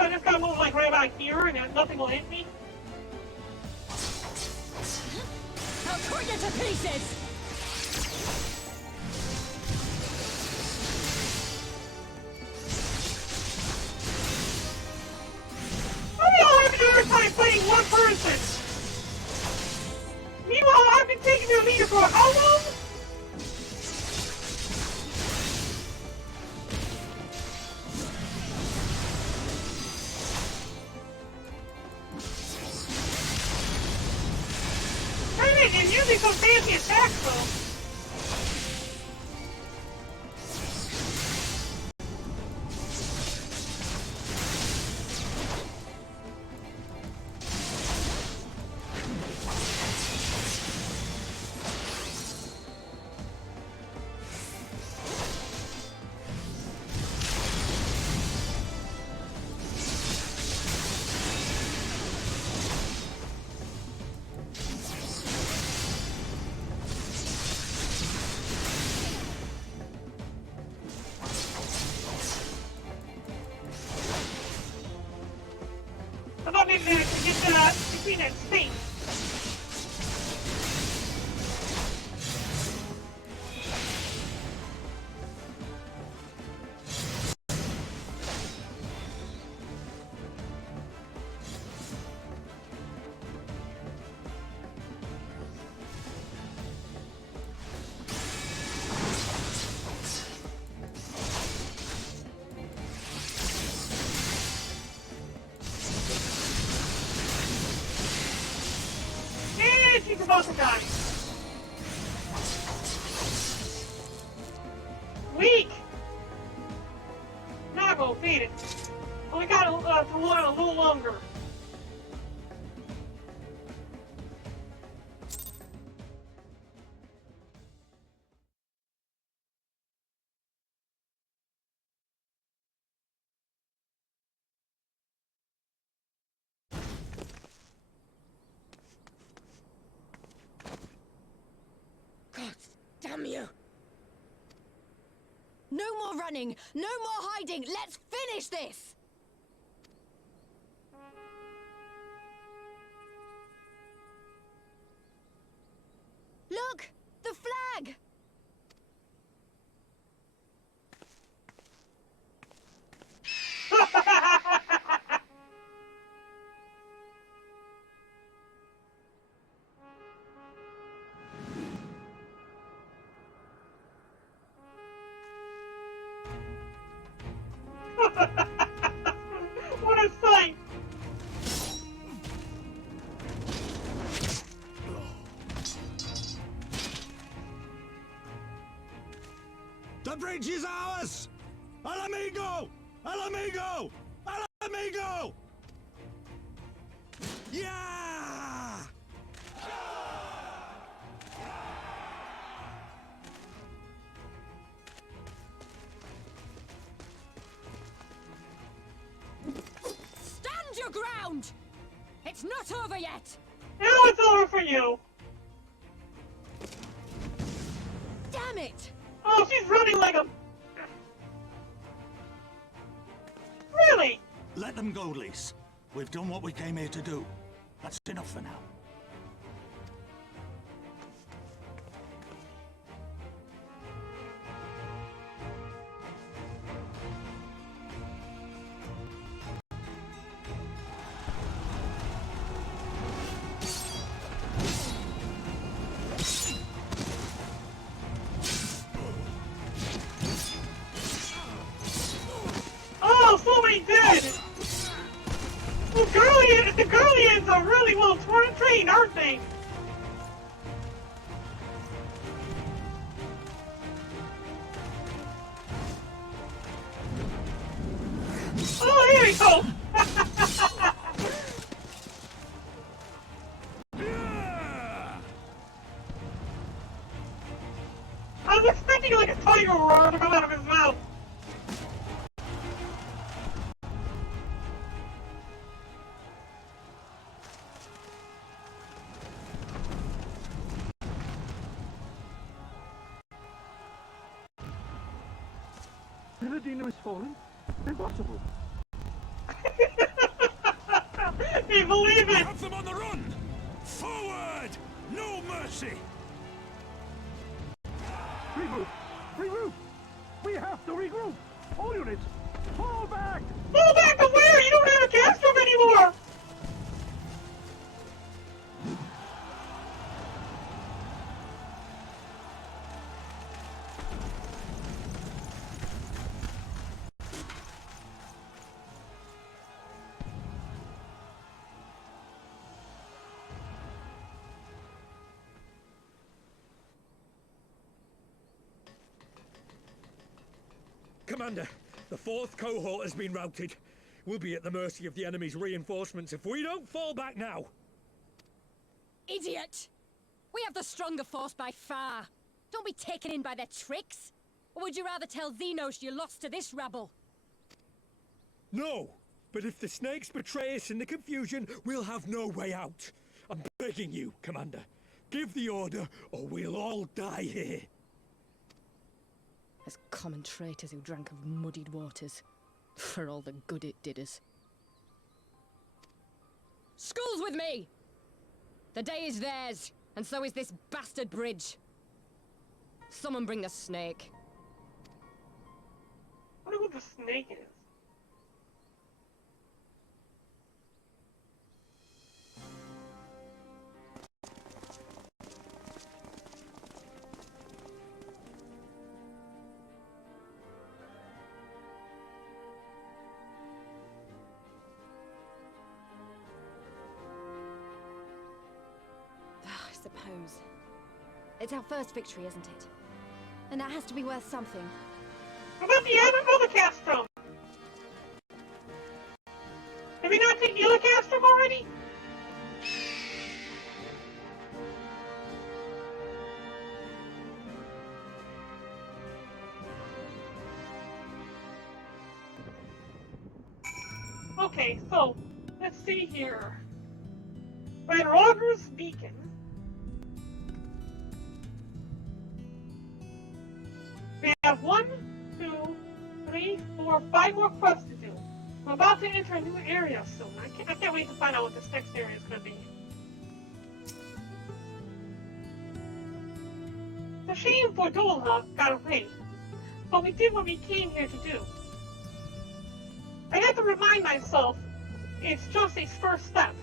I just gotta move like right back here and then nothing will hit me. I'll cut you to pieces! Why do y'all have an hard time fighting one person? Meanwhile, I've been taking their leader for how long? And using some fancy attacks, though. I thought maybe I could get between that space. She's about to die. Weak! Nago, beat it. Well, we got to hold it a little longer. Damn you! No more running! No more hiding! Let's finish this! Look! The flag! What a sight! The bridge is ours! Al amigo! Al amigo! Al amigo! Yeah! Stand your ground! It's not over yet! Now it's over for you! Damn it! Oh, she's running like a... Really? Let them go, Lise. We've done what we came here to do. That's enough for now. Oh, so many dead! The Gurlians are really well trained, aren't they? Oh, here we go! I was expecting like a tiger roar to come out of his mouth. Paladino has fallen? Impossible. They believe it! Have them on the run! Forward! No mercy! Regroup! Regroup! We have to regroup! All units, fall back! Fall back to where? You don't have a cast room anymore! Commander, the 4th cohort has been routed. We'll be at the mercy of the enemy's reinforcements if we don't fall back now. Idiot! We have the stronger force by far. Don't be taken in by their tricks. Or would you rather tell Xenos you lost to this rabble? No, but if the snakes betray us in the confusion, we'll have no way out. I'm begging you, Commander. Give the order, or we'll all die here. As common traitors who drank of muddied waters, for all the good it did us. School's with me! The day is theirs, and so is this bastard bridge. Someone bring the snake. I wonder what the snake is. I suppose. It's our first victory, isn't it? And that has to be worth something. What about the other castrum? Have you not taken the other castrum already? Okay, so, let's see here. Van Roger's Beacon. We have 1, 2, 3, 4, 5 more quests to do. We're about to enter a new area soon. I can't wait to find out what this next area is going to be. It's a shame Doma got away, but we did what we came here to do. I have to remind myself, it's just a first step,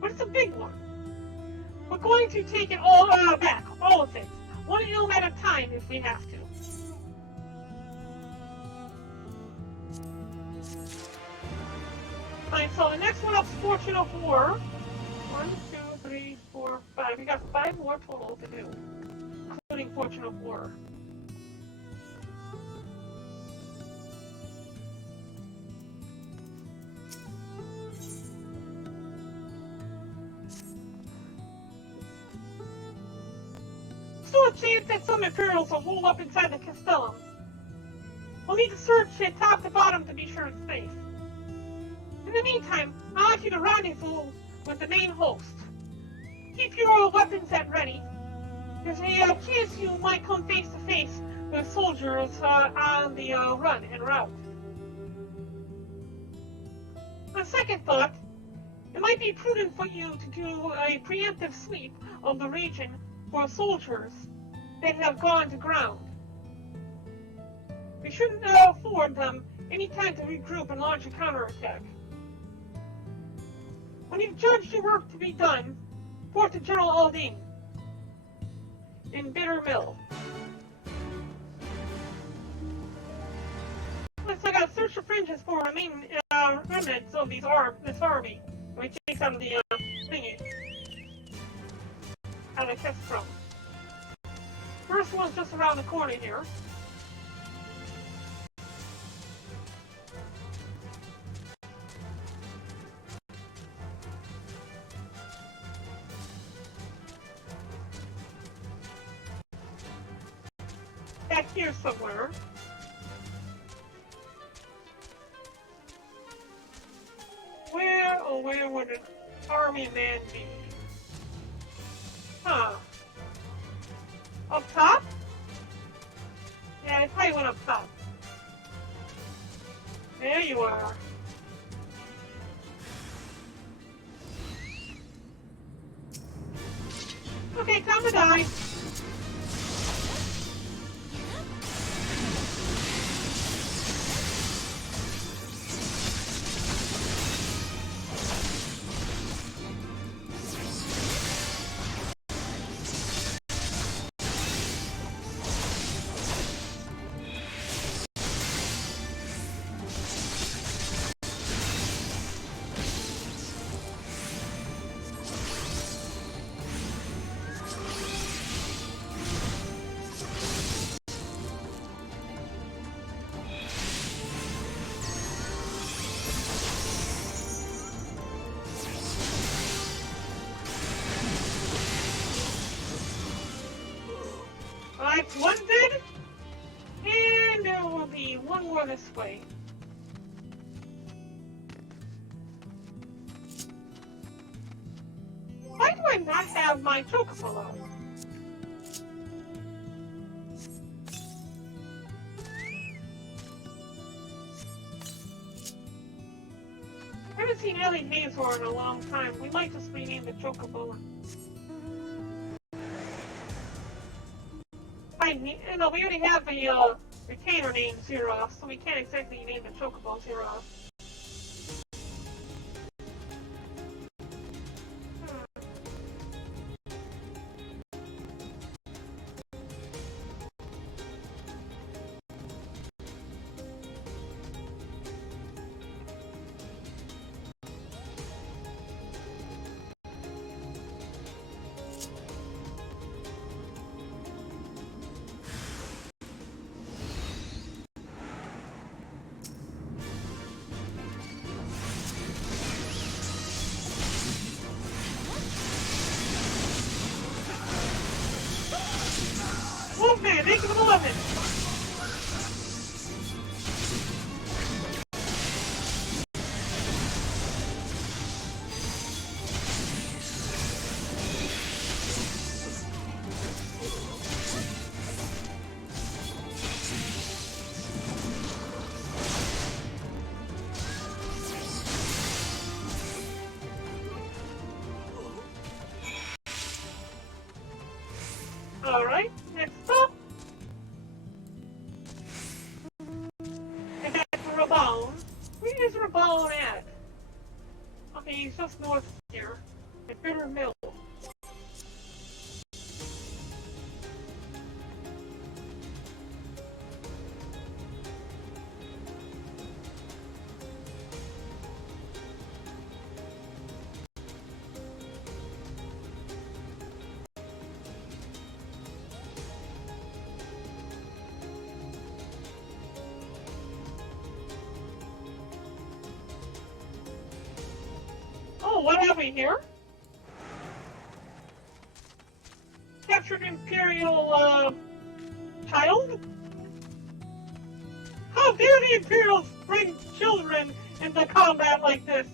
but it's a big one. We're going to take it all back, all of it, one ilm at a time if we have to. So the next one up's Fortune of War. 1, 2, 3, 4, 5. We got 5 more total to do, including Fortune of War. Still a chance that some Imperials will hold up inside the Castellum. We'll need to search it top to bottom to be sure it's safe. In the meantime, I'd like you to rendezvous with the main host. Keep your weapons at ready. There's a chance you might come face to face with soldiers on the run en route. On second thought, it might be prudent for you to do a preemptive sweep of the region for soldiers that have gone to ground. We shouldn't afford them any time to regroup and launch a counterattack. When you've judged your work to be done, report to General Aldine in Bitter Mill. Next, I gotta search the fringes for remaining remnants of this army. Let me take out of the thingy. Out of the test from. First one's just around the corner here. Back here somewhere. Where would an army man be? Huh. Up top? Yeah, they probably went up top. There you are. Okay, time to die. Alright, one dead, and there will be one more this way. Why do I not have my chocobo out? I haven't seen Ellie Hazor in a long time. We might just rename the chocobo. No, we already have a retainer named Zeroth, so we can't exactly name the chocobo Zeroth. Okay, thank you for the weapon. Alright, next up. And that's Rabone. Where is Rabone at? Okay, he's just north here. At Bitter Mill. what have we here? Captured Imperial, child? How dare the Imperials bring children into combat like this?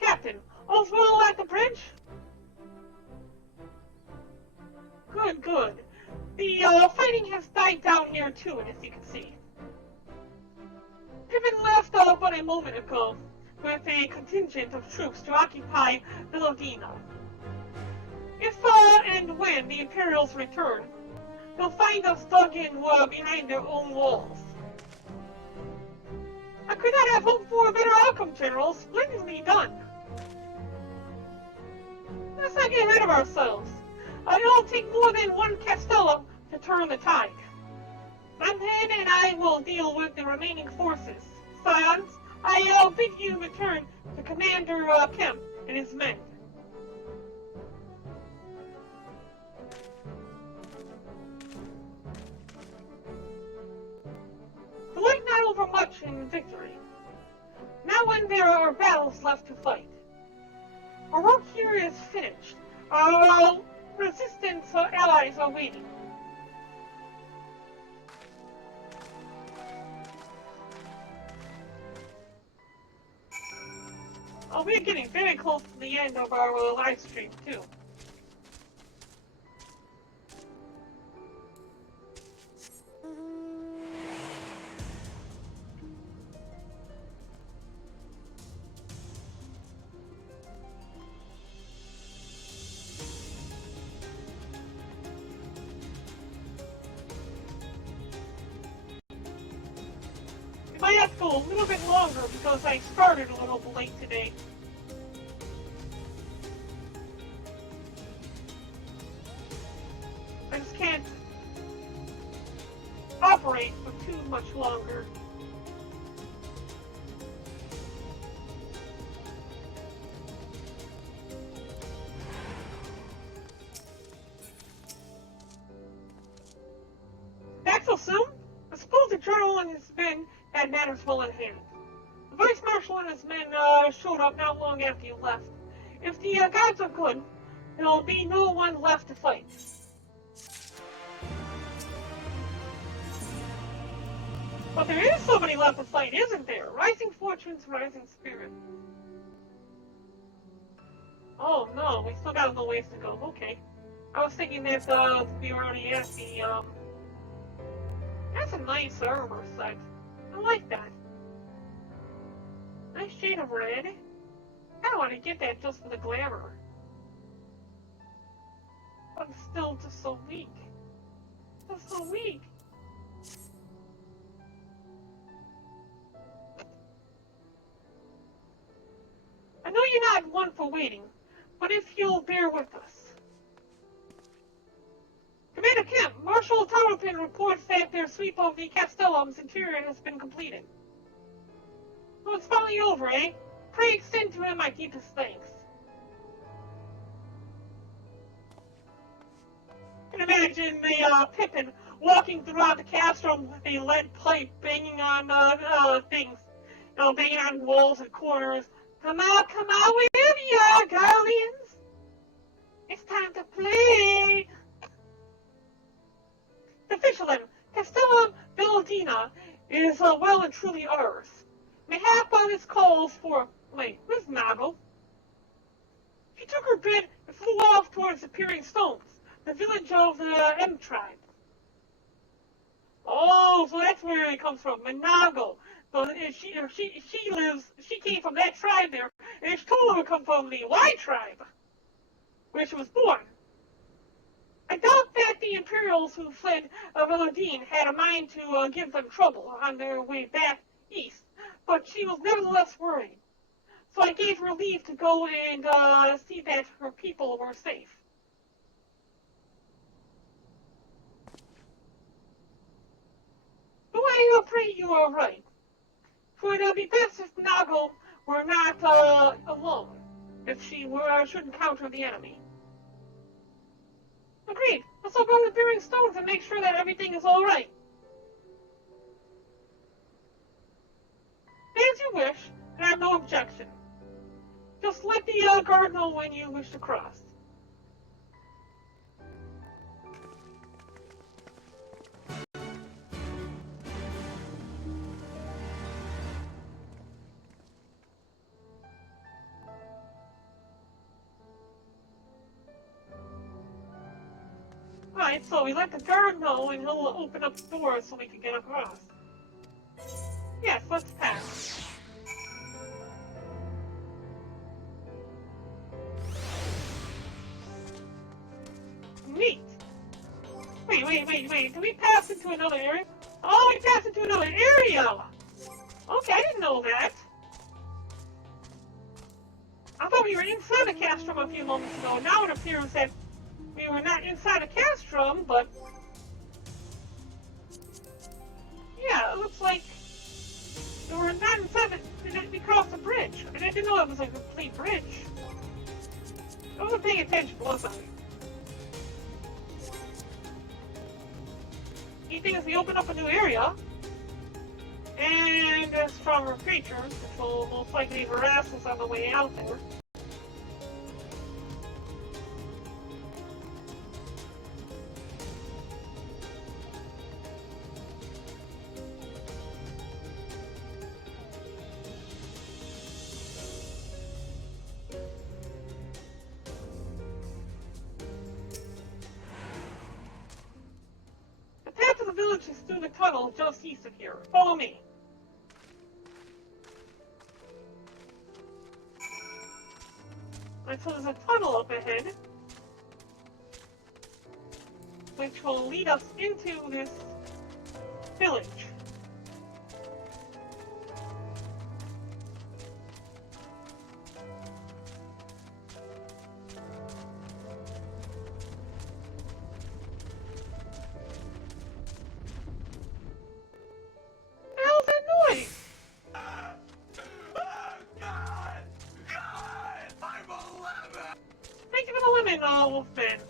Captain, all's well at the bridge? Good, good. The fighting has died down here too, as you can see. Pippin left but a moment ago with a contingent of troops to occupy Vilodina. If and when the Imperials return, they'll find us dug in behind their own walls. I could not have hoped for a better outcome, General. Splendidly done. Let's not get ahead of ourselves. It'll take more than one Castellum to turn the tide. Manhead and I will deal with the remaining forces. Scions, I bid you return to Commander Kemp and his men. Delight not over much in victory. Now when there are battles left to fight. Our work here is finished. Our resistance allies are waiting. Oh, we're getting very close to the end of our live stream, too. It might have to go a little bit longer because I started a little late today. I just can't operate for too much longer. Back so soon? I suppose the General and his men had matters well in hand. The Vice Marshal and his men showed up not long after you left. If the gods are good, there'll be no one left to fight. But there is somebody left to fight, isn't there? Rising fortunes, rising spirit. Oh no, we still got a little ways to go. Okay. I was thinking that we were already at the that's a nice armor set. I like that. Nice shade of red. I don't want to get that just for the glamour. But I'm still just so weak. Just so weak. I know you're not one for waiting, but if you'll bear with us. Commander Kemp, Marshal Tarleton reports that their sweep of the Castellum's interior has been completed. So it's finally over, eh? Pray extend to him my deepest thanks. I can imagine the Pippin walking throughout the castrum with a lead pipe banging on things. You know, banging on walls and corners. Come out, wherever you are, Guardians! It's time to play! The Fisherland, Castellum Vilodina, is well and truly ours. Mayhap on its calls for... Wait, where's Noggle? She took her bid and flew off towards the Peering Stones, the village of the M tribe. Oh, so that's where it comes from, Noggle. So she came from that tribe there, and she told her to come from the Y tribe, where she was born. I doubt that the Imperials who fled Velodine had a mind to give them trouble on their way back east, but she was nevertheless worried. So I gave her leave to go and see that her people were safe. But I pray you are right. For it would be best if Noggle were not alone, if she should encounter the enemy. Agreed. Let's all go to the Peering Stones and make sure that everything is alright. know when you wish to cross. Alright, so we let the guard know and he'll open up the door so we can get across. Yes, let's pass. Neat. Wait. Did we pass into another area? Oh, we passed into another area! Okay, I didn't know that. I thought we were inside the castrum a few moments ago. Now it appears that we were not inside a castrum, but... yeah, it looks like we were not inside we crossed a bridge. I didn't know it was a complete bridge. I wasn't paying attention, was I? Key thing is we open up a new area, and there's stronger creatures, which will most likely harass us on the way out there. The path to the village is through the tunnel just east of here. Follow me. Right, so there's a tunnel up ahead, which will lead us into this village. How's that noise? Thank you for the lemon, Wolfman.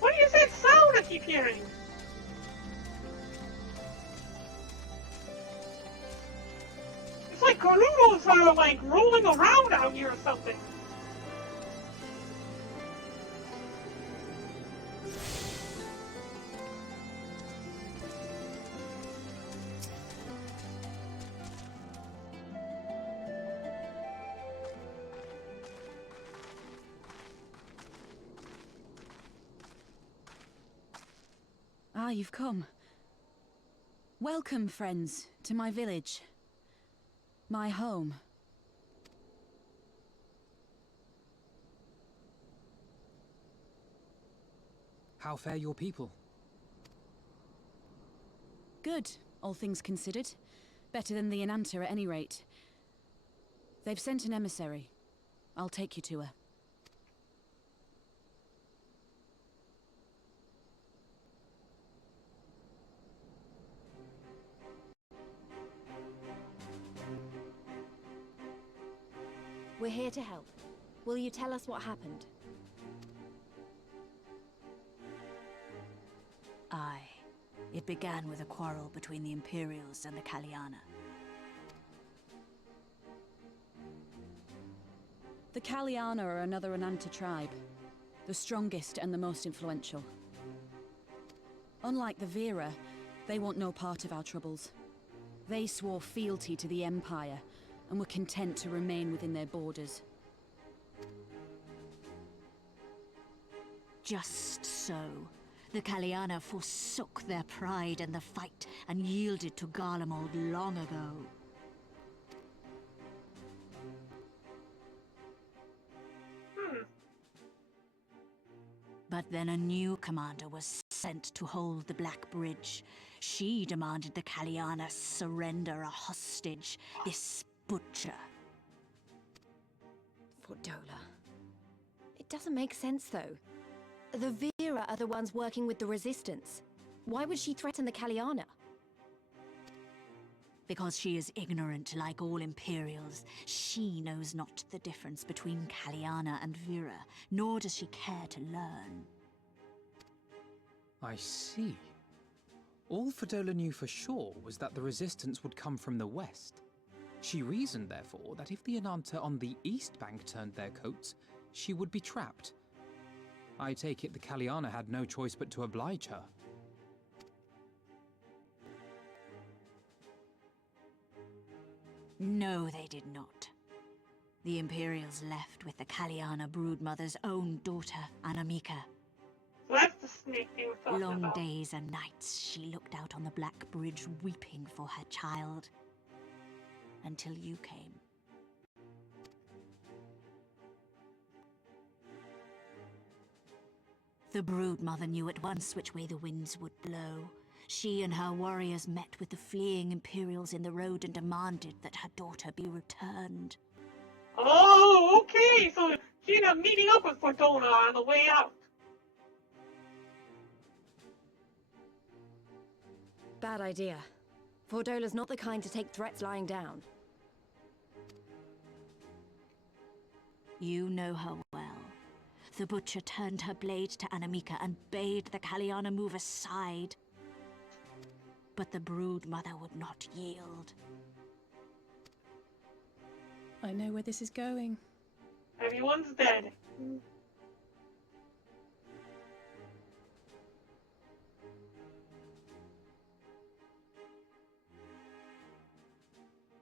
What is that sound I keep hearing? It's like Gerudos are like rolling around out here or something. Ah, you've come. Welcome, friends, to my village. My home. How fare your people? Good, all things considered. Better than the Enanta at any rate. They've sent an emissary. I'll take you to her. We're here to help. Will you tell us what happened? Aye. It began with a quarrel between the Imperials and the Kaliana. The Kaliana are another Enanta tribe. The strongest and the most influential. Unlike the Vera, they want no part of our troubles. They swore fealty to the Empire, and were content to remain within their borders. Just so. The Kaliana forsook their pride in the fight and yielded to Garlemald long ago. But then a new commander was sent to hold the Black Bridge. She demanded the Kaliana surrender a hostage, this butcher. Fordola. It doesn't make sense, though. The Vera are the ones working with the Resistance. Why would she threaten the Kaliana? Because she is ignorant like all Imperials, she knows not the difference between Kaliana and Vera, nor does she care to learn. I see. All Fedola knew for sure was that the resistance would come from the west. She reasoned, therefore, that if the Ananta on the east bank turned their coats, she would be trapped. I take it the Kaliana had no choice but to oblige her. No, they did not. The Imperials left with the Kaliana broodmother's own daughter, Anamika. That's the snake they were talking Long about. days and nights she looked out on the Black Bridge weeping for her child. Until you came. The broodmother knew at once which way the winds would blow. She and her warriors met with the fleeing Imperials in the road and demanded that her daughter be returned. Oh, okay, so she ended up meeting up with Doma on the way out. Bad idea. Fordola's not the kind to take threats lying down. You know her well. The butcher turned her blade to Anamika and bade the Kaliana move aside. But the broodmother would not yield. I know where this is going. Everyone's dead.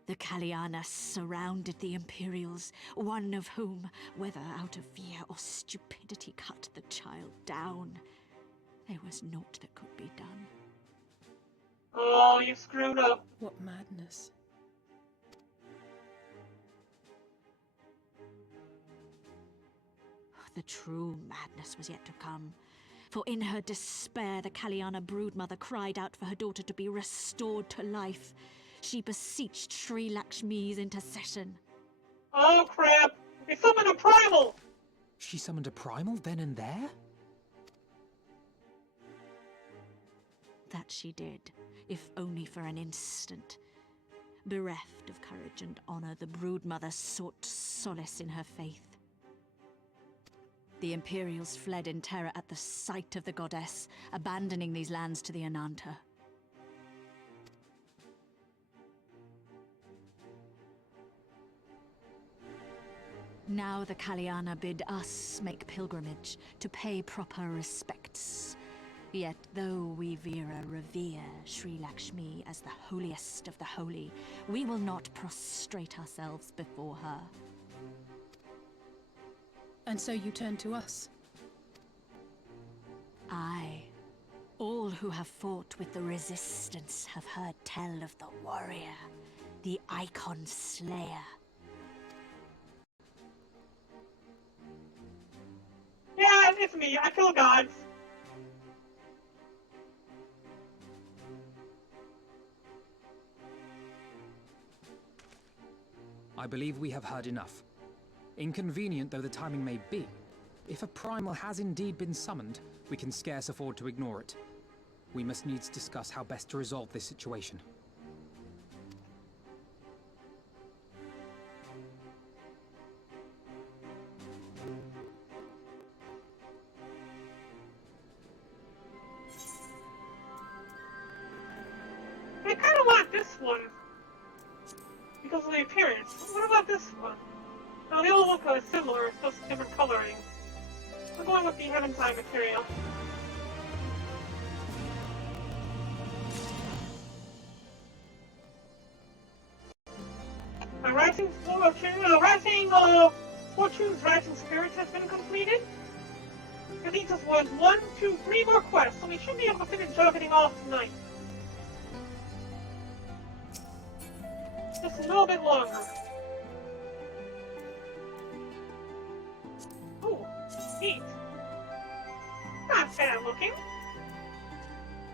The Kaliana surrounded the Imperials, one of whom, whether out of fear or stupidity, cut the child down. There was naught that could be done. Oh, you screwed up. What madness. The true madness was yet to come. For in her despair, the Kaliana broodmother cried out for her daughter to be restored to life. She beseeched Sri Lakshmi's intercession. Oh crap! They summoned a primal! She summoned a primal then and there? That she did, if only for an instant. Bereft of courage and honor, the broodmother sought solace in her faith. The Imperials fled in terror at the sight of the goddess, abandoning these lands to the Ananta. Now the Kaliana bid us make pilgrimage to pay proper respects. Yet though we Vera revere Sri Lakshmi as the holiest of the holy, we will not prostrate ourselves before her. And so you turn to us? Aye. All who have fought with the resistance have heard tell of the warrior, the Icon Slayer. Yeah, it's me. I kill gods. I believe we have heard enough. Inconvenient though the timing may be, if a primal has indeed been summoned, we can scarce afford to ignore it. We must needs discuss how best to resolve this situation. I kind of want this one because of the appearance. What about this one? No, they all look similar, it's just different coloring. I'm going with the Heaven's Eye material. My Fortune's Rising Spirit has been completed. It leaves us with 1, 2, 3 more quests, so we should be able to finish everything off tonight. Just a little bit longer. Ooh, neat. Not bad looking.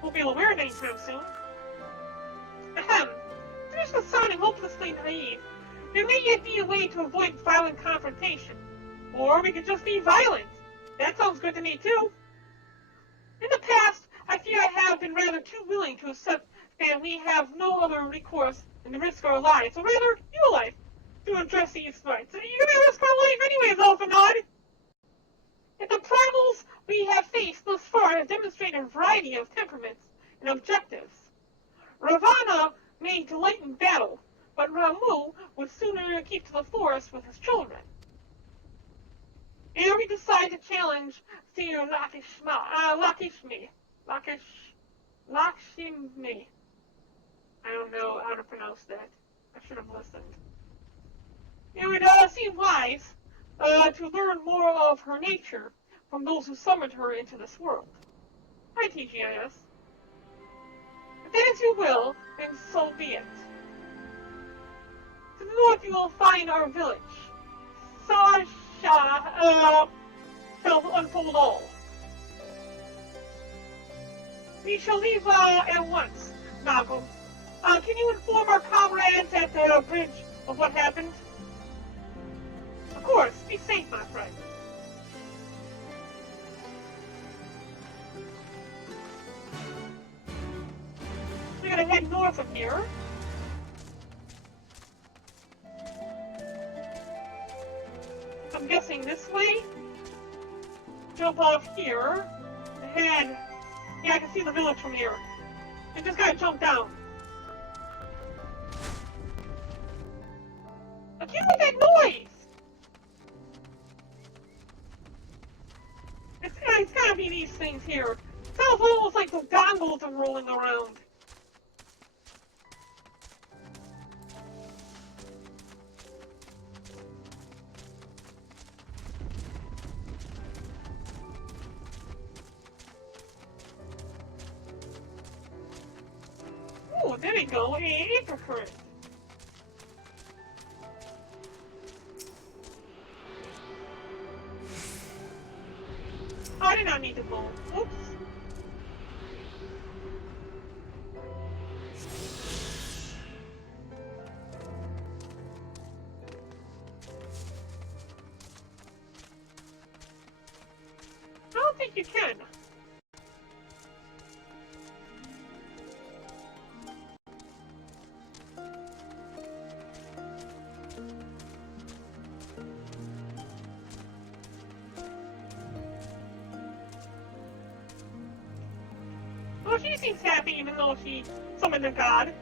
Won't be able to wear it anytime soon. Ahem. Finish with sounding hopelessly naive. There may yet be a way to avoid violent confrontation. Or we could just be violent. That sounds good to me too. In the past, I fear I have been rather too willing to accept and we have no other recourse than to risk our lives, or rather, your life, to address these threats. You're gonna risk our life anyways, Alphanod! And the problems we have faced thus far have demonstrated a variety of temperaments and objectives. Ravana may delight in battle, but Ramu would sooner keep to the forest with his children. And we decide to challenge Sir Lakshmi. I don't know how to pronounce that. I should have listened. It would seem wise to learn more of her nature from those who summoned her into this world. Hi, TGIS. If that is your will, then so be it. To the north you will find our village. Sasha shall unfold all. We shall leave at once, Malcolm. Can you inform our comrades at the bridge of what happened? Of course, be safe, my friend. We're gonna head north from here. I'm guessing this way. Jump off here. Head. Yeah, I can see the village from here. I just gotta jump down. I can't make that noise! It's gotta be these things here. It sounds almost like the dongles are rolling around. Oh, there we go, an intercurrent. Oh, I did not need to go. Oops. I don't think you can. Well, she seems happy even though she summoned a god.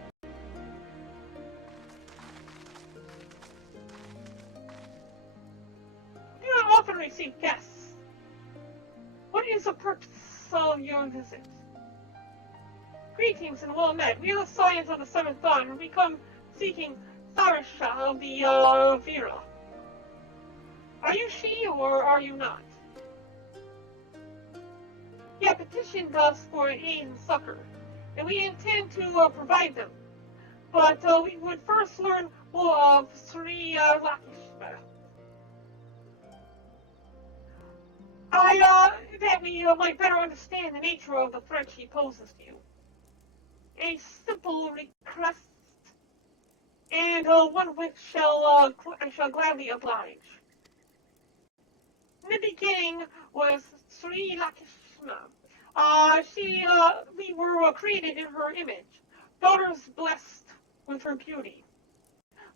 You do not often receive guests. What is the purpose of your visit? Greetings and well met. We are the Scions of the Seventh Dawn, and we come seeking Sarisha of the Vera. Are you she or are you not? Yeah, petitioned us for aid and succor, and we intend to provide them. But we would first learn more of Sri Lakshmi. That we might better understand the nature of the threat she poses to you. A simple request, and one which I shall gladly oblige. In the beginning was Sri Lakshmi. We were created in her image, daughters blessed with her beauty.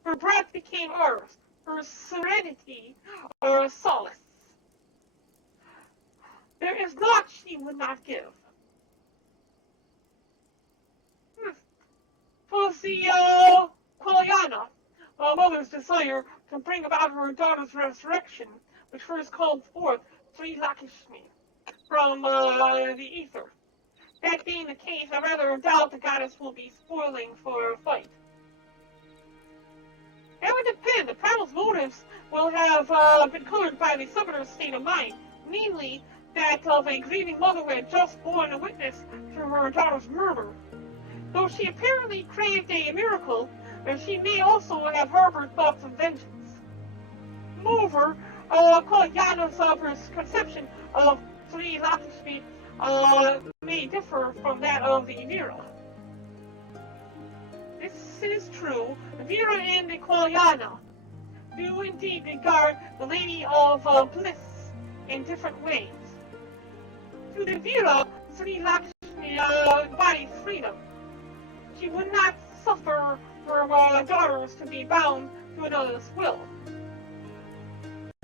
Her breath became ours, her serenity our solace. There is naught she would not give. Was the Kalyana, mother's desire to bring about her daughter's resurrection, which first called forth Sri Lakshmi from the ether. That being the case, I rather doubt the goddess will be spoiling for a fight. It would depend. The panel's motives will have been colored by the summoner's state of mind, namely that of a grieving mother who had just borne a witness to her daughter's murder. Though she apparently craved a miracle, she may also have harbored thoughts of vengeance. Moreover, Kalyana's conception of Sri Lakshmi may differ from that of the Vera. This is true. The Vera and the Kalyana do indeed regard the Lady of Bliss in different ways. To the Vera, Sri Lakshmi embodies freedom. She ours to be bound to another's will.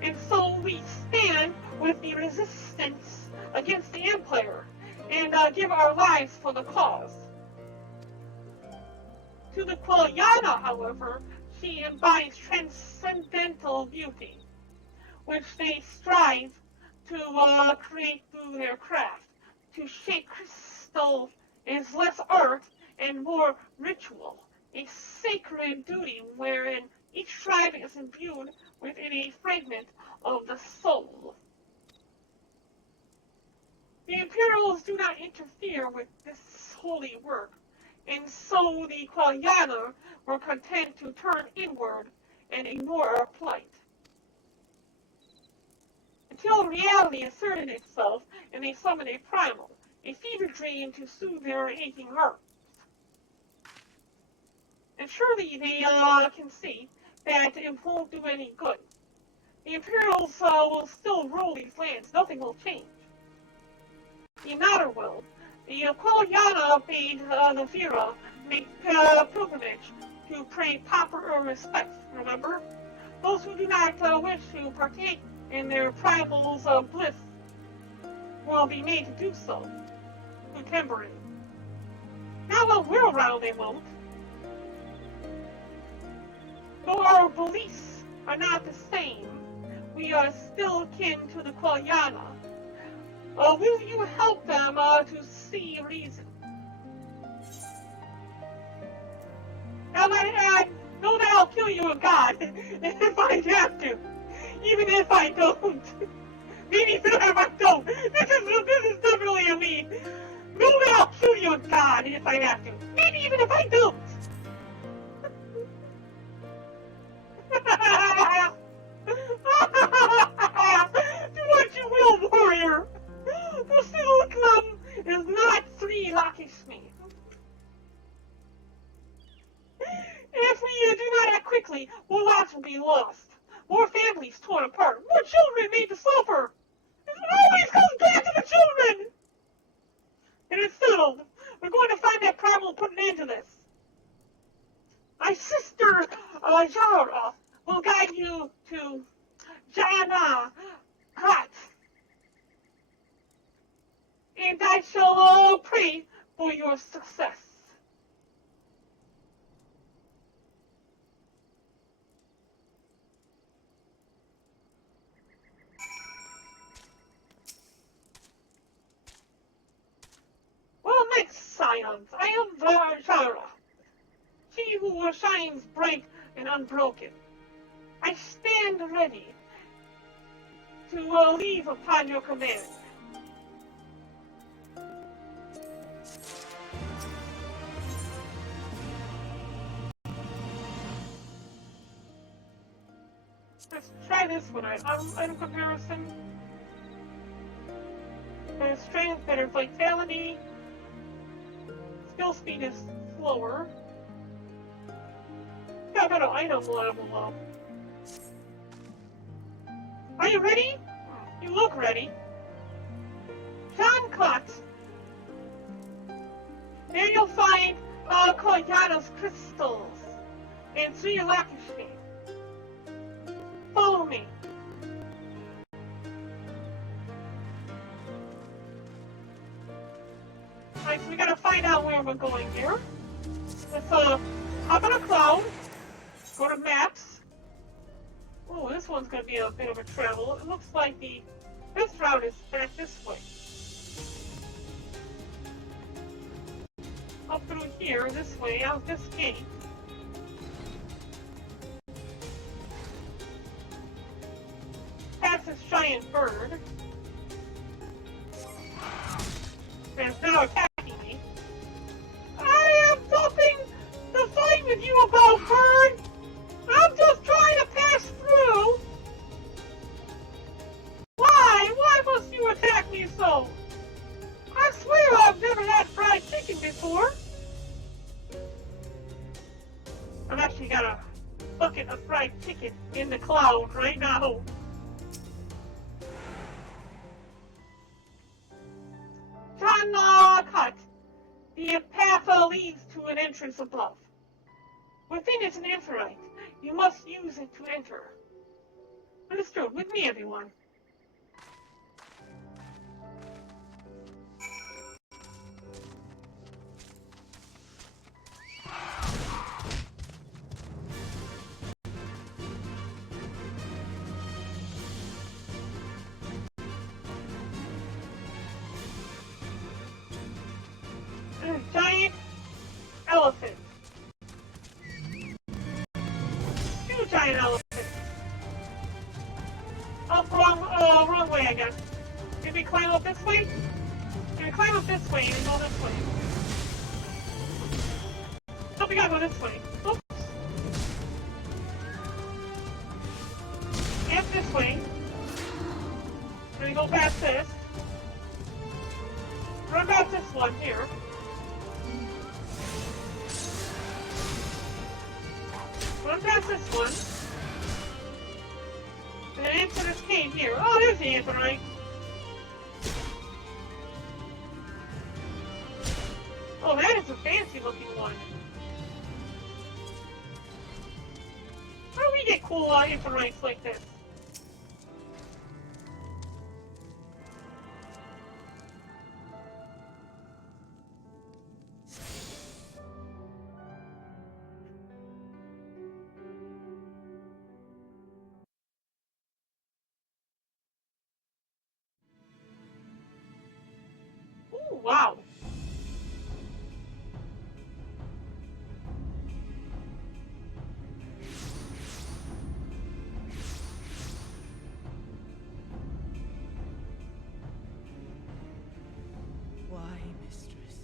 And so we stand with the resistance against the Empire and give our lives for the cause. To the Quiliana, however, she embodies transcendental beauty, which they strive to create through their craft. To shape crystal is less art and more ritual, a sacred duty wherein each tribe is imbued within a fragment of the soul. The Imperials do not interfere with this holy work, and so the Quiliana were content to turn inward and ignore our plight. Until reality asserted itself and they summoned a primal, a fever dream to soothe their aching hearts. And surely they can see that it won't do any good. The Imperials will still rule these lands. Nothing will change. The matter will. The Quiliana bade the Vera make pilgrimage to pay proper respects, remember? Those who do not wish to partake in their primal's bliss will be made to do so, to temporary. Now while we're around, they won't. Though our beliefs are not the same, we are still kin to the Quiliana. Will you help them to see reason? Now I add, know that I'll kill you a god if I have to, even if I don't. Maybe even if I don't. This is definitely a me. Know that I'll kill you a god if I have to, maybe even if I don't. Do what you will, warrior. The Silcum is not free Lakshmi. If we do not act quickly, more lives will be lost. More families torn apart. More children made to suffer. It always comes back to the children. And it's settled. We're going to find that primal and put an end to this. My sister, Yara, will guide you to Jana Hut. And I shall pray for your success. Well, next scions, I am Jara, she who shines bright and unbroken. I stand ready to leave upon your command. Let's try this one. Item comparison. Better strength, better vitality. Skill speed is slower. Yeah, better item level. Are you ready? You look ready. John Cott. There you'll find Quiliana's crystals and Sri Lakshmi. Follow me. Alright, so we gotta find out where we're going here. Let's hop on a cloud. Go to maps. Oh, this one's gonna be a bit of a travel. It looks like this route is back this way. Up through here, this way, out this gate. Past this giant bird. And it's now attacking me. I have nothing to fight with you about, bird! I'm just trying to pass through! Why? Why must you attack me so? I swear I've never had fried chicken before! I've actually got a bucket of fried chicken in the cloud right now. John Cut. The path leads to an entrance above. Within is an amphitrite. You must use it to enter. Understood. With me, everyone. Giant elephant. Two giant elephants. Oh, wrong way, I guess. Maybe climb up this way? Maybe climb up this way and go this way. Oh, we gotta go this way. Oops. Yes, this way. We're gonna go past this. Run past this one here. Run past this one. And then into this cave here. Oh, there's the amphitrite. Oh, that is a fancy looking one. How do we get cool amphitrites like this? Ooh, wow. Why, mistress?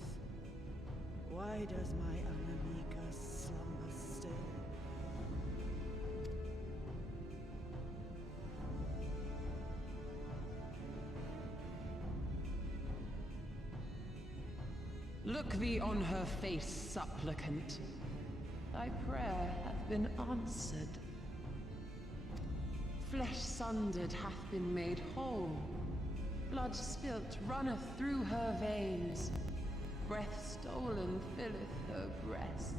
Why does my Anamika slumber still? Look thee on her face, supplicant. Thy prayer hath been answered. Flesh sundered hath been made whole. Blood spilt runneth through her veins. Breath stolen filleth her breast.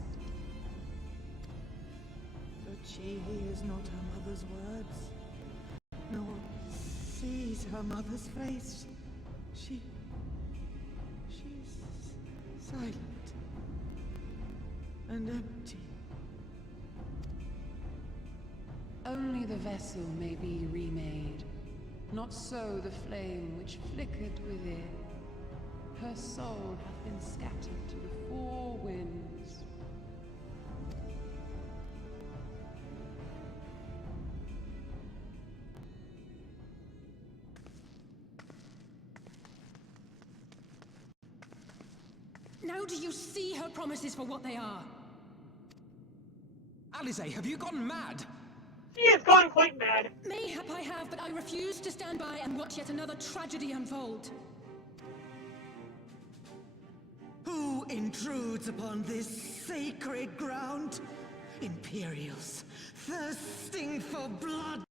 But she hears not her mother's words, nor sees her mother's face. She's silent and empty. Only the vessel may be remade, not so the flame which flickered within. Her soul hath been scattered to the four winds. Now do you see her promises for what they are? Alize, have you gone mad? She has gone quite mad. Mayhap I have, but I refuse to stand by and watch yet another tragedy unfold. Who intrudes upon this sacred ground? Imperials, thirsting for blood!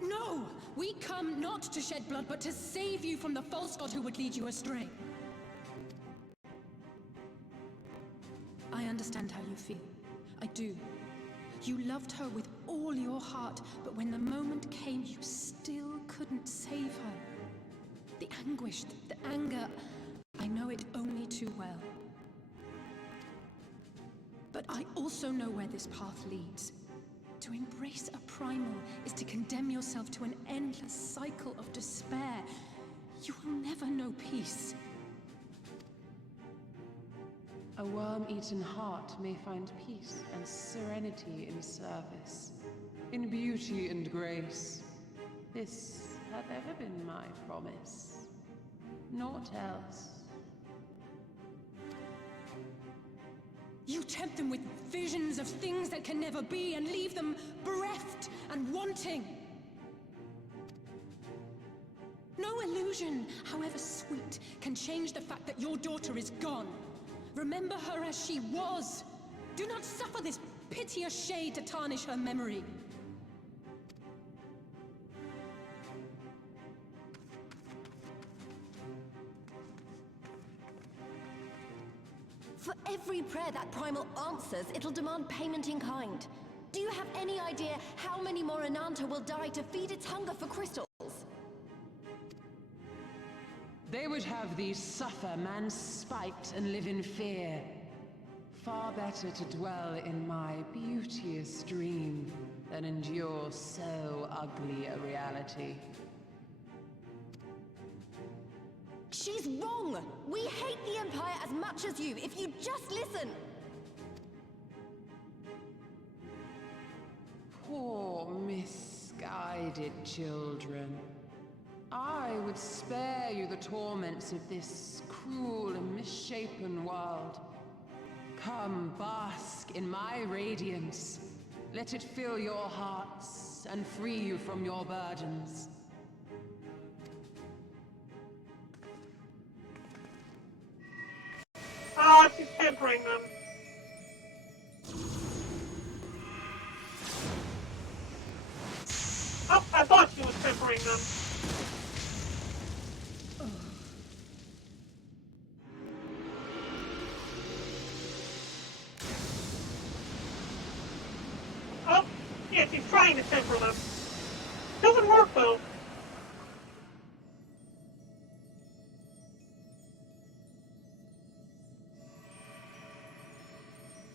No! We come not to shed blood, but to save you from the false god who would lead you astray. I understand how you feel. I do. You loved her with all your heart, but when the moment came, you still couldn't save her. The anguish, the anger, I know it only too well. But I also know where this path leads. To embrace a primal is to condemn yourself to an endless cycle of despair. You will never know peace. A worm-eaten heart may find peace and serenity in service, in beauty and grace. This hath ever been my promise. Naught else. You tempt them with visions of things that can never be and leave them bereft and wanting. No illusion, however sweet, can change the fact that your daughter is gone. Remember her as she was. Do not suffer this piteous shade to tarnish her memory. For every prayer that primal answers, it'll demand payment in kind. Do you have any idea how many more Ananta will die to feed its hunger for crystals? They would have thee suffer man's spite and live in fear. Far better to dwell in my beauteous dream than endure so ugly a reality. She's wrong! We hate the Empire as much as you, if you just listen! Poor, misguided children. I would spare you the torments of this cruel and misshapen world. Come, bask in my radiance. Let it fill your hearts and free you from your burdens. Oh, she's tempering them. Oh, I thought she was tempering them. Oh, yeah, she's trying to temper them. Doesn't work, though.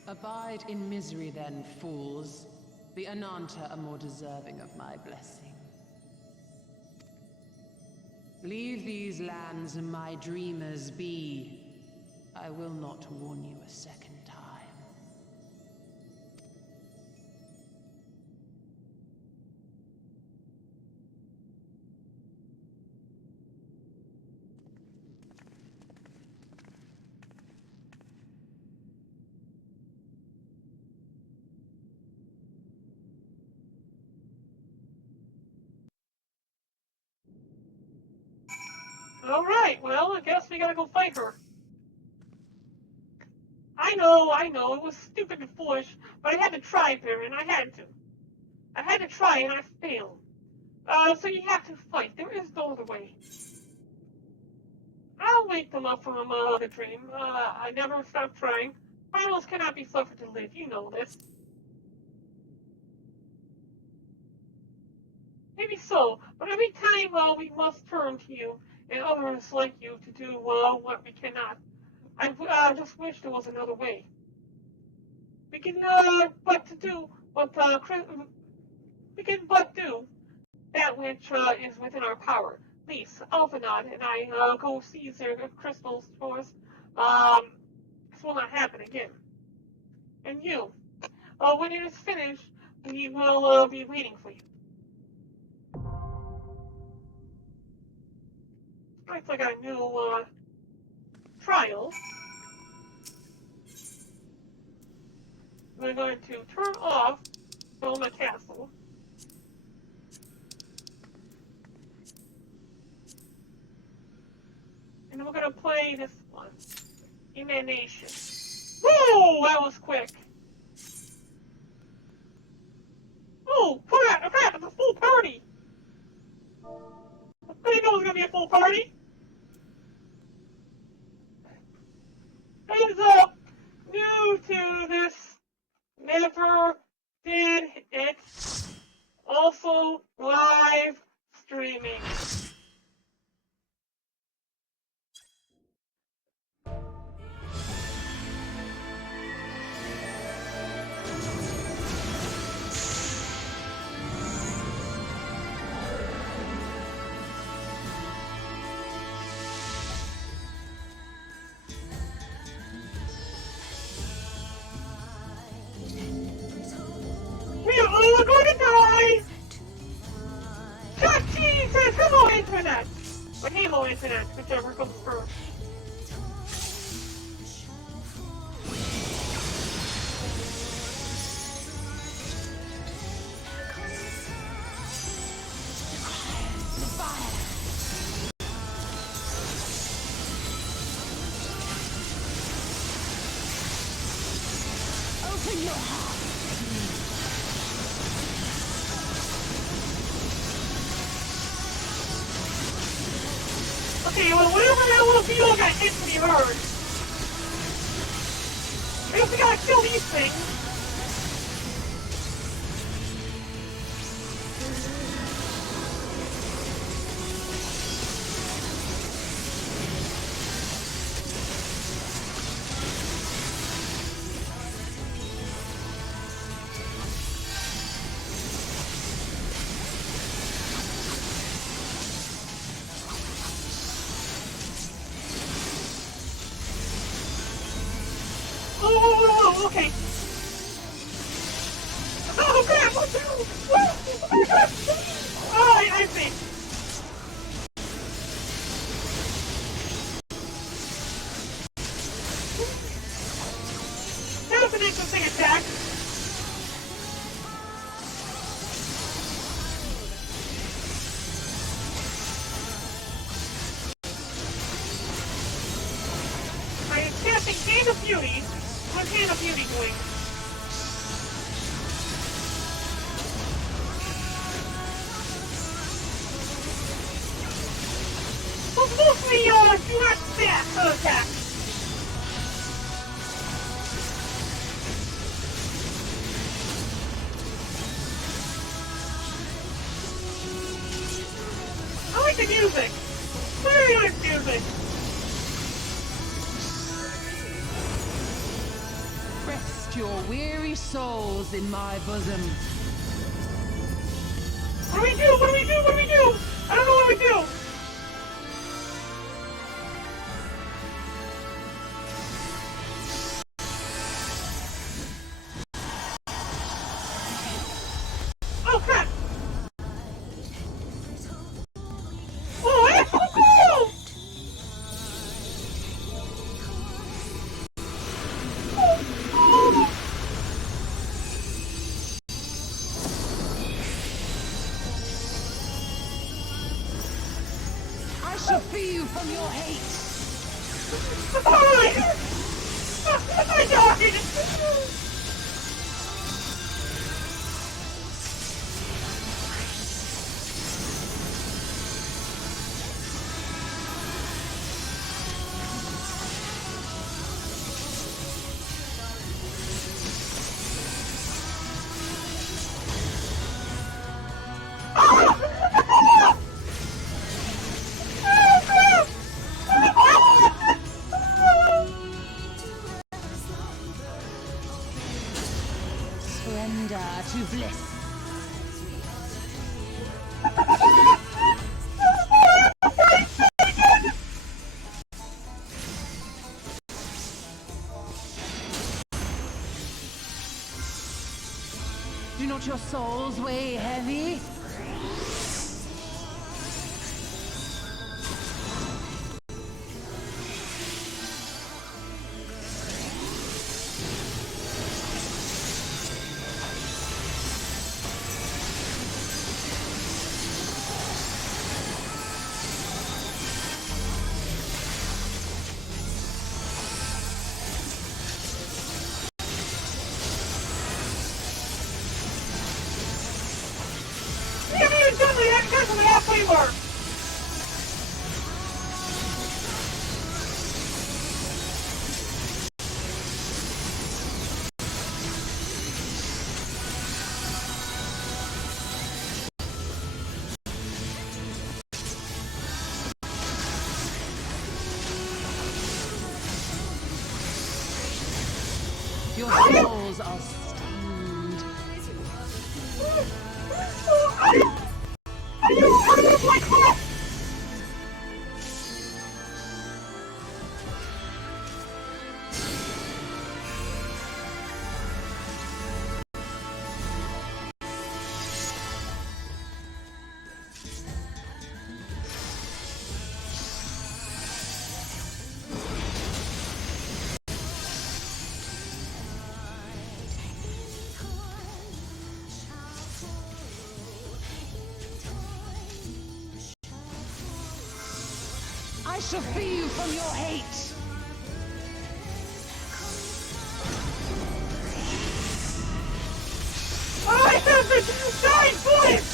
Abide in misery then, fools. The Ananta are more deserving of my blessing. Leave these lands and my dreamers be. I will not warn you a second time. Alright, well, I guess we gotta go fight her. I know, it was stupid and foolish, but I had to try, Baron, I had to. I had to try and I failed. So you have to fight, there is no other way. I'll wake them up from the dream. I never stop trying. Finals cannot be suffered to live, you know this. Maybe so, but every time we must turn to you and others like you to do what we cannot. I just wish there was another way. We can do that which is within our power. Please, Alphanod and I go seize their crystals for us. This will not happen again. And you, when it is finished, we will be waiting for you. Looks like a new trial. We're going to turn off Doma Castle. And we're going to play this one. Emanation. Whoa, that was quick. Oh, crap, it's a full party. I didn't know it was going to be a full party. Heads up, new to this, never did it, also live streaming. We are all going to die! God, Jesus! Hello, Internet! Or Halo Internet, whichever comes first. Open your heart! Okay, well, whatever that little beetle got hit to be heard. I guess we gotta kill these things. Oh, okay. Oh, crap! What the hell? Oh, I see. That was an interesting attack. Alright, it's casting Hand of Beauty. What's Hand of Beauty doing? Well, mostly, do not stat attack. I like the music. Very nice music. Rest your weary souls in my bosom. What do we do? What do we do? What do we do? I don't know what we do. Oh, crap. Oh, that's so cool! I shall free you from your hate. I died! Surrender to bliss. Do not your souls weigh heavy? We haven't even done the attack on the halfway mark! Your souls are stained. I shall free you from your hate. I have the giant voice!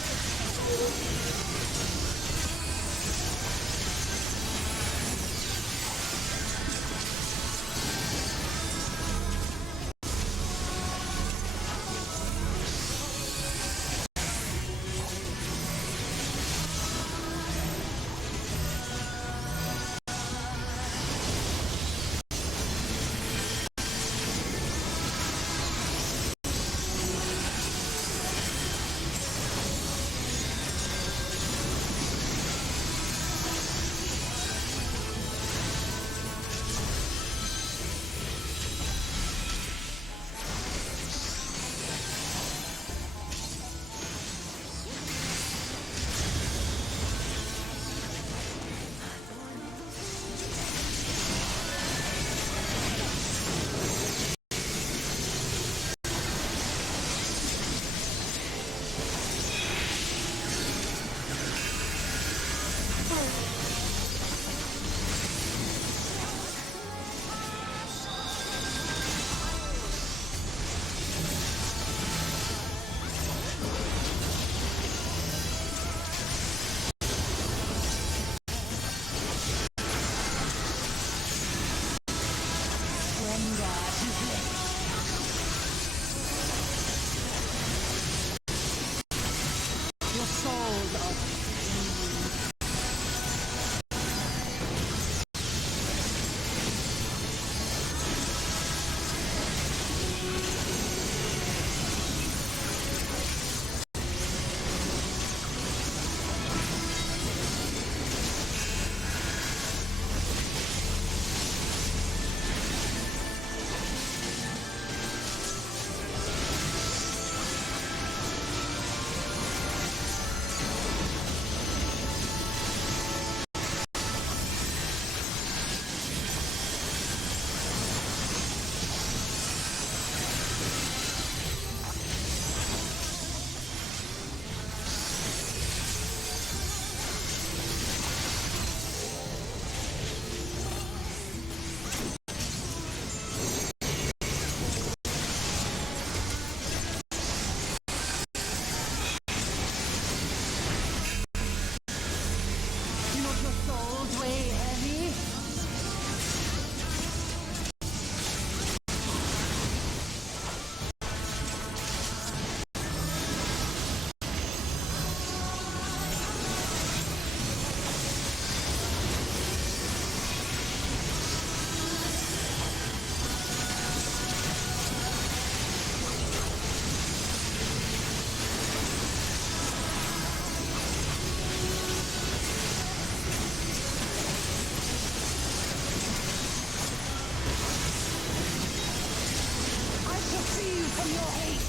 from your hate!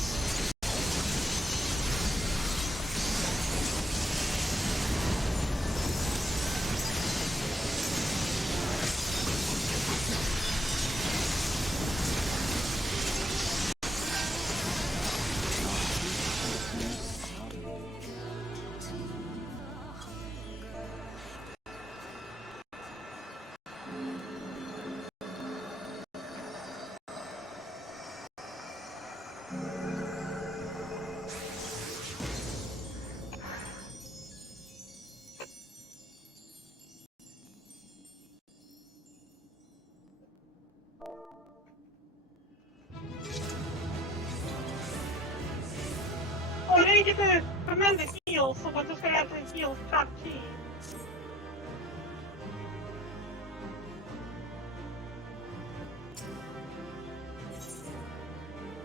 Oh, I didn't get to command the heal, so we're just gonna have to heal top key.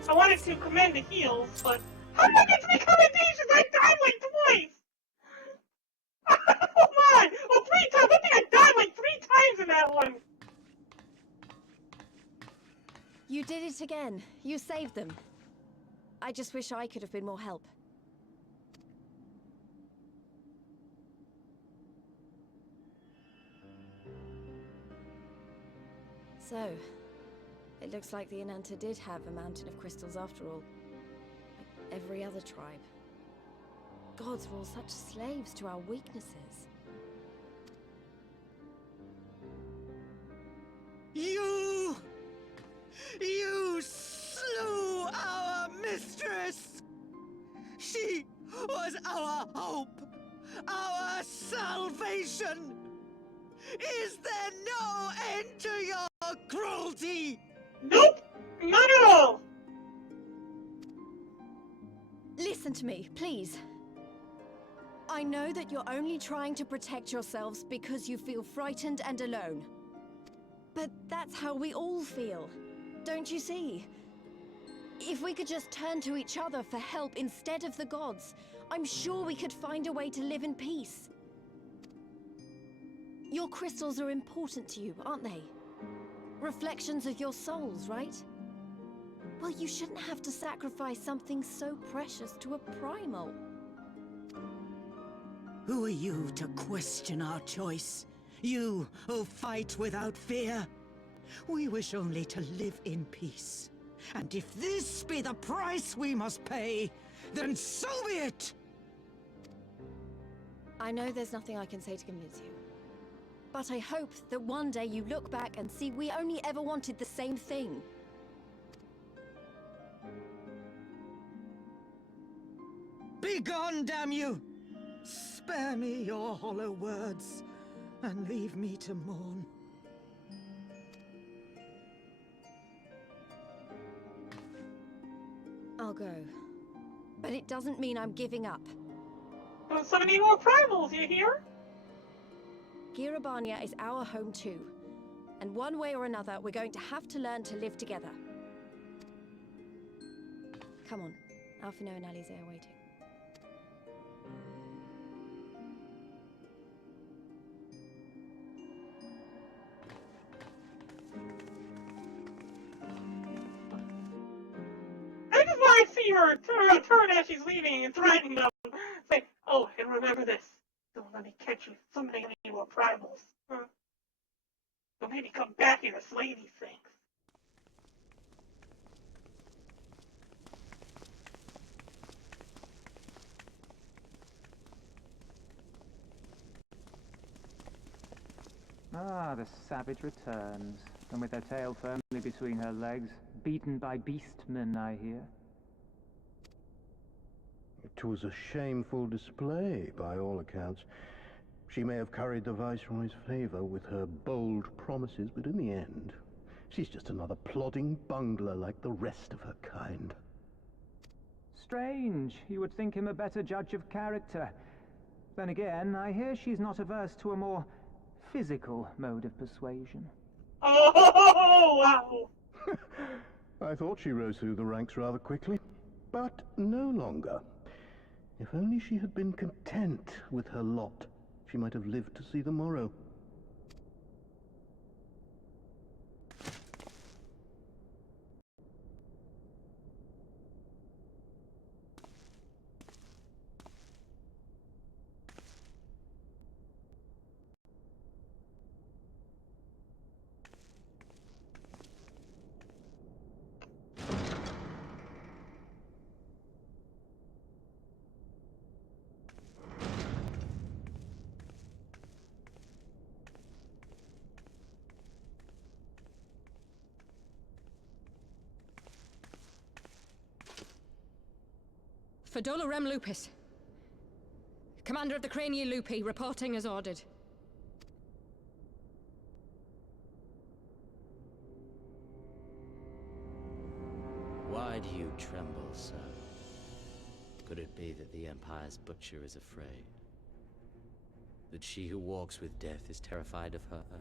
I wanted to commend the heals, but how did I get 3 commendations? I died like twice! Oh my! Oh, 3 times! I think I died like 3 times in that one! You did it again. You saved them. I just wish I could have been more help. So, it looks like the Inanta did have a mountain of crystals after all. Like every other tribe. Gods were all such slaves to our weaknesses. You slew our mistress! She was our hope, our salvation! Is there no end to your cruelty? Nope! Not at all! Listen to me, please. I know that you're only trying to protect yourselves because you feel frightened and alone. But that's how we all feel. Don't you see? If we could just turn to each other for help instead of the gods, I'm sure we could find a way to live in peace. Your crystals are important to you, aren't they? Reflections of your souls, right? Well, you shouldn't have to sacrifice something so precious to a primal. Who are you to question our choice? You who fight without fear? We wish only to live in peace. And if this be the price we must pay, then so be it! I know there's nothing I can say to convince you. But I hope that one day you look back and see we only ever wanted the same thing. Begone, damn you! Spare me your hollow words, and leave me to mourn. I'll go. But it doesn't mean I'm giving up. There's so many more primals, you hear? Girabania is our home too. And one way or another, we're going to have to learn to live together. Come on. Alphino and Alize are waiting. I just want to see her turn as she's leaving and threaten them. Say, oh, and remember this. Don't let me catch you so many more primals. Huh? Don't maybe come back here to slay these things. Ah, the savage returns, and with her tail firmly between her legs, beaten by beastmen, I hear. It was a shameful display, by all accounts. She may have curried the Viceroy's favor with her bold promises, but in the end, she's just another plodding bungler like the rest of her kind. Strange. You would think him a better judge of character. Then again, I hear she's not averse to a more physical mode of persuasion. Oh, wow! I thought she rose through the ranks rather quickly, but no longer. If only she had been content with her lot, she might have lived to see the morrow. Fadola Rem Lupus. Commander of the Crania Lupi, reporting as ordered. Why do you tremble, sir? Could it be that the Empire's butcher is afraid? That she who walks with death is terrified of her own?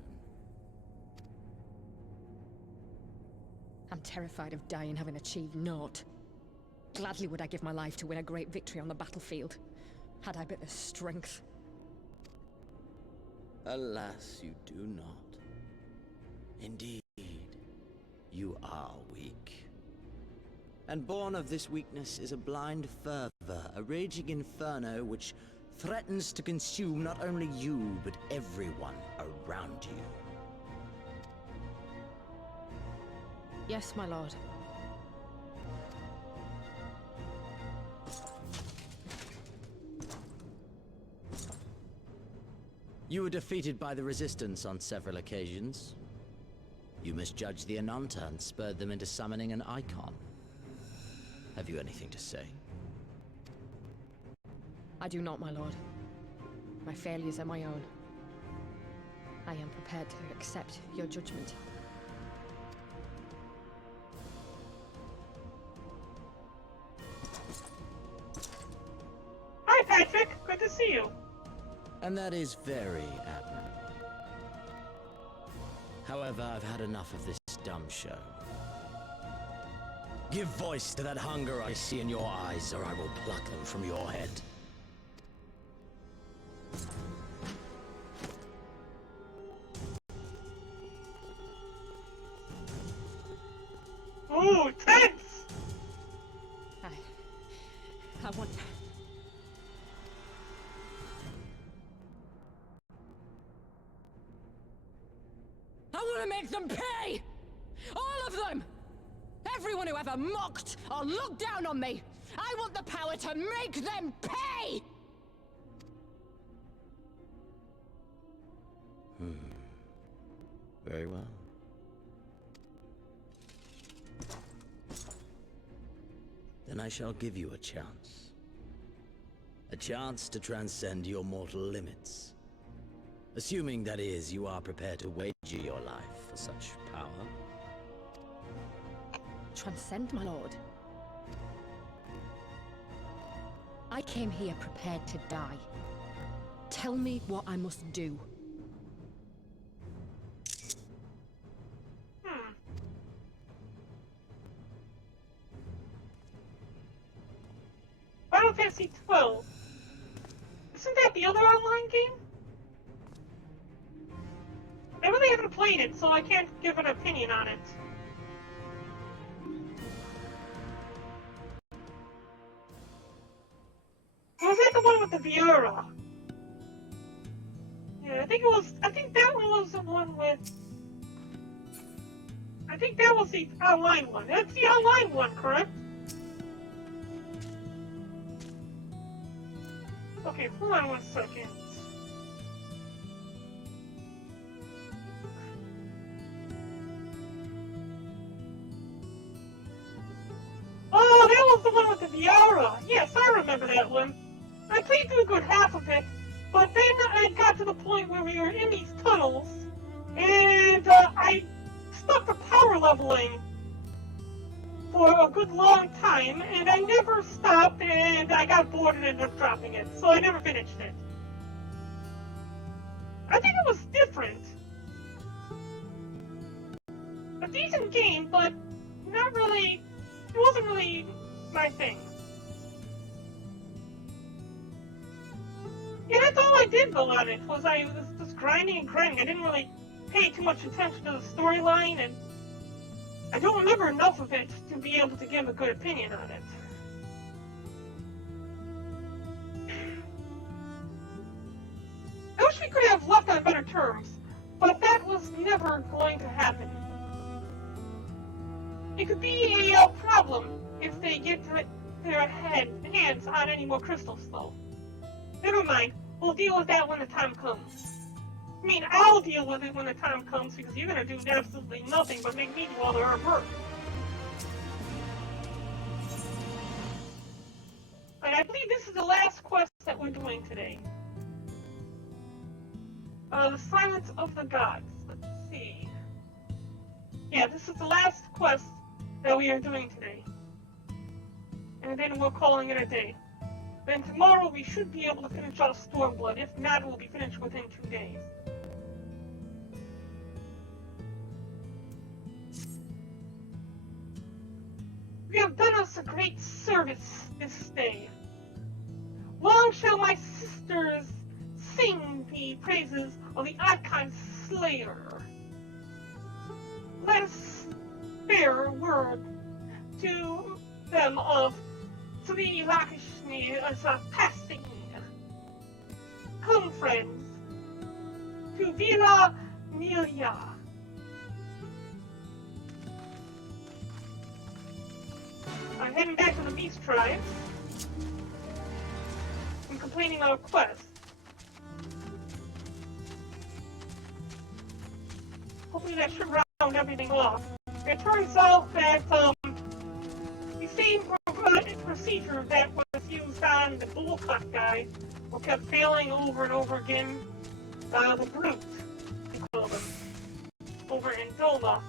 I'm terrified of dying having achieved naught. Gladly would I give my life to win a great victory on the battlefield, had I but the strength. Alas, you do not. Indeed, you are weak. And born of this weakness is a blind fervor, a raging inferno which threatens to consume not only you, but everyone around you. Yes, my lord. You were defeated by the Resistance on several occasions. You misjudged the Ananta and spurred them into summoning an icon. Have you anything to say? I do not, my lord. My failures are my own. I am prepared to accept your judgment. Hi, Patrick. Good to see you. And that is very admirable. However, I've had enough of this dumb show. Give voice to that hunger I see in your eyes, or I will pluck them from your head. Ooh, tense! I want... I want to make them pay! All of them! Everyone who ever mocked or looked down on me! I want the power to make them pay! Very well. Then I shall give you a chance. A chance to transcend your mortal limits. Assuming, that is, you are prepared to wager your life for such power. Transcend, my lord. I came here prepared to die. Tell me what I must do. Final Fantasy 12. Isn't that the other online game? I really haven't played it, so I can't give an opinion on it. Was that the one with the Viura? Yeah, I think that one was the one with... I think that was the online one. That's the online one, correct? Okay, hold on 1 second. Oh, that was the one with the Viara. Yes, I remember that one. I played through a good half of it, but then I got to the point where we were in these tunnels, and I stuck to power leveling for a good long time, and I never stopped, and I got bored and ended up dropping it, so I never finished it. I think it was different. A decent game, but not really, it wasn't really my thing. Yeah, that's all I did though on it, was I was just grinding and grinding. I didn't really pay too much attention to the storyline, and I don't remember enough of it to be able to give a good opinion on it. I wish we could have left on better terms, but that was never going to happen. It could be a problem if they get their hands on any more crystals, though. Never mind, we'll deal with that when the time comes. I mean, I'll deal with it when the time comes, because you're gonna do absolutely nothing but make me do all the hard work. And believe this is the last quest that we're doing today. The Silence of the Gods. Let's see. Yeah, this is the last quest that we are doing today. And then we're calling it a day. Then tomorrow we should be able to finish off Stormblood. If not, we'll be finished within 2 days. You have done us a great service this day. Long shall my sisters sing the praises of the Archon Slayer. Let us bear word to them of Sri Lakshmi as a passing. Come, friends, to Vila Nilia. I'm heading back to the Beast Tribes and completing our quest. Hopefully that should round everything off. It turns out that the same procedure that was used on the bullcut guy, who kept failing over and over again, the brute, we call them, over in Doma.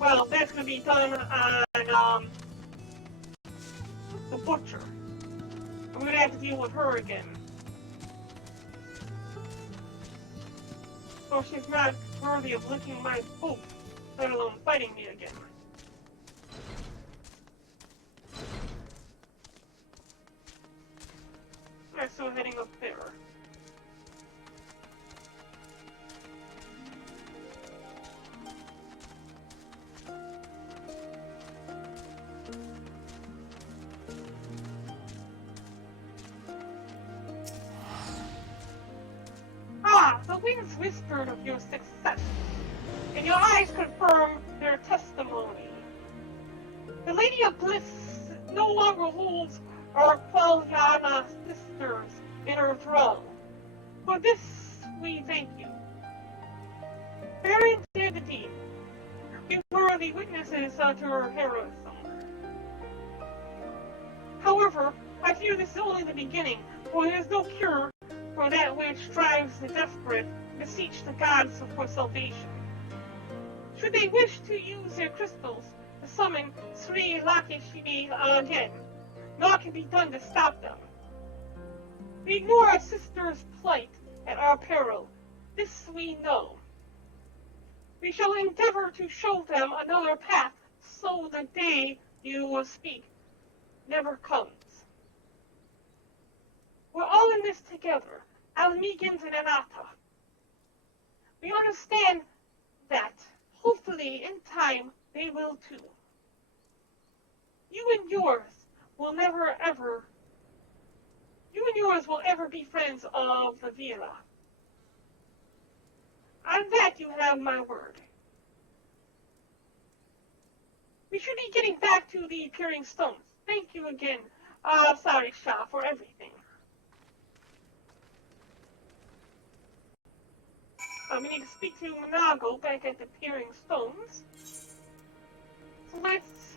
Well, that's going to be done on the butcher. I'm going to have to deal with her again. So she's not worthy of licking my poop, let alone fighting me again. Alright, so heading up there. The winds whispered of your success, and your eyes confirm their testimony. The Lady of Bliss no longer holds our Qualiana sisters in her throne. For this, we thank you. Baron did the deed. We were the witnesses to her heroism. However, I fear this is only the beginning, for there is no cure for that which drives the desperate to beseech the gods for salvation. Should they wish to use their crystals to summon Sri Lakshmi again, naught can be done to stop them. We ignore our sister's plight at our peril. This we know. We shall endeavor to show them another path, so the day you will speak never comes. We're all in this together, Almigans and Anata. We understand that, hopefully in time, they will too. You and yours will ever be friends of the Vira. On that you have my word. We should be getting back to the Appearing Stones. Thank you again, Sari Shah, for everything. We need to speak to Monago back at the Peering Stones. So let's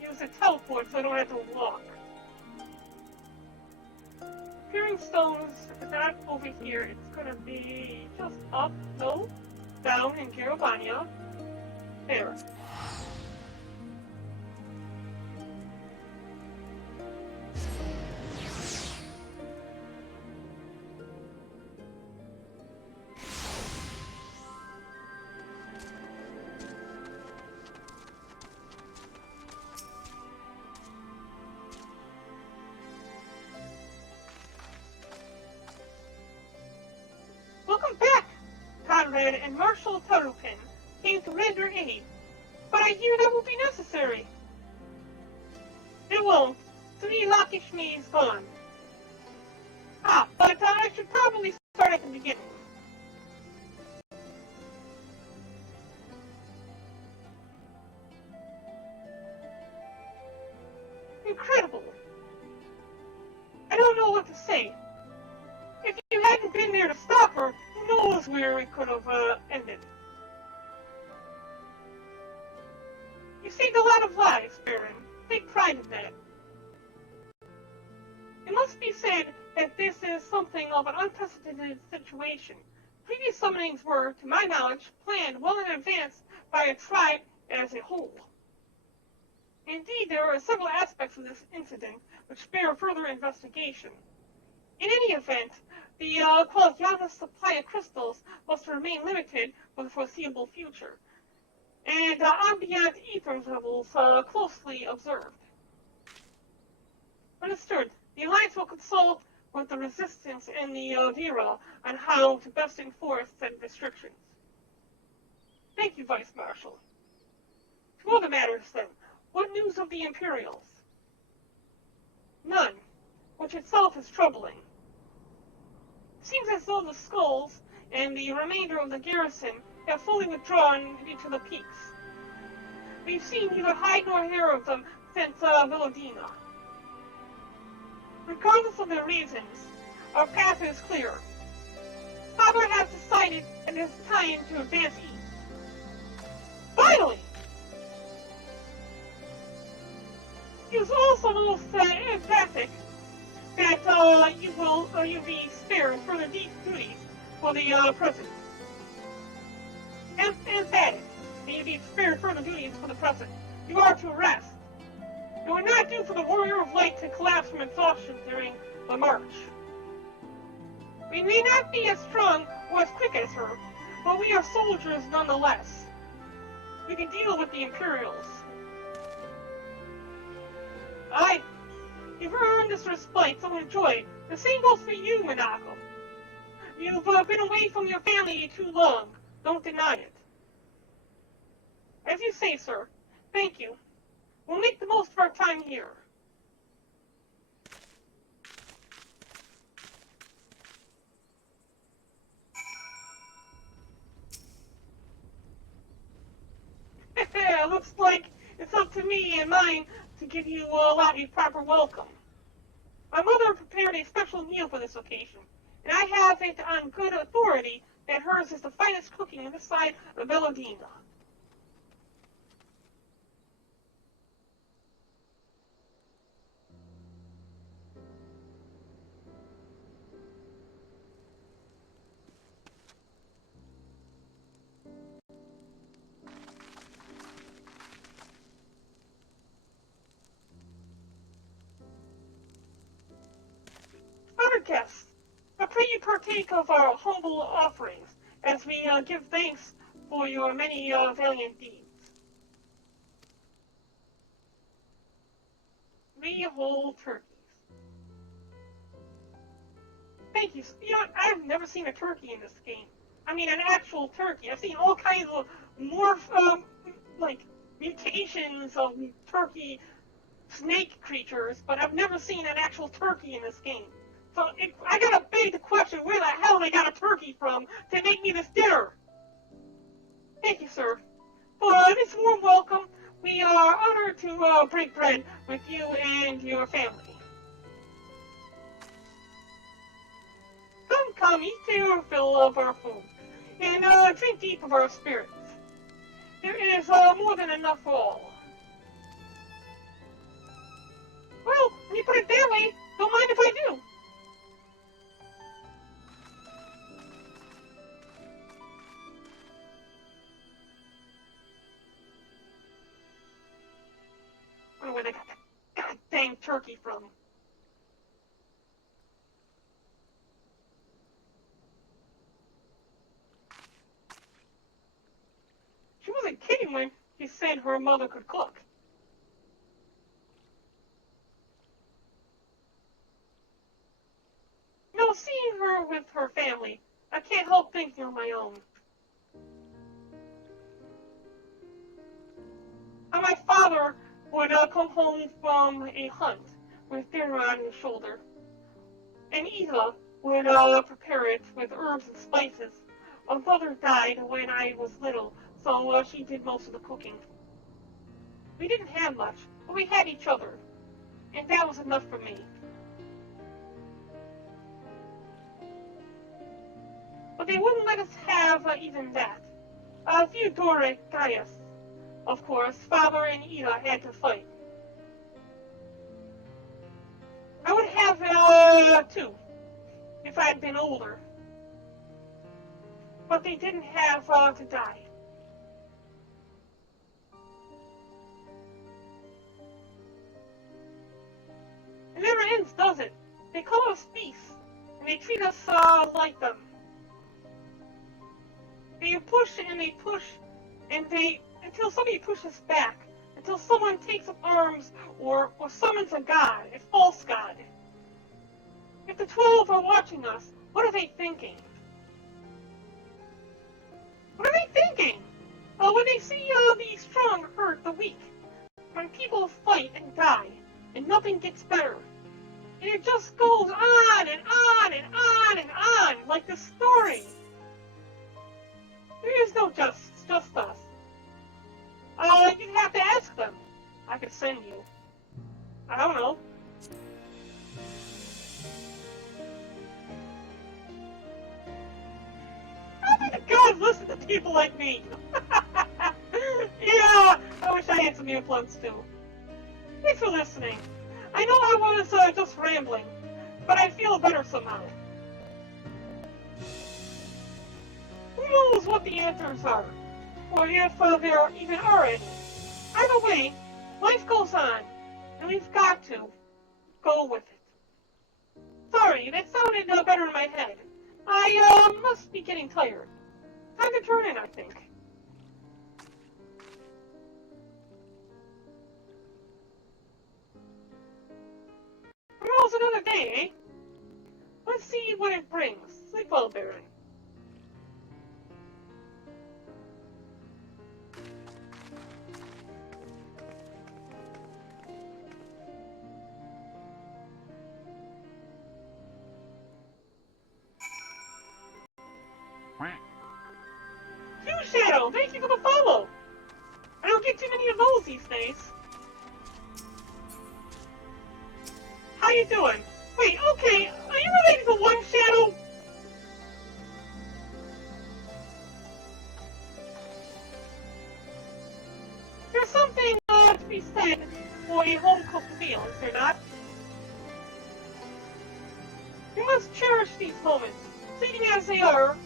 use a teleport so I don't have to walk. Peering Stones is not over here. It's gonna be just up, no, down in Garabania. There. Welcome back! Conrad and Marshal Tarupin came to render aid, but I hear that won't be necessary. It won't. Sri Lakshmi is gone. But I should probably start at the beginning. Incredible. I don't know what to say. If you hadn't been there to stop her, who knows where it could have ended. You saved a lot of lives, Baron. Take pride in that. It must be said that this is something of an unprecedented situation. Previous summonings were, to my knowledge, planned well in advance by a tribe as a whole. Indeed, there are several aspects of this incident which bear further investigation. In any event, the Qualiana's supply of crystals must remain limited for the foreseeable future, and ambient ether levels closely observed. Understood. The Alliance will consult with the Resistance and the Vera on how to best enforce said restrictions. Thank you, Vice Marshal. To other matters, then. What news of the Imperials? None, which itself is troubling. Seems as though the Skulls and the remainder of the garrison have fully withdrawn into the peaks. We've seen neither hide nor hair of them since Villadina. Regardless of their reasons, our path is clear. Father has decided that it is time to advance east. Finally! He was also most emphatic that you'll be spared further duties for the present. Emphatic that you'll be spared further duties for the present. You are to rest. You are not due for the Warrior of Light to collapse from exhaustion during the march. We may not be as strong or as quick as her, but we are soldiers nonetheless. We can deal with the Imperials. Aye, you've earned this respite, so enjoy. The same goes for you, Minako. You've been away from your family too long. Don't deny it. As you say, sir. Thank you. We'll make the most of our time here. Looks like it's up to me and mine to give you a proper welcome. My mother prepared a special meal for this occasion, and I have it on good authority that hers is the finest cooking on this side of Villadina. Honored guests, I pray you partake of our humble offerings as we give thanks for your many valiant deeds. 3 whole turkeys. Thank you. You know, I've never seen a turkey in this game. I mean, an actual turkey. I've seen all kinds of mutations of turkey snake creatures, but I've never seen an actual turkey in this game. So I gotta beg the question, where the hell they got a turkey from to make me this dinner? Thank you, sir. For this warm welcome, we are honored to break bread with you and your family. Come, eat your fill of our food, and drink deep of our spirits. There is more than enough for all. Well, when you put it that way, don't mind if I do. I wonder where they got that goddamn turkey from. She wasn't kidding when she said her mother could cook. You know, seeing her with her family, I can't help thinking on my own. How my father would come home from a hunt with dinner on his shoulder, and Eva would prepare it with herbs and spices. My mother died when I was little, so she did most of the cooking. We didn't have much, but we had each other, and that was enough for me. But they wouldn't let us have even that. Theodore Gaius, of course, father and Ida had to fight. I would have have, two, if I'd been older. But they didn't have, to die. It never ends, does it? They call us beasts, and they treat us, like them. They push, and they, until somebody pushes back, until someone takes up arms, or summons a god, a false god. If the 12 are watching us, what are they thinking? What are they thinking? When they see, the strong hurt the weak, when people fight and die, and nothing gets better. And it just goes on and on and on and on, like the story. There is no justice, just us. You'd have to ask them. I could send you. I don't know. How do the gods listen to people like me? Yeah, I wish I had some earplugs too. Thanks for listening. I know I was just rambling, but I feel better somehow. Who knows what the answers are, or if there even are any. Either way, life goes on, and we've got to go with it. Sorry, that sounded better in my head. I must be getting tired. Time to turn in, I think. Tomorrow's another day, eh? Let's see what it brings. Sleep well, Baron. Shadow, thank you for the follow. I don't get too many of those these days. How you doing? Wait, okay, are you related to One Shadow? There's something to be said for a home-cooked meal, is there not? You must cherish these moments. Fleeting as they are,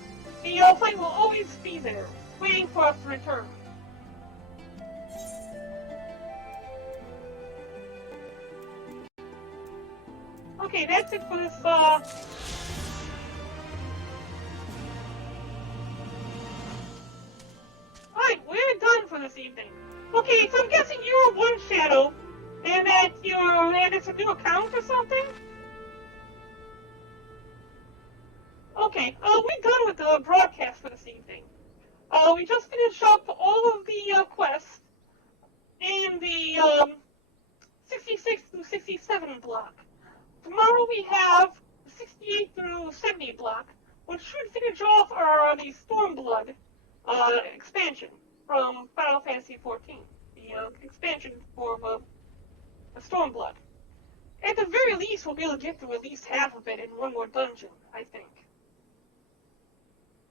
the flame will always be there, waiting for us to return. Okay, that's it for this, Alright, we're done for this evening. Okay, so I'm guessing you're One Shadow, and that it's a new account or something? Okay, we're done with the broadcast for this evening. We just finished up all of the quests in the 66 through 67 block. Tomorrow we have the 68 through 70 block, which should finish off our the Stormblood expansion from Final Fantasy XIV. The expansion for the Stormblood. At the very least, we'll be able to get through at least half of it in one more dungeon, I think.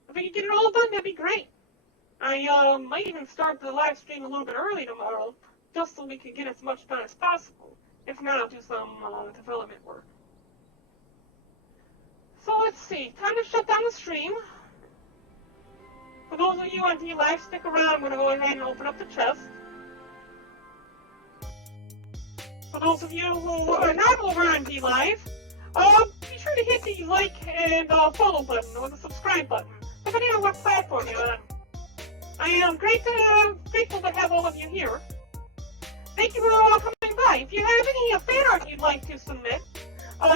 If we can get it all done, that'd be great. I might even start the live stream a little bit early tomorrow, just so we can get as much done as possible. If not, I'll do some development work. So let's see, time to shut down the stream. For those of you on D-Live, stick around, I'm going to go ahead and open up the chest. For those of you who are not over on D-Live, be sure to hit the like and follow button, or the subscribe button, depending on what platform you're on. I am grateful to have all of you here. Thank you for coming by. If you have any fan art you'd like to submit,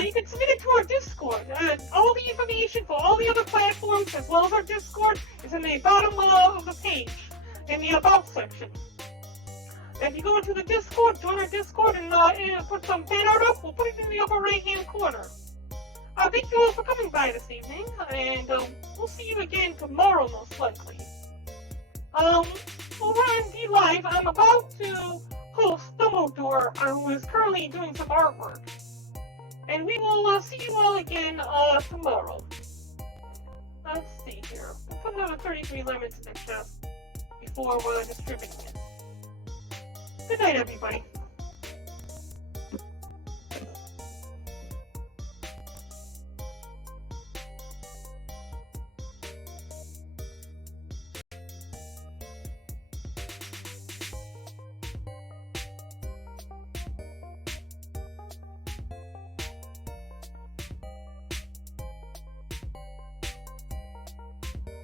you can submit it to our Discord. All the information for all the other platforms, as well as our Discord, is in the bottom of the page, in the About section. If you go into the Discord, join our Discord, and put some fan art up, we'll put it in the upper right-hand corner. Thank you all for coming by this evening, and we'll see you again tomorrow, most likely. Over on D-Live, I'm about to host Dumbledore, who is currently doing some artwork. And we will see you all again tomorrow. Let's see here. We'll put another 33 lemons in the chest before we're distributing it. Good night, everybody.